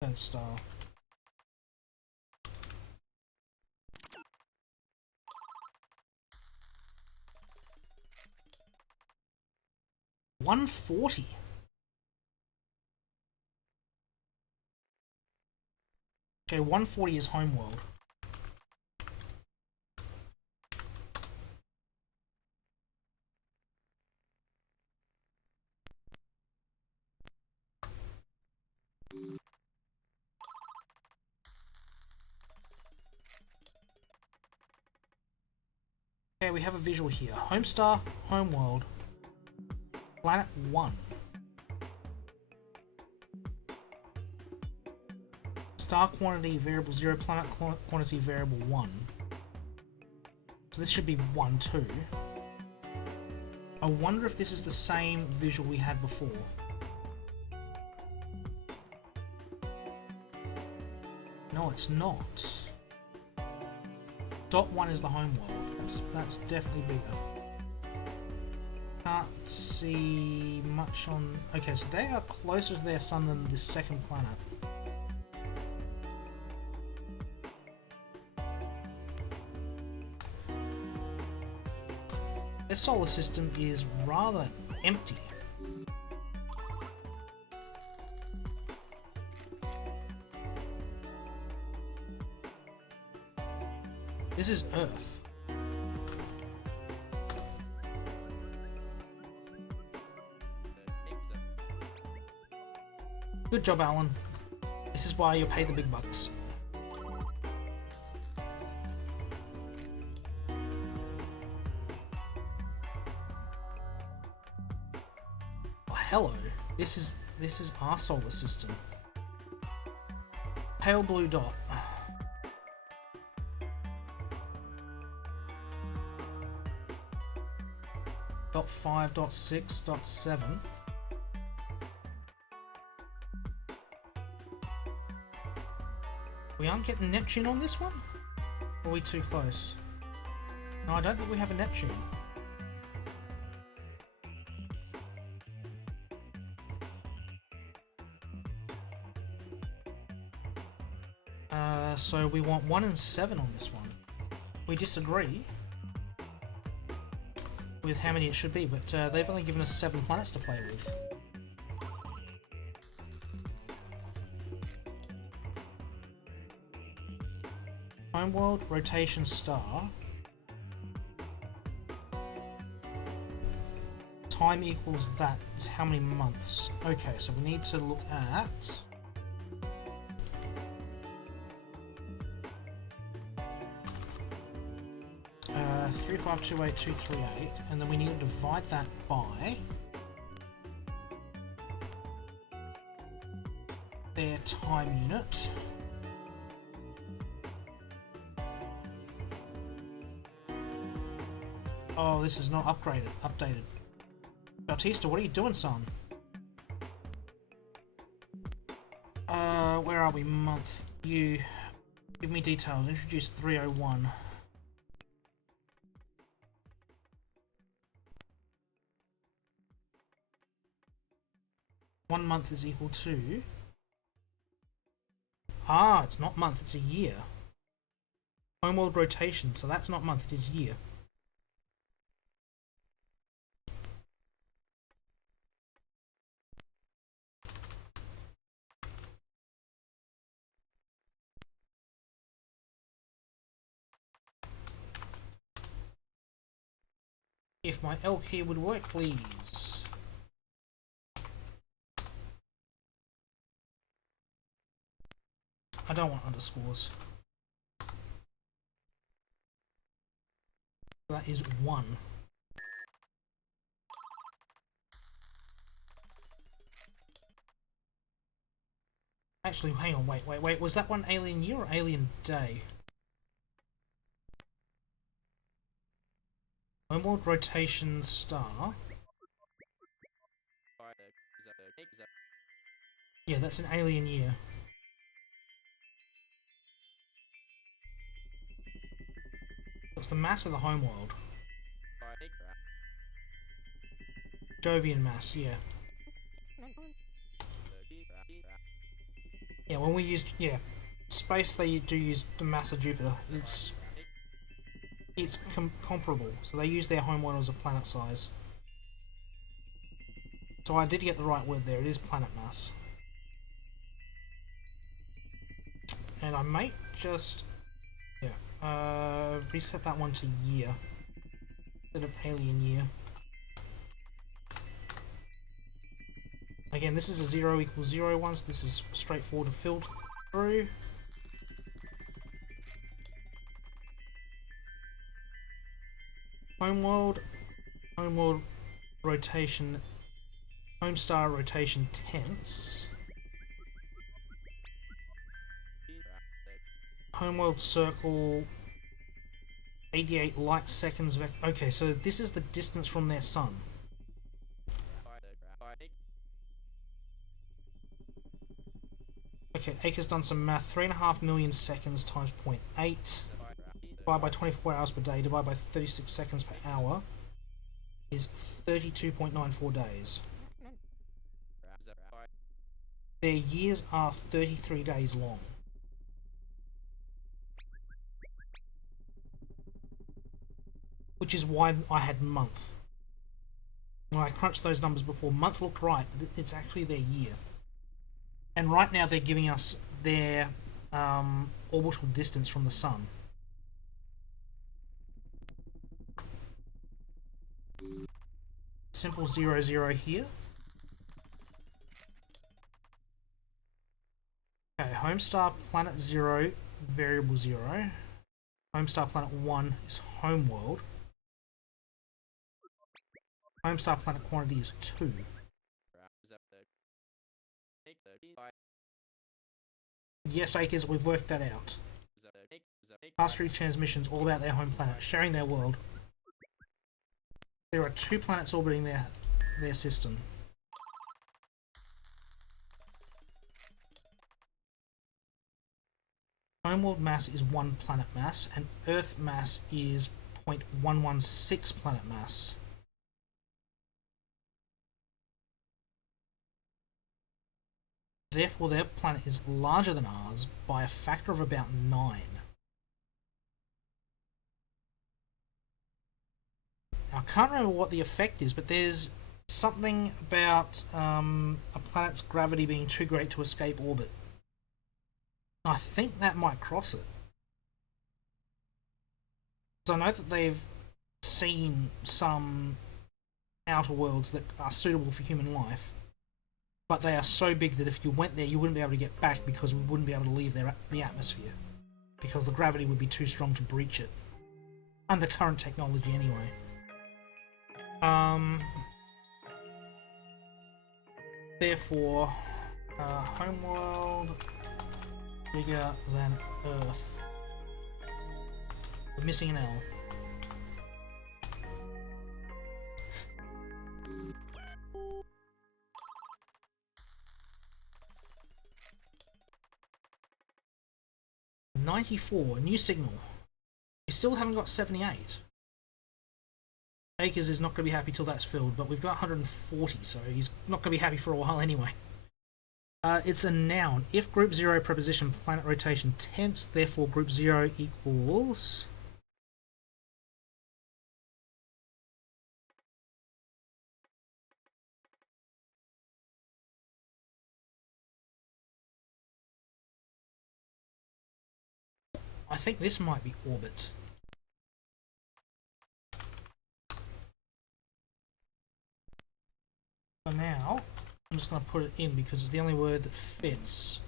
than star. $140. Okay, 140 is homeworld. Okay, we have a visual here. Home star, homeworld, planet 1. Star quantity variable 0, planet quantity variable 1. So this should be 1, 2. I wonder if this is the same visual we had before. No, it's not. Dot 1 is the homeworld. That's definitely bigger. Can't see much on... Okay, so they are closer to their sun than this second planet. Their solar system is rather empty. This is Earth. Good job, Alan. This is why you're paid the big bucks. Oh, hello. This is our solar system. Pale blue dot. 1.5.6.7. We aren't getting Neptune on this one? Or are we too close? No, I don't think we have a Neptune. So we want 1 and 7 on this one. We disagree with how many it should be, but they've only given us 7 planets to play with. Homeworld, rotation star. Time equals that is how many months. Okay, so we need to look at... 3528238, and then we need to divide that by their time unit. Oh, this is not updated. Bautista, what are you doing, son? Where are we? Month. You give me details. Introduce 301. One month is equal to... Ah, it's not month, it's a year. Homeworld rotation, so that's not month, it is year. If my L key would work, please. I don't want underscores. That is 1. Actually, hang on, wait. Was that one alien year or alien day? Homeworld rotation star. Yeah, that's an alien year. What's the mass of the homeworld? Jovian mass, yeah. Yeah, when we use space, they do use the mass of Jupiter. It's comparable, so they use their homeworld as a planet size. So I did get the right word there. It is planet mass. And I might just reset that one to year instead of alien year. Again, this is a 0 equals 0 one, so this is straightforward to filter through. Homeworld rotation, home star rotation tense. Homeworld circle 88 light seconds. Okay, so this is the distance from their sun. Okay, Acre's done some math. 3.5 million seconds times 0.8 divided by 24 hours per day divided by 36 seconds per hour is 32.94 days. Their years are 33 days long. Which is why I had month. When I crunched those numbers before, month looked right, but it's actually their year. And right now they're giving us their orbital distance from the sun. Simple 0, 0 here. Okay, home star planet 0, variable 0. Home star planet 1 is homeworld. Home star planet quantity is 2. Yes, Acres, we've worked that out. Pass-through transmissions all about their home planet, sharing their world. There are 2 planets orbiting their system. Homeworld mass is 1 planet mass, and Earth mass is 0.116 planet mass. Therefore, their planet is larger than ours by a factor of about 9. I can't remember what the effect is, but there's something about a planet's gravity being too great to escape orbit. I think that might cross it. So I know that they've seen some outer worlds that are suitable for human life, but they are so big that if you went there, you wouldn't be able to get back because we wouldn't be able to leave the atmosphere, because the gravity would be too strong to breach it under current technology anyway. Therefore, homeworld bigger than Earth. We're missing an L. $94, new signal. We still haven't got 78. Acres is not going to be happy till that's filled, but we've got 140, so he's not going to be happy for a while anyway. It's a noun. If group 0 preposition planet rotation tense, therefore group 0 equals... I think this might be orbit. So now, I'm just going to put it in because it's the only word that fits.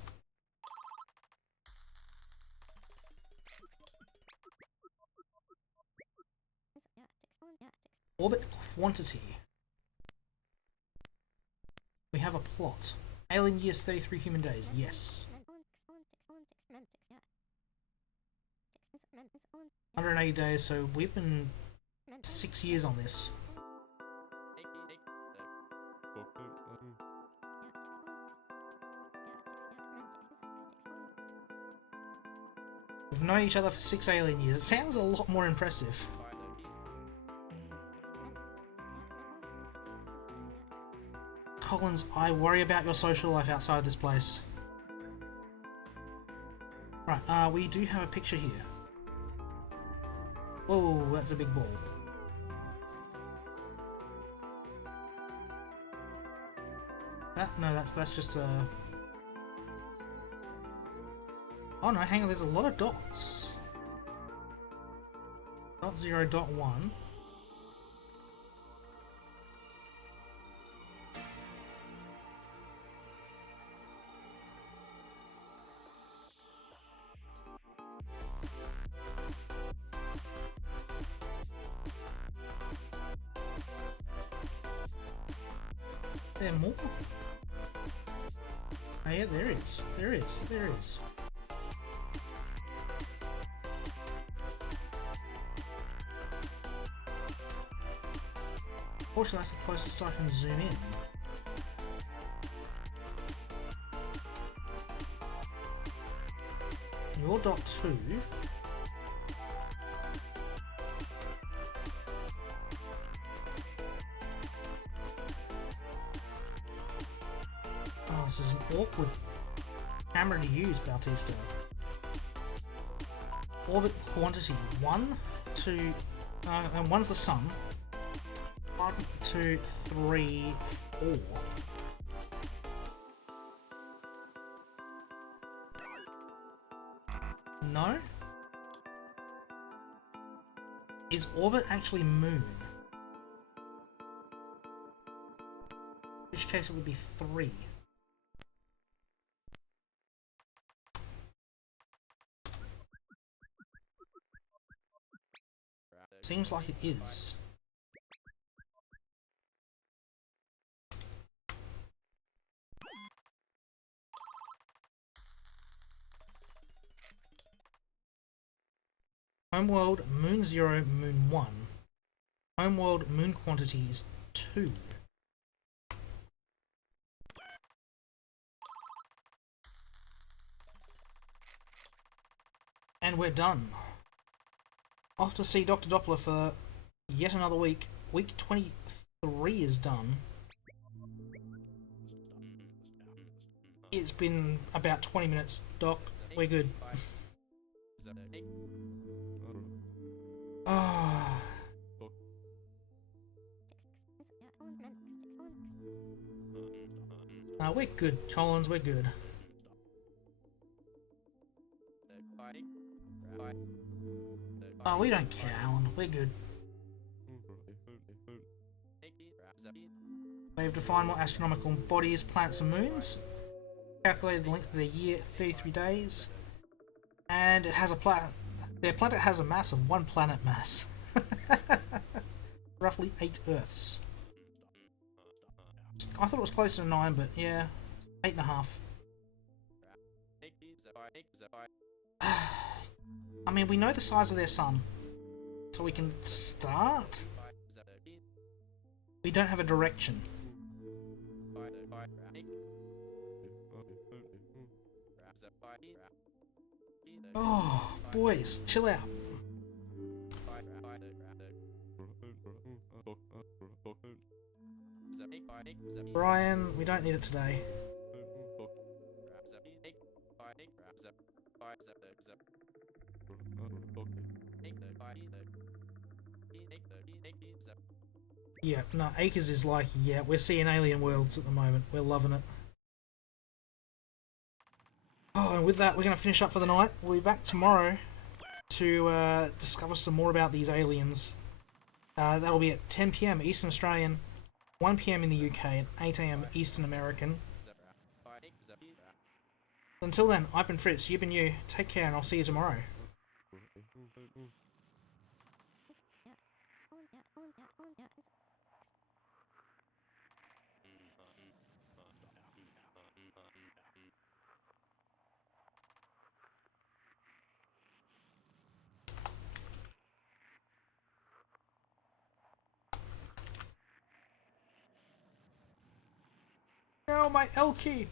Orbit quantity. We have a plot. Alien years, 33 human days. Yes. 180 days, so we've been 6 years on this. We've known each other for 6 alien years. It sounds a lot more impressive. Collins, I worry about your social life outside of this place. Right, we do have a picture here. Whoa, that's a big ball. No, that's just a... Oh no, hang on, there's a lot of dots. Dot 0, dot 1. There more? Oh yeah, there is. There is. There is. Fortunately, that's the closest I can zoom in. You're dot 2. Oh, this is an awkward camera to use, Bautista. Orbit quantity 1, 2, and 1's the sun. 1, 2, 3, 4. No? Is orbit actually moon? In which case it would be 3. Seems like it is. Homeworld, Moon 0, Moon 1. Homeworld moon quantity is 2. And we're done. Off to see Dr. Doppler for yet another week. Week 23 is done. It's been about 20 minutes, Doc. We're good. Ah. We're good, Collins, we're good. We don't care, Alan. We're good. We have defined what astronomical body is, planets and moons. Calculated the length of their year, 33 days. And it has a planet. Their planet has a mass of 1 planet mass. Roughly 8 Earths. I thought it was closer to 9, but yeah, 8.5. I mean, we know the size of their sun, so we can start. We don't have a direction. Oh, boys, chill out. Brian, we don't need it today. Yeah, no, Acres is like, yeah, we're seeing alien worlds at the moment. We're loving it. Oh, and with that, we're going to finish up for the night. We'll be back tomorrow to discover some more about these aliens. That'll be at 10 PM Eastern Australian, 1 PM in the UK, and 8 AM Eastern American. Until then, I've been Fritz, you've been you. Take care, and I'll see you tomorrow. No, my L key!